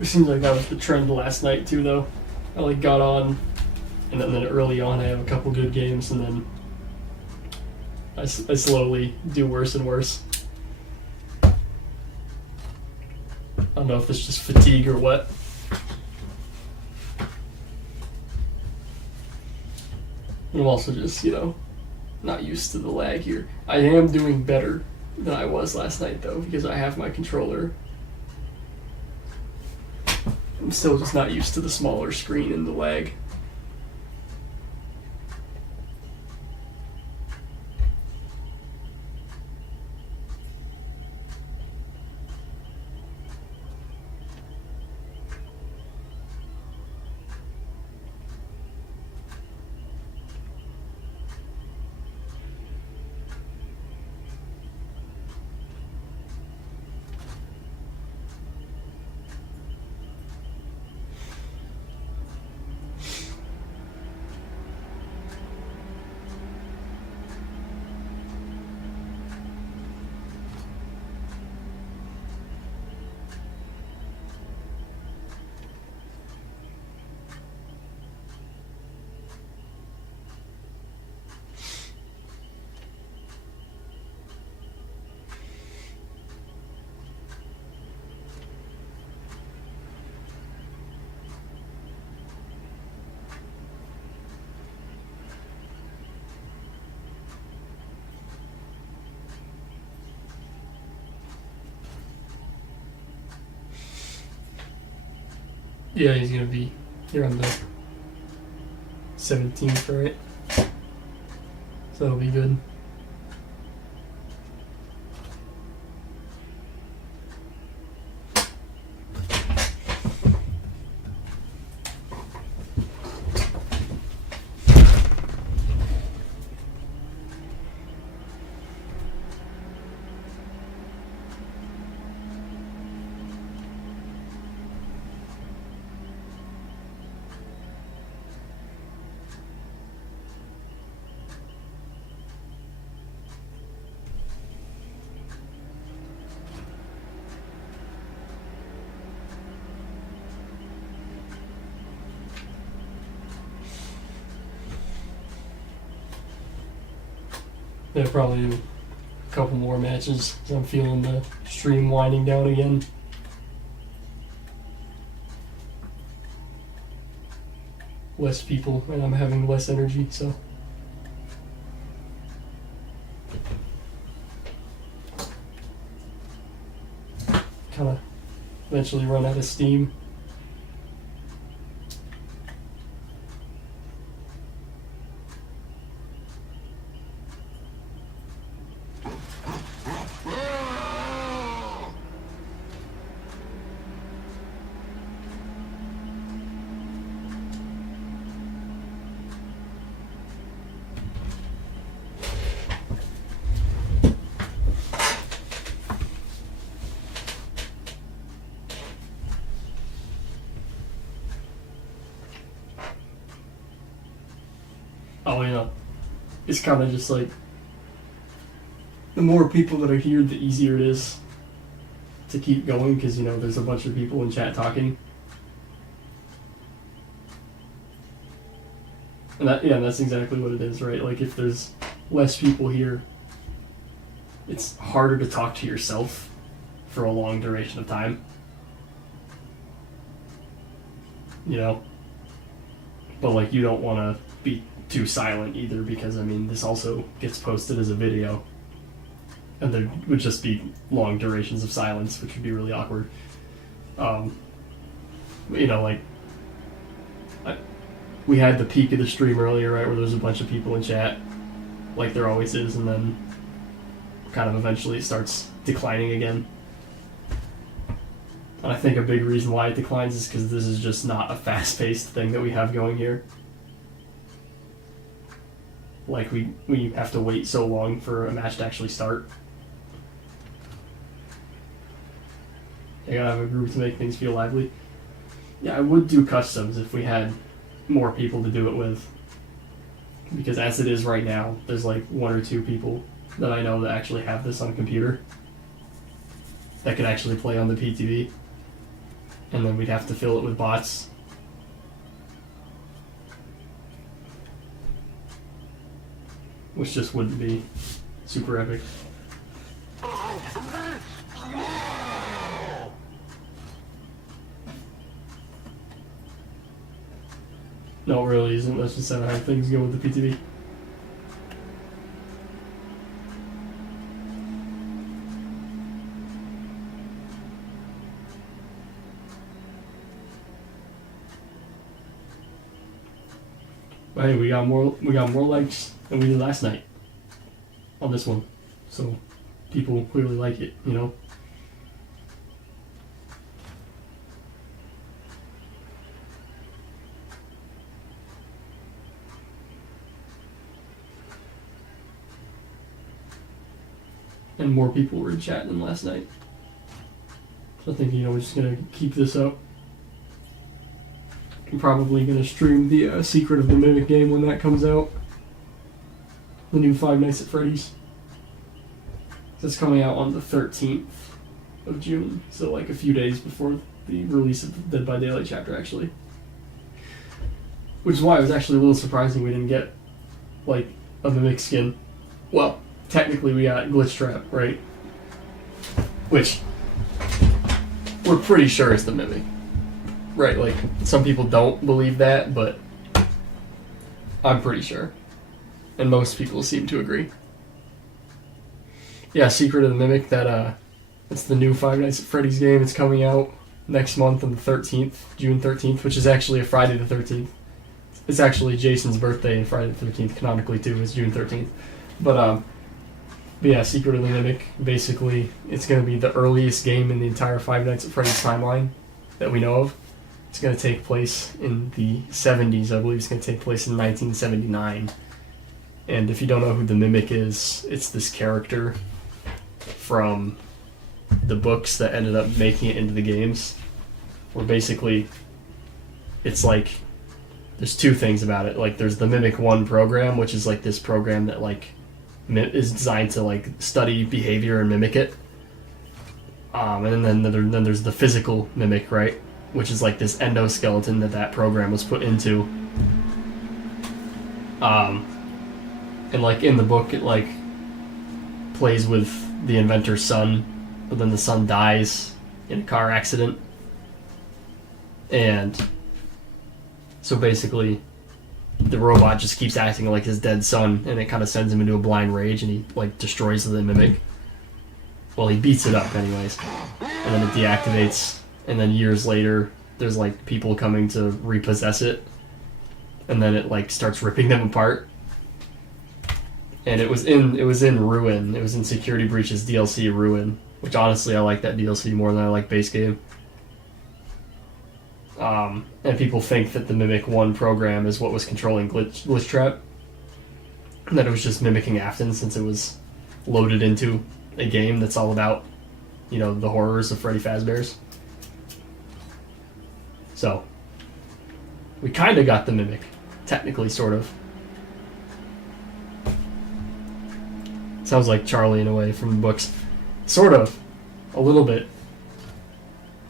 It seems like that was the trend last night too, though. I like got on, and then early on I have a couple good games, and then I slowly do worse and worse. I don't know if it's just fatigue or what. And I'm also just, not used to the lag here. I am doing better than I was last night, though, because I have my controller. I'm still just not used to the smaller screen and the lag. Yeah, he's gonna be here on the 17th, right? So that'll be good. Yeah, probably a couple more matches. I'm feeling the stream winding down again. Less people, and I'm having less energy, so. Kind of eventually run out of steam. Oh, yeah. It's kind of just like, the more people that are here, the easier it is to keep going, because, you know, there's a bunch of people in chat talking. And that's exactly what it is, right? Like, if there's less people here, it's harder to talk to yourself for a long duration of time. You know? But, like, you don't want to be too silent either, because, I mean, this also gets posted as a video. And there would just be long durations of silence, which would be really awkward. You know, like, we had the peak of the stream earlier, right, where there's a bunch of people in chat, like there always is, and then kind of eventually it starts declining again. And I think a big reason why it declines is because this is just not a fast-paced thing that we have going here. Like, we have to wait so long for a match to actually start. You gotta have a group to make things feel lively. Yeah, I would do customs if we had more people to do it with. Because as it is right now, there's like 1 or 2 people that I know that actually have this on a computer that can actually play on the PTB. And then we'd have to fill it with bots. Which just wouldn't be super epic. No, it really isn't. That's just how things go with the PTB. But hey, we got more likes than we did last night on this one. So people clearly like it, you know? And more people were in chat than last night. So I think, you know, we're just gonna keep this up. I'm probably gonna stream the Secret of the Mimic game when that comes out. The new Five Nights at Freddy's. That's coming out on the 13th of June, so like a few days before the release of the Dead by Daylight chapter, actually. Which is why it was actually a little surprising we didn't get, like, a Mimic skin. Well, technically we got Glitch Trap, right? Which we're pretty sure is the Mimic. Right, like, some people don't believe that, but I'm pretty sure. And most people seem to agree. Yeah, Secret of the Mimic, it's the new Five Nights at Freddy's game. It's coming out next month on the 13th, June 13th, which is actually a Friday the 13th. It's actually Jason's birthday, and Friday the 13th, canonically too, is June 13th. But yeah, Secret of the Mimic, basically, it's going to be the earliest game in the entire Five Nights at Freddy's timeline that we know of. It's going to take place in the 70s, I believe it's going to take place in 1979. And if you don't know who the Mimic is, it's this character from the books that ended up making it into the games. Where basically, it's like, there's 2 things about it. Like, there's the Mimic 1 program, which is like this program that like is designed to like study behavior and mimic it. And then there's the physical Mimic, right? Which is like this endoskeleton that program was put into. And like in the book, it like plays with the inventor's son, but then the son dies in a car accident. And so basically, the robot just keeps acting like his dead son, and it kind of sends him into a blind rage, and he like destroys the mimic. Well, he beats it up anyways, and then it deactivates, and then years later, there's like people coming to repossess it, and then it like starts ripping them apart. And it was in Ruin. It was in Security Breach's DLC Ruin, which honestly I like that DLC more than I like base game. And people think that the Mimic 1 program is what was controlling Glitch Trap, and that it was just mimicking Afton since it was loaded into a game that's all about, you know, the horrors of Freddy Fazbear's. So, we kind of got the Mimic, technically, sort of. Sounds like Charlie in a way from the books. Sort of. A little bit.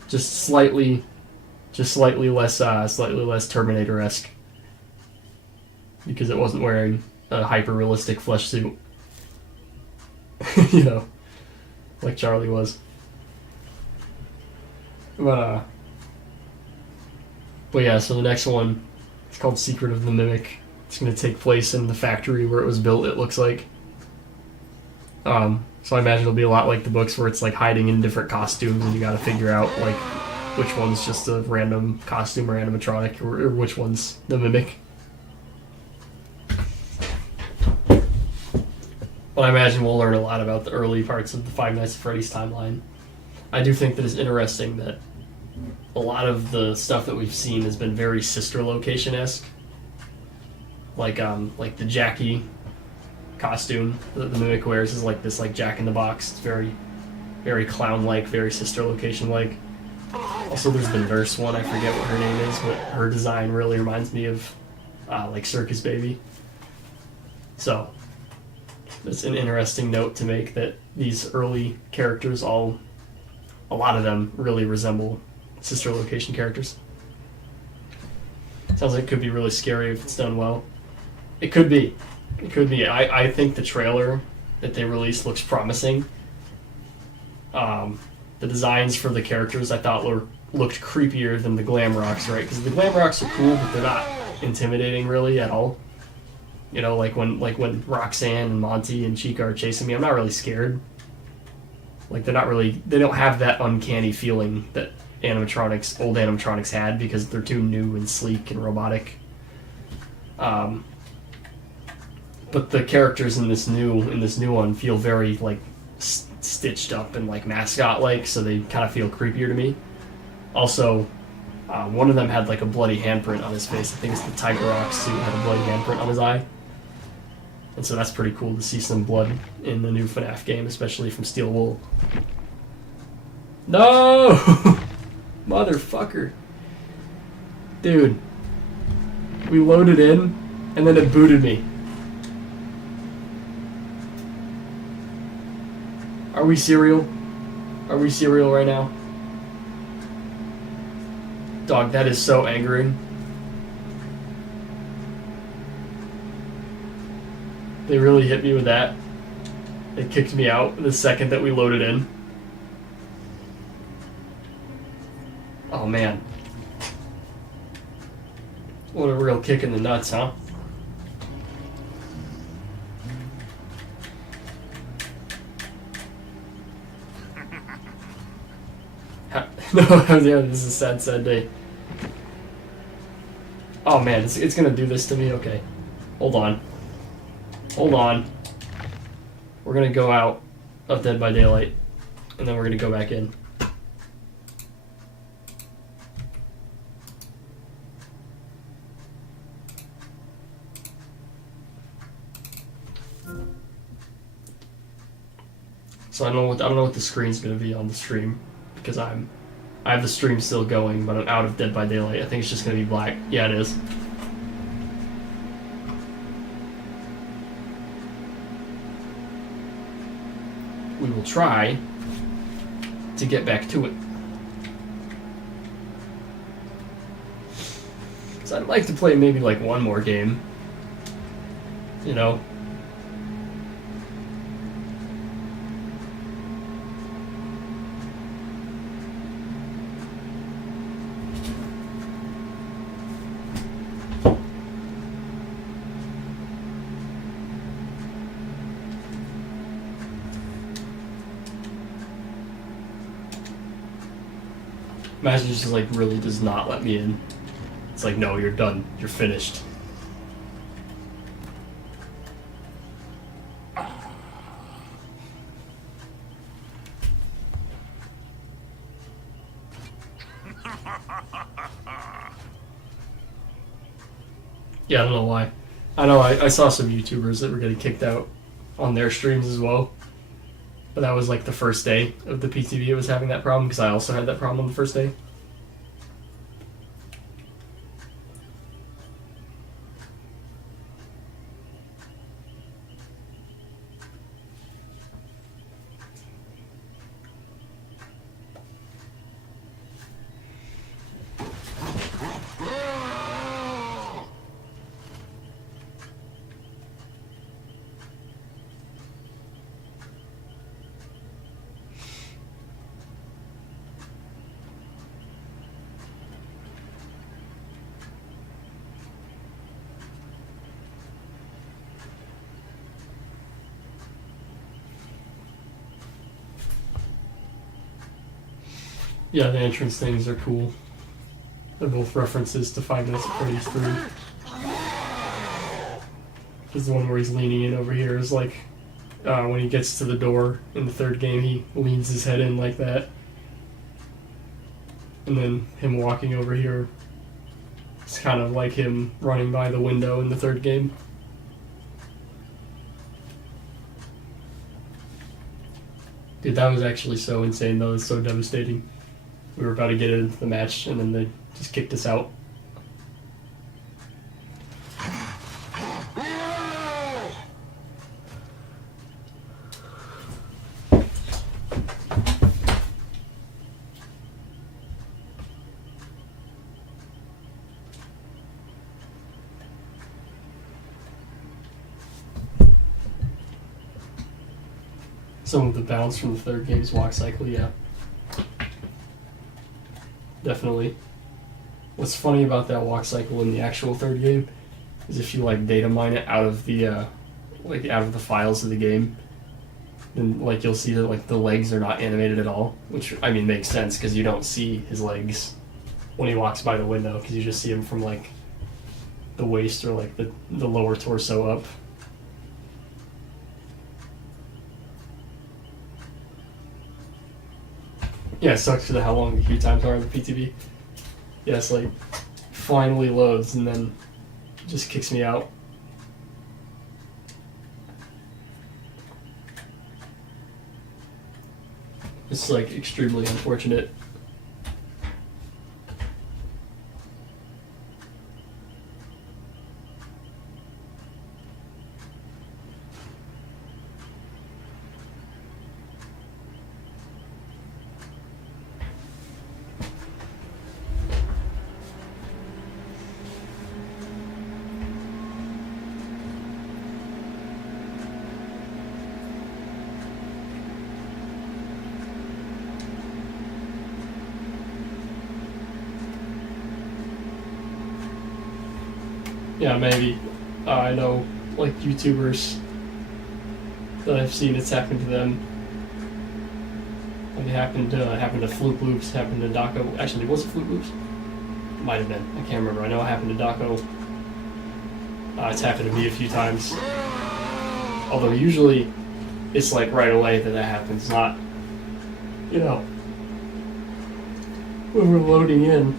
Just slightly less Terminator-esque. Because it wasn't wearing a hyper-realistic flesh suit. You know, like Charlie was. But yeah, so the next one, it's called Secret of the Mimic. It's going to take place in the factory where it was built, it looks like. So I imagine it'll be a lot like the books where it's like hiding in different costumes and you gotta figure out like which one's just a random costume or animatronic or which one's the mimic. Well, I imagine we'll learn a lot about the early parts of the Five Nights at Freddy's timeline. I do think that it's interesting that a lot of the stuff that we've seen has been very sister location-esque. Like the Jackie costume that the Mimic wears is like this like Jack in the Box. It's very, very clown-like, very sister location-like. Also, there's the nurse one. I forget what her name is, but her design really reminds me of like Circus Baby. So it's an interesting note to make that these early characters, a lot of them really resemble sister location characters. Sounds like it could be really scary if it's done well. It could be. It could be. I think the trailer that they released looks promising. The designs for the characters I thought looked creepier than the Glam Rocks, right? Because the Glam Rocks are cool, but they're not intimidating really at all. You know, like when Roxanne and Monty and Chica are chasing me, I'm not really scared. Like they don't have that uncanny feeling that old animatronics had because they're too new and sleek and robotic. But the characters in this new one feel very like stitched up and like mascot like, so they kind of feel creepier to me. Also, one of them had like a bloody handprint on his face. I think it's the Tiger Rock suit had a bloody handprint on his eye, and so that's pretty cool to see some blood in the new FNAF game, especially from Steel Wool. No, motherfucker, dude. We loaded in, and then it booted me. Are we serial? Are we serial right now? Dog, that is so angering. They really hit me with that. They kicked me out the second that we loaded in. Oh man. What a real kick in the nuts, huh? No, yeah, this is a sad day. Oh man, it's gonna do this to me? Okay. Hold on. We're gonna go out of Dead by Daylight, and then we're gonna go back in. So I don't know what the screen's gonna be on the stream, because I have the stream still going, but I'm out of Dead by Daylight. I think it's just going to be black. Yeah, it is. We will try to get back to it. Because I'd like to play maybe like one more game. You know? Imagine just like really does not let me in. It's like, no, you're done. You're finished. Yeah, I don't know why. I know I saw some YouTubers that were getting kicked out on their streams as well. But that was like the first day of the PTB it was having that problem, because I also had that problem on the first day. Yeah, the entrance things are cool. They're both references to 5 Nights at Freddy's 3. Because the one where he's leaning in over here is like, when he gets to the door in the third game, he leans his head in like that. And then him walking over here, it's kind of like him running by the window in the third game. Dude, that was actually so insane though, it's so devastating. We were about to get into the match, and then they just kicked us out. Some of the bounce from the third game's walk cycle, yeah. Definitely. What's funny about that walk cycle in the actual third game is if you like data mine it out of the out of the files of the game, then like you'll see that like the legs are not animated at all, which I mean makes sense because you don't see his legs when he walks by the window, because you just see him from like the waist or like the lower torso up. Yeah, it sucks for how long the queue times are in the PTB. Yeah, it's like finally loads and then just kicks me out. It's like extremely unfortunate. Yeah, maybe. I know, like, YouTubers that I've seen it's happened to them. Like, it happened to Floop Loops, happened to Daco. Actually, was it Floop Loops? Might have been. I can't remember. I know it happened to Daco. It's happened to me a few times. Although usually it's like right away that happens, not, you know, when we're loading in.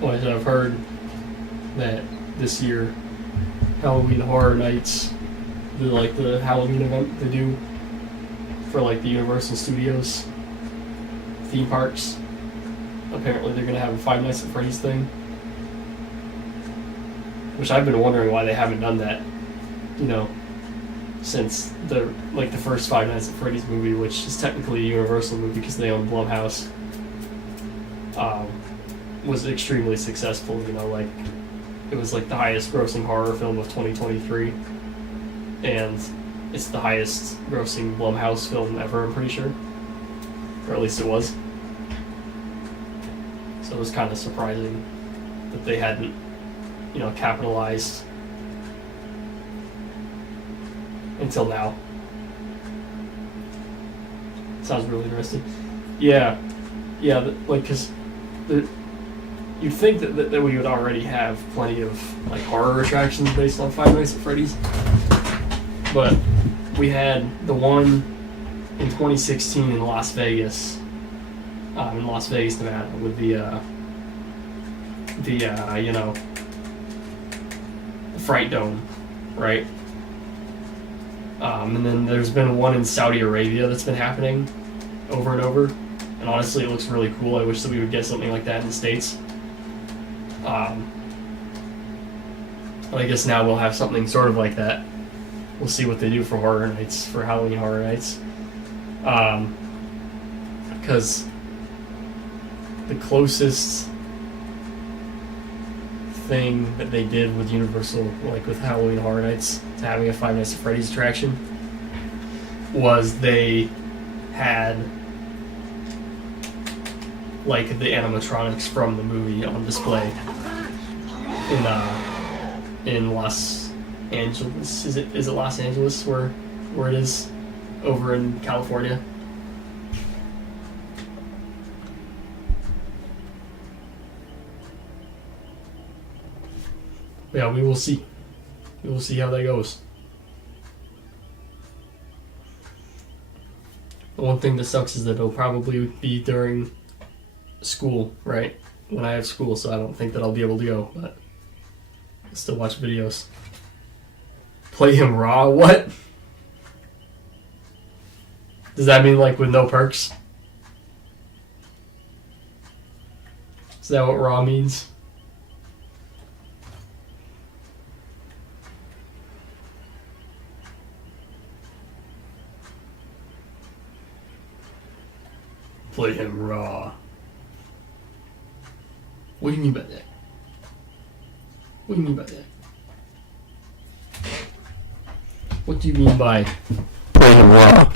Like I've heard that this year, Halloween Horror Nights, the Halloween event they do for like the Universal Studios theme parks. Apparently they're gonna have a 5 Nights at Freddy's thing, which I've been wondering why they haven't done that. You know, since the first Five Nights at Freddy's movie, which is technically a Universal movie because they own Blumhouse, was extremely successful. You know, like it was like the highest grossing horror film of 2023, and it's the highest grossing Blumhouse film ever, I'm pretty sure, or at least it was. So it was kind of surprising that they hadn't, you know, capitalized until now. Sounds really interesting. Yeah, like, because you'd think that we would already have plenty of like horror attractions based on Five Nights at Freddy's, but we had the one in 2016 in Las Vegas, Nevada, with the Fright Dome, right? And then there's been one in Saudi Arabia that's been happening over and over, and honestly it looks really cool. I wish that we would get something like that in the States. But I guess now we'll have something sort of like that. We'll see what they do for Horror Nights, for Halloween Horror Nights. Because the closest thing that they did with Universal, like with Halloween Horror Nights, to having a Five Nights at Freddy's attraction, was they had like the animatronics from the movie on display in Los Angeles. Is it Los Angeles where it is over in California? Yeah, we will see. We will see how that goes. The one thing that sucks is that it'll probably be during school, right? When I have school, so I don't think that I'll be able to go, but I'll still watch videos. Play him raw? What? Does that mean like with no perks? Is that what raw means? Play him raw. What do you mean by that? What do you mean by that? What do you mean by play him raw?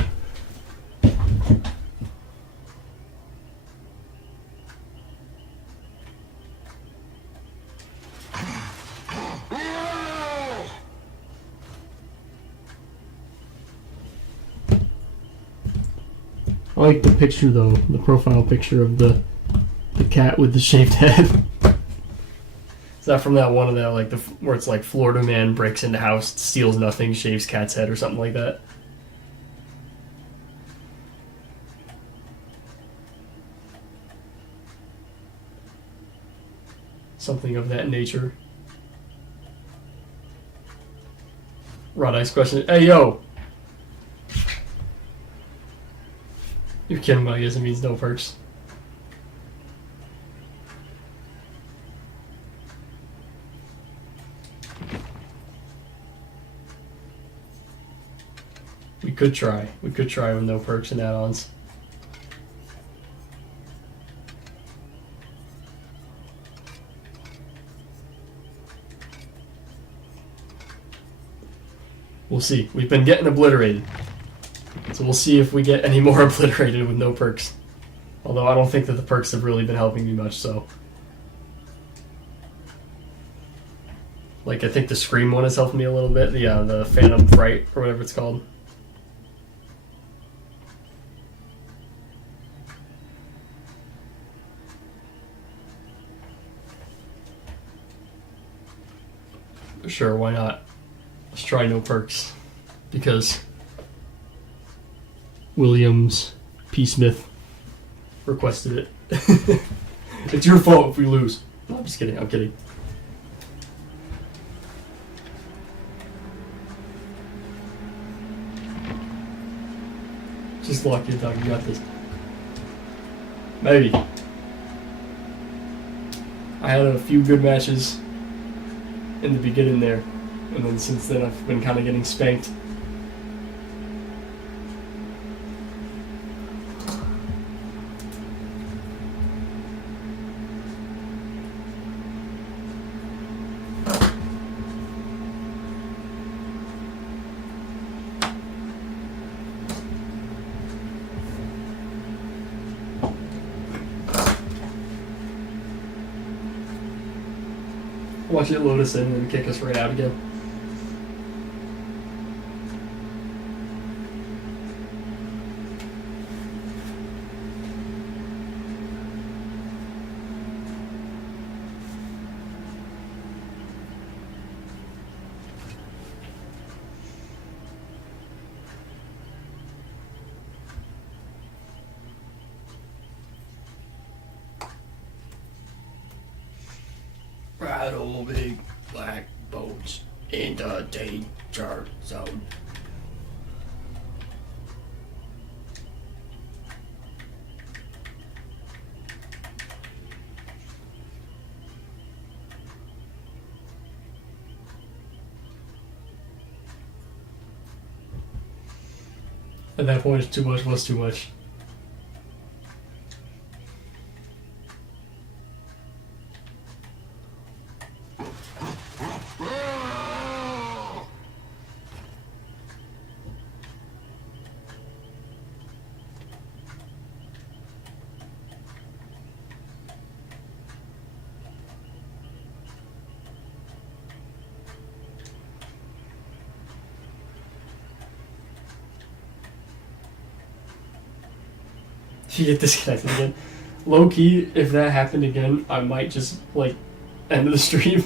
I like the picture though, the profile picture of the cat with the shaved head. Is that from that one of that, like where it's like Florida man breaks into house, steals nothing, shaves cat's head or something like that? Something of that nature. Rod Ice question. Hey yo! You're kidding, but I guess it means no perks. We could try. We could try with no perks and add-ons. We'll see. We've been getting obliterated. So we'll see if we get any more obliterated with no perks. Although I don't think that the perks have really been helping me much, so. Like, I think the Scream one has helped me a little bit. The Phantom Fright, or whatever it's called. Sure, why not? Let's try no perks. Because Williams P. Smith requested it. It's your fault if we lose. No, I'm just kidding. I'm kidding. Just lock your dog. You got this. Maybe. I had a few good matches in the beginning there, and then since then I've been kind of getting spanked Watch it load us in and kick us right out again. Rattle big black boats in the danger zone. At that point, too much was too much. You get disconnected again. Low key, if that happened again, I might just like end the stream.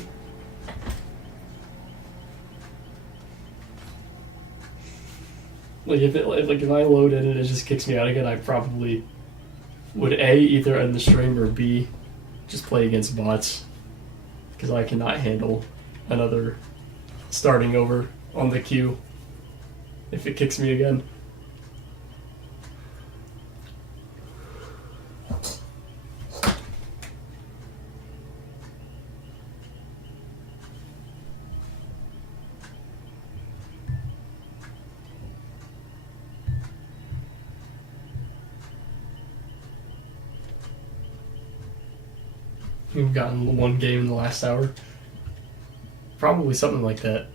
Like if I load in and it just kicks me out again, I probably would A, either end the stream, or B, just play against bots, because I cannot handle another starting over on the queue if it kicks me again. We've gotten one game in the last hour. Probably something like that.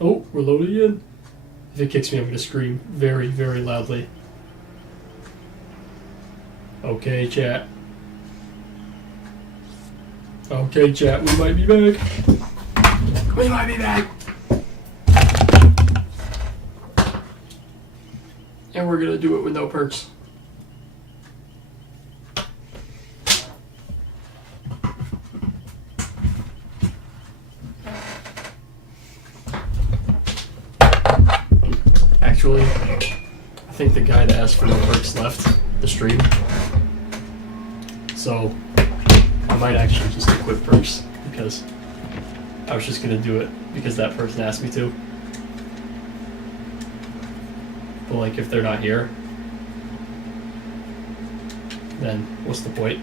Oh, we're loading in. If it kicks me, I'm going to scream very, very loudly. Okay, chat. Okay, chat, we might be back. We might be back. And we're going to do it with no perks. Actually, I think the guy that asked for no perks left the stream. So, I might actually just quit perks because I was just going to do it because that person asked me to. But like, if they're not here, then what's the point?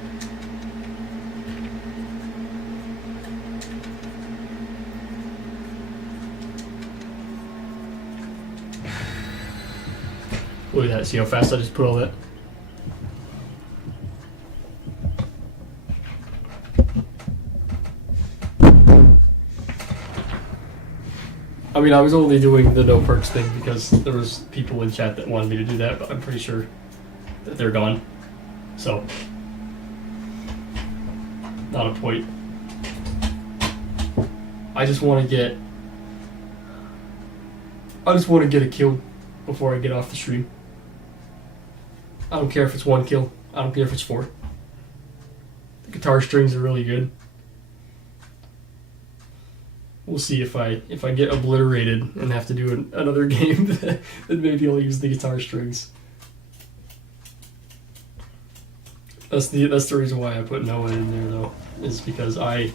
Look at that, see how fast I just put all that? I mean, I was only doing the no perks thing because there was people in chat that wanted me to do that, but I'm pretty sure that they're gone. So, not a point. I just want to get a kill before I get off the stream. I don't care if it's one kill. I don't care if it's 4. guitar strings are really good. We'll see if I get obliterated and have to do another game, then maybe I'll use the guitar strings. That's the reason why I put Noah in there though, is because I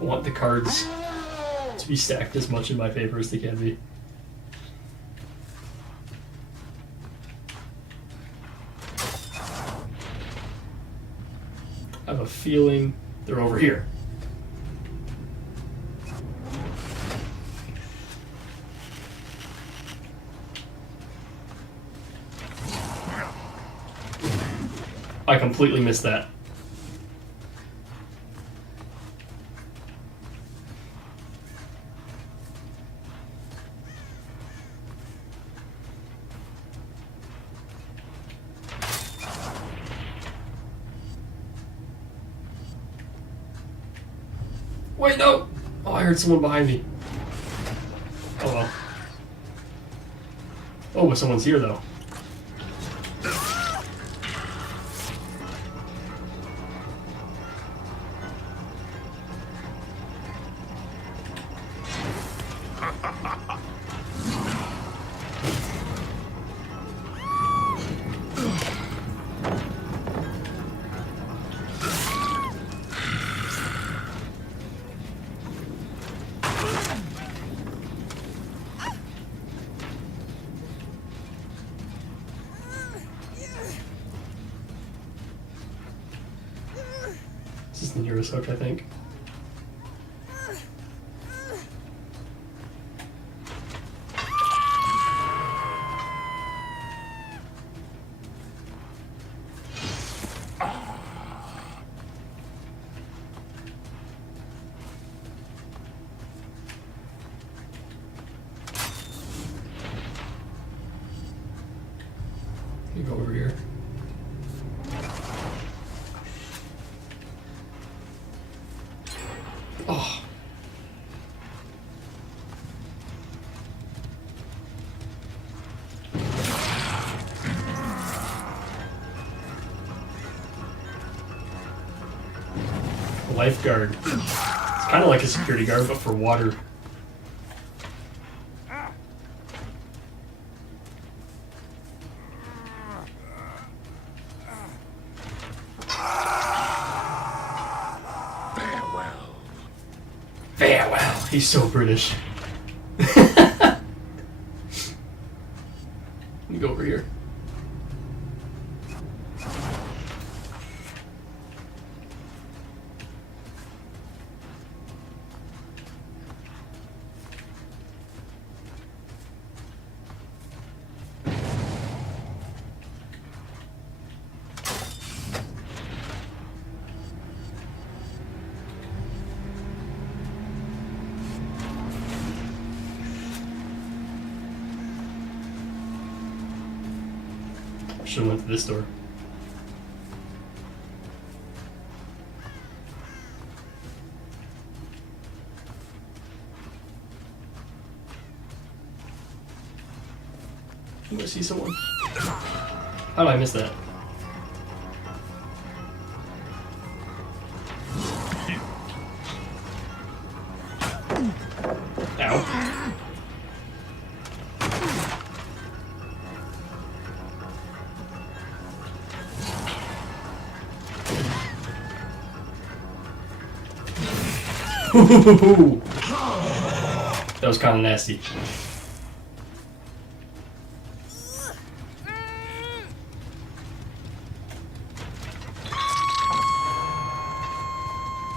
want the cards to be stacked as much in my favor as they can be. I have a feeling they're over here. I completely missed that. Wait, no! Oh, I heard someone behind me. Oh well. Oh, but someone's here though. This is the nearest hook, I think. You go over here. Oh. A lifeguard. It's kind of like a security guard, but for water. Farewell. He's so British. Let me go over here. Should have went to this door. I'm gonna see someone. How did I miss that? Ow. That was kind of nasty.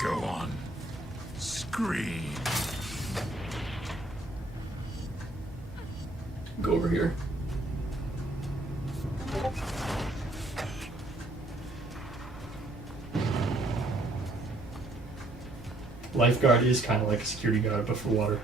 Go on. Scream. Go over here. Lifeguard is kind of like a security guard, but for water.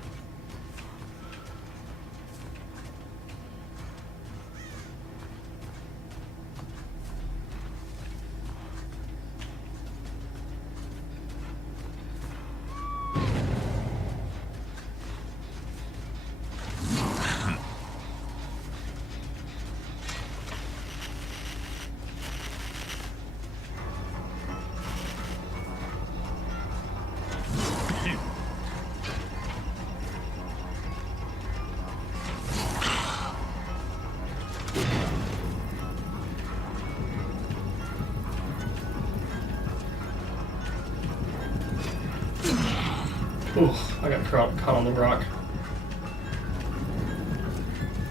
Oh, I got caught on the rock.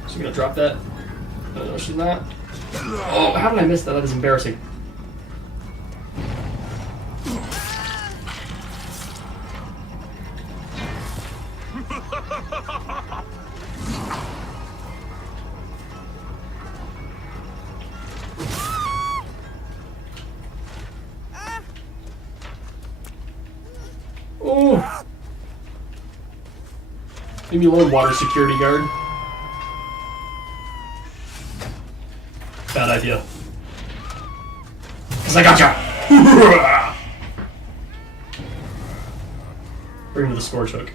Is she gonna drop that? No, she's not. Oh, how did I miss that? That is embarrassing. Oh! Leave me alone, water security guard. Bad idea. Cause I gotcha! Bring him to the scorch hook.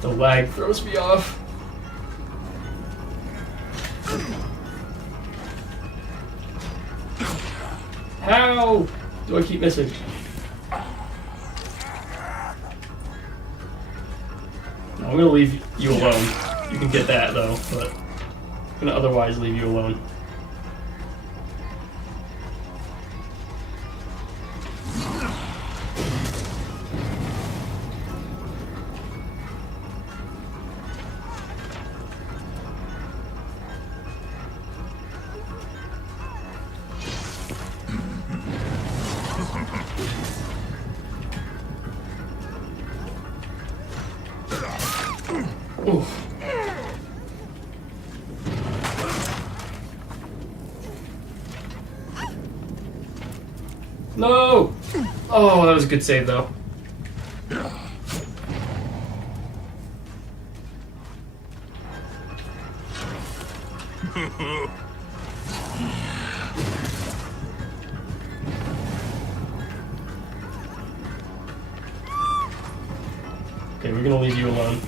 The lag throws me off. How do I keep missing? No, I'm gonna leave you alone. You can get that though, but I'm gonna otherwise leave you alone. Oof. No! Oh, that was a good save though. Okay, we're gonna leave you alone.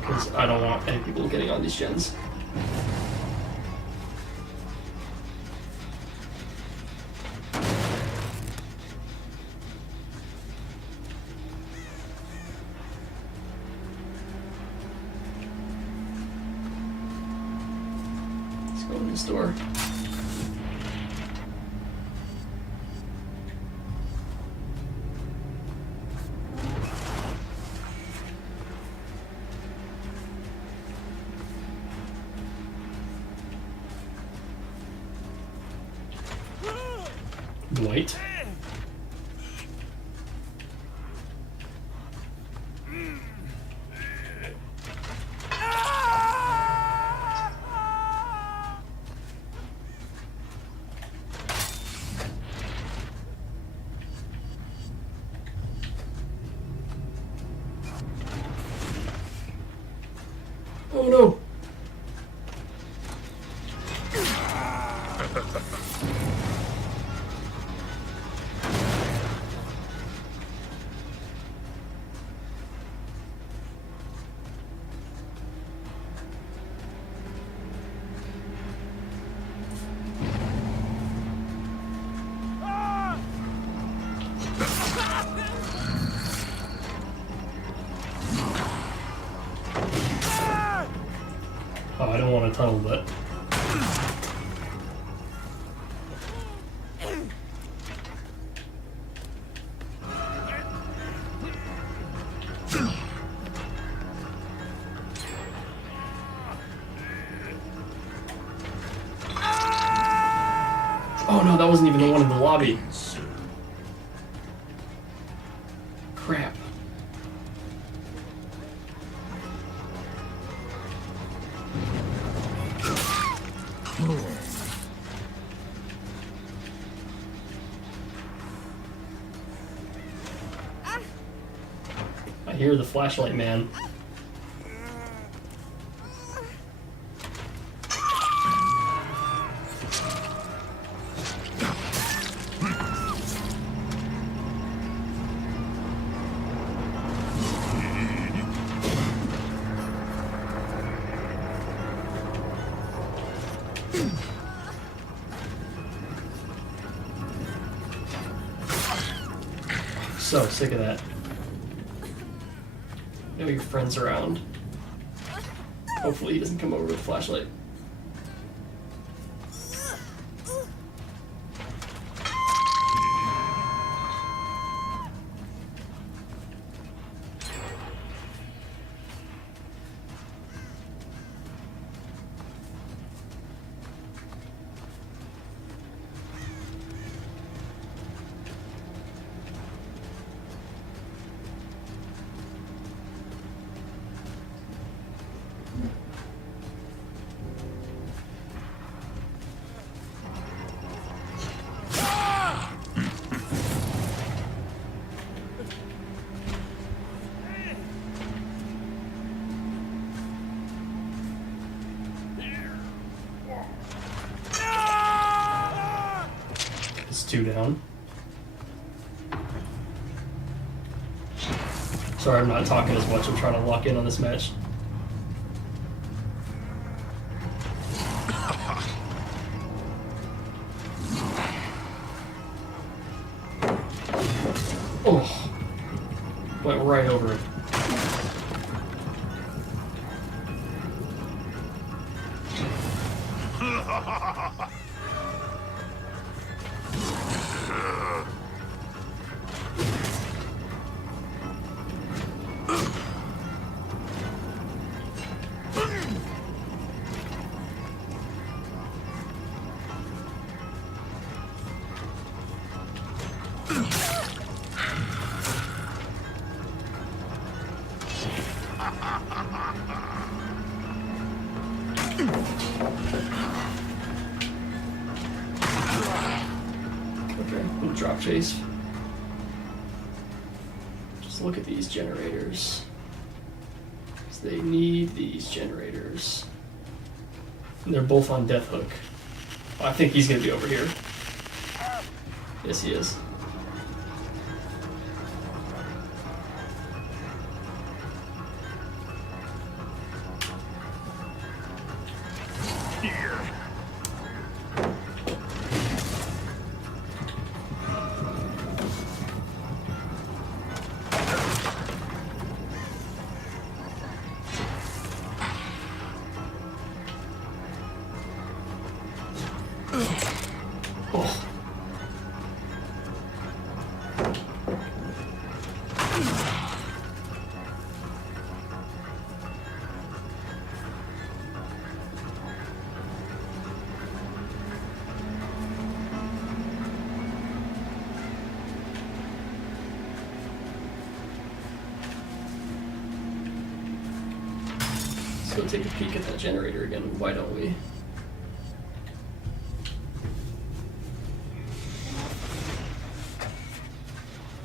Because I don't want any people getting on these gens. Let's go in this door. Dwight. Oh no! Oh, I don't want to tunnel, but... Oh no, that wasn't even the one in the lobby. Crap. I hear the flashlight man. so sick of that. Know your friend's around. Hopefully he doesn't come over with a flashlight. It's 2 down. Sorry, I'm not talking as much. I'm trying to lock in on this match. Oh, went right over it. Okay, we'll drop chase. Just look at these generators. 'Cause they need these generators. And they're both on Death Hook. Oh, I think he's gonna be over here. Yes, he is. Oh. Let's go take a peek at that generator again. Why don't we?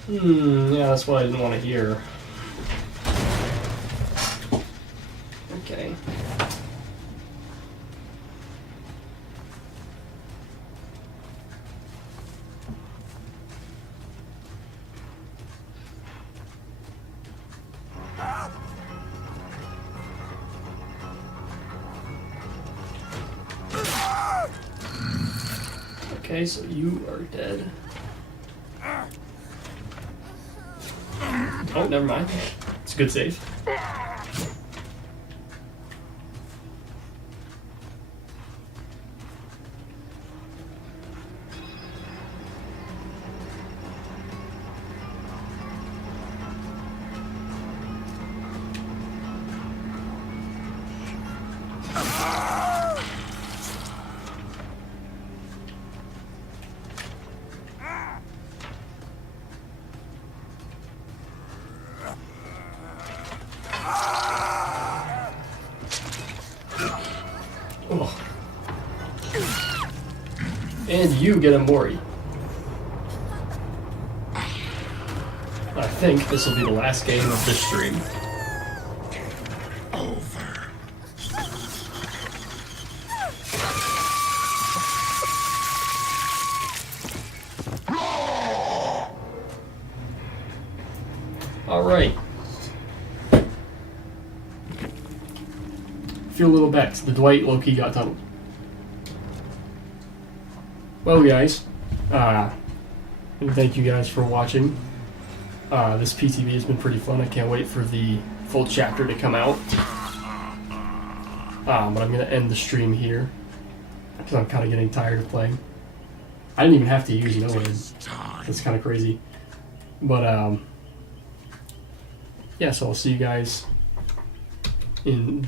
Yeah, that's what I didn't want to hear. Okay. Okay, so you are dead. Oh, never mind. It's a good save. Oh. And you get a Mori. I think this will be the last game of this stream. Over. All right. Feel a little back. The Dwight low-key got tunneled. Well, guys, and thank you guys for watching. This PTB has been pretty fun. I can't wait for the full chapter to come out. But I'm going to end the stream here because I'm kind of getting tired of playing. I didn't even have to use Node. That's kind of crazy. But, yeah, so I'll see you guys in the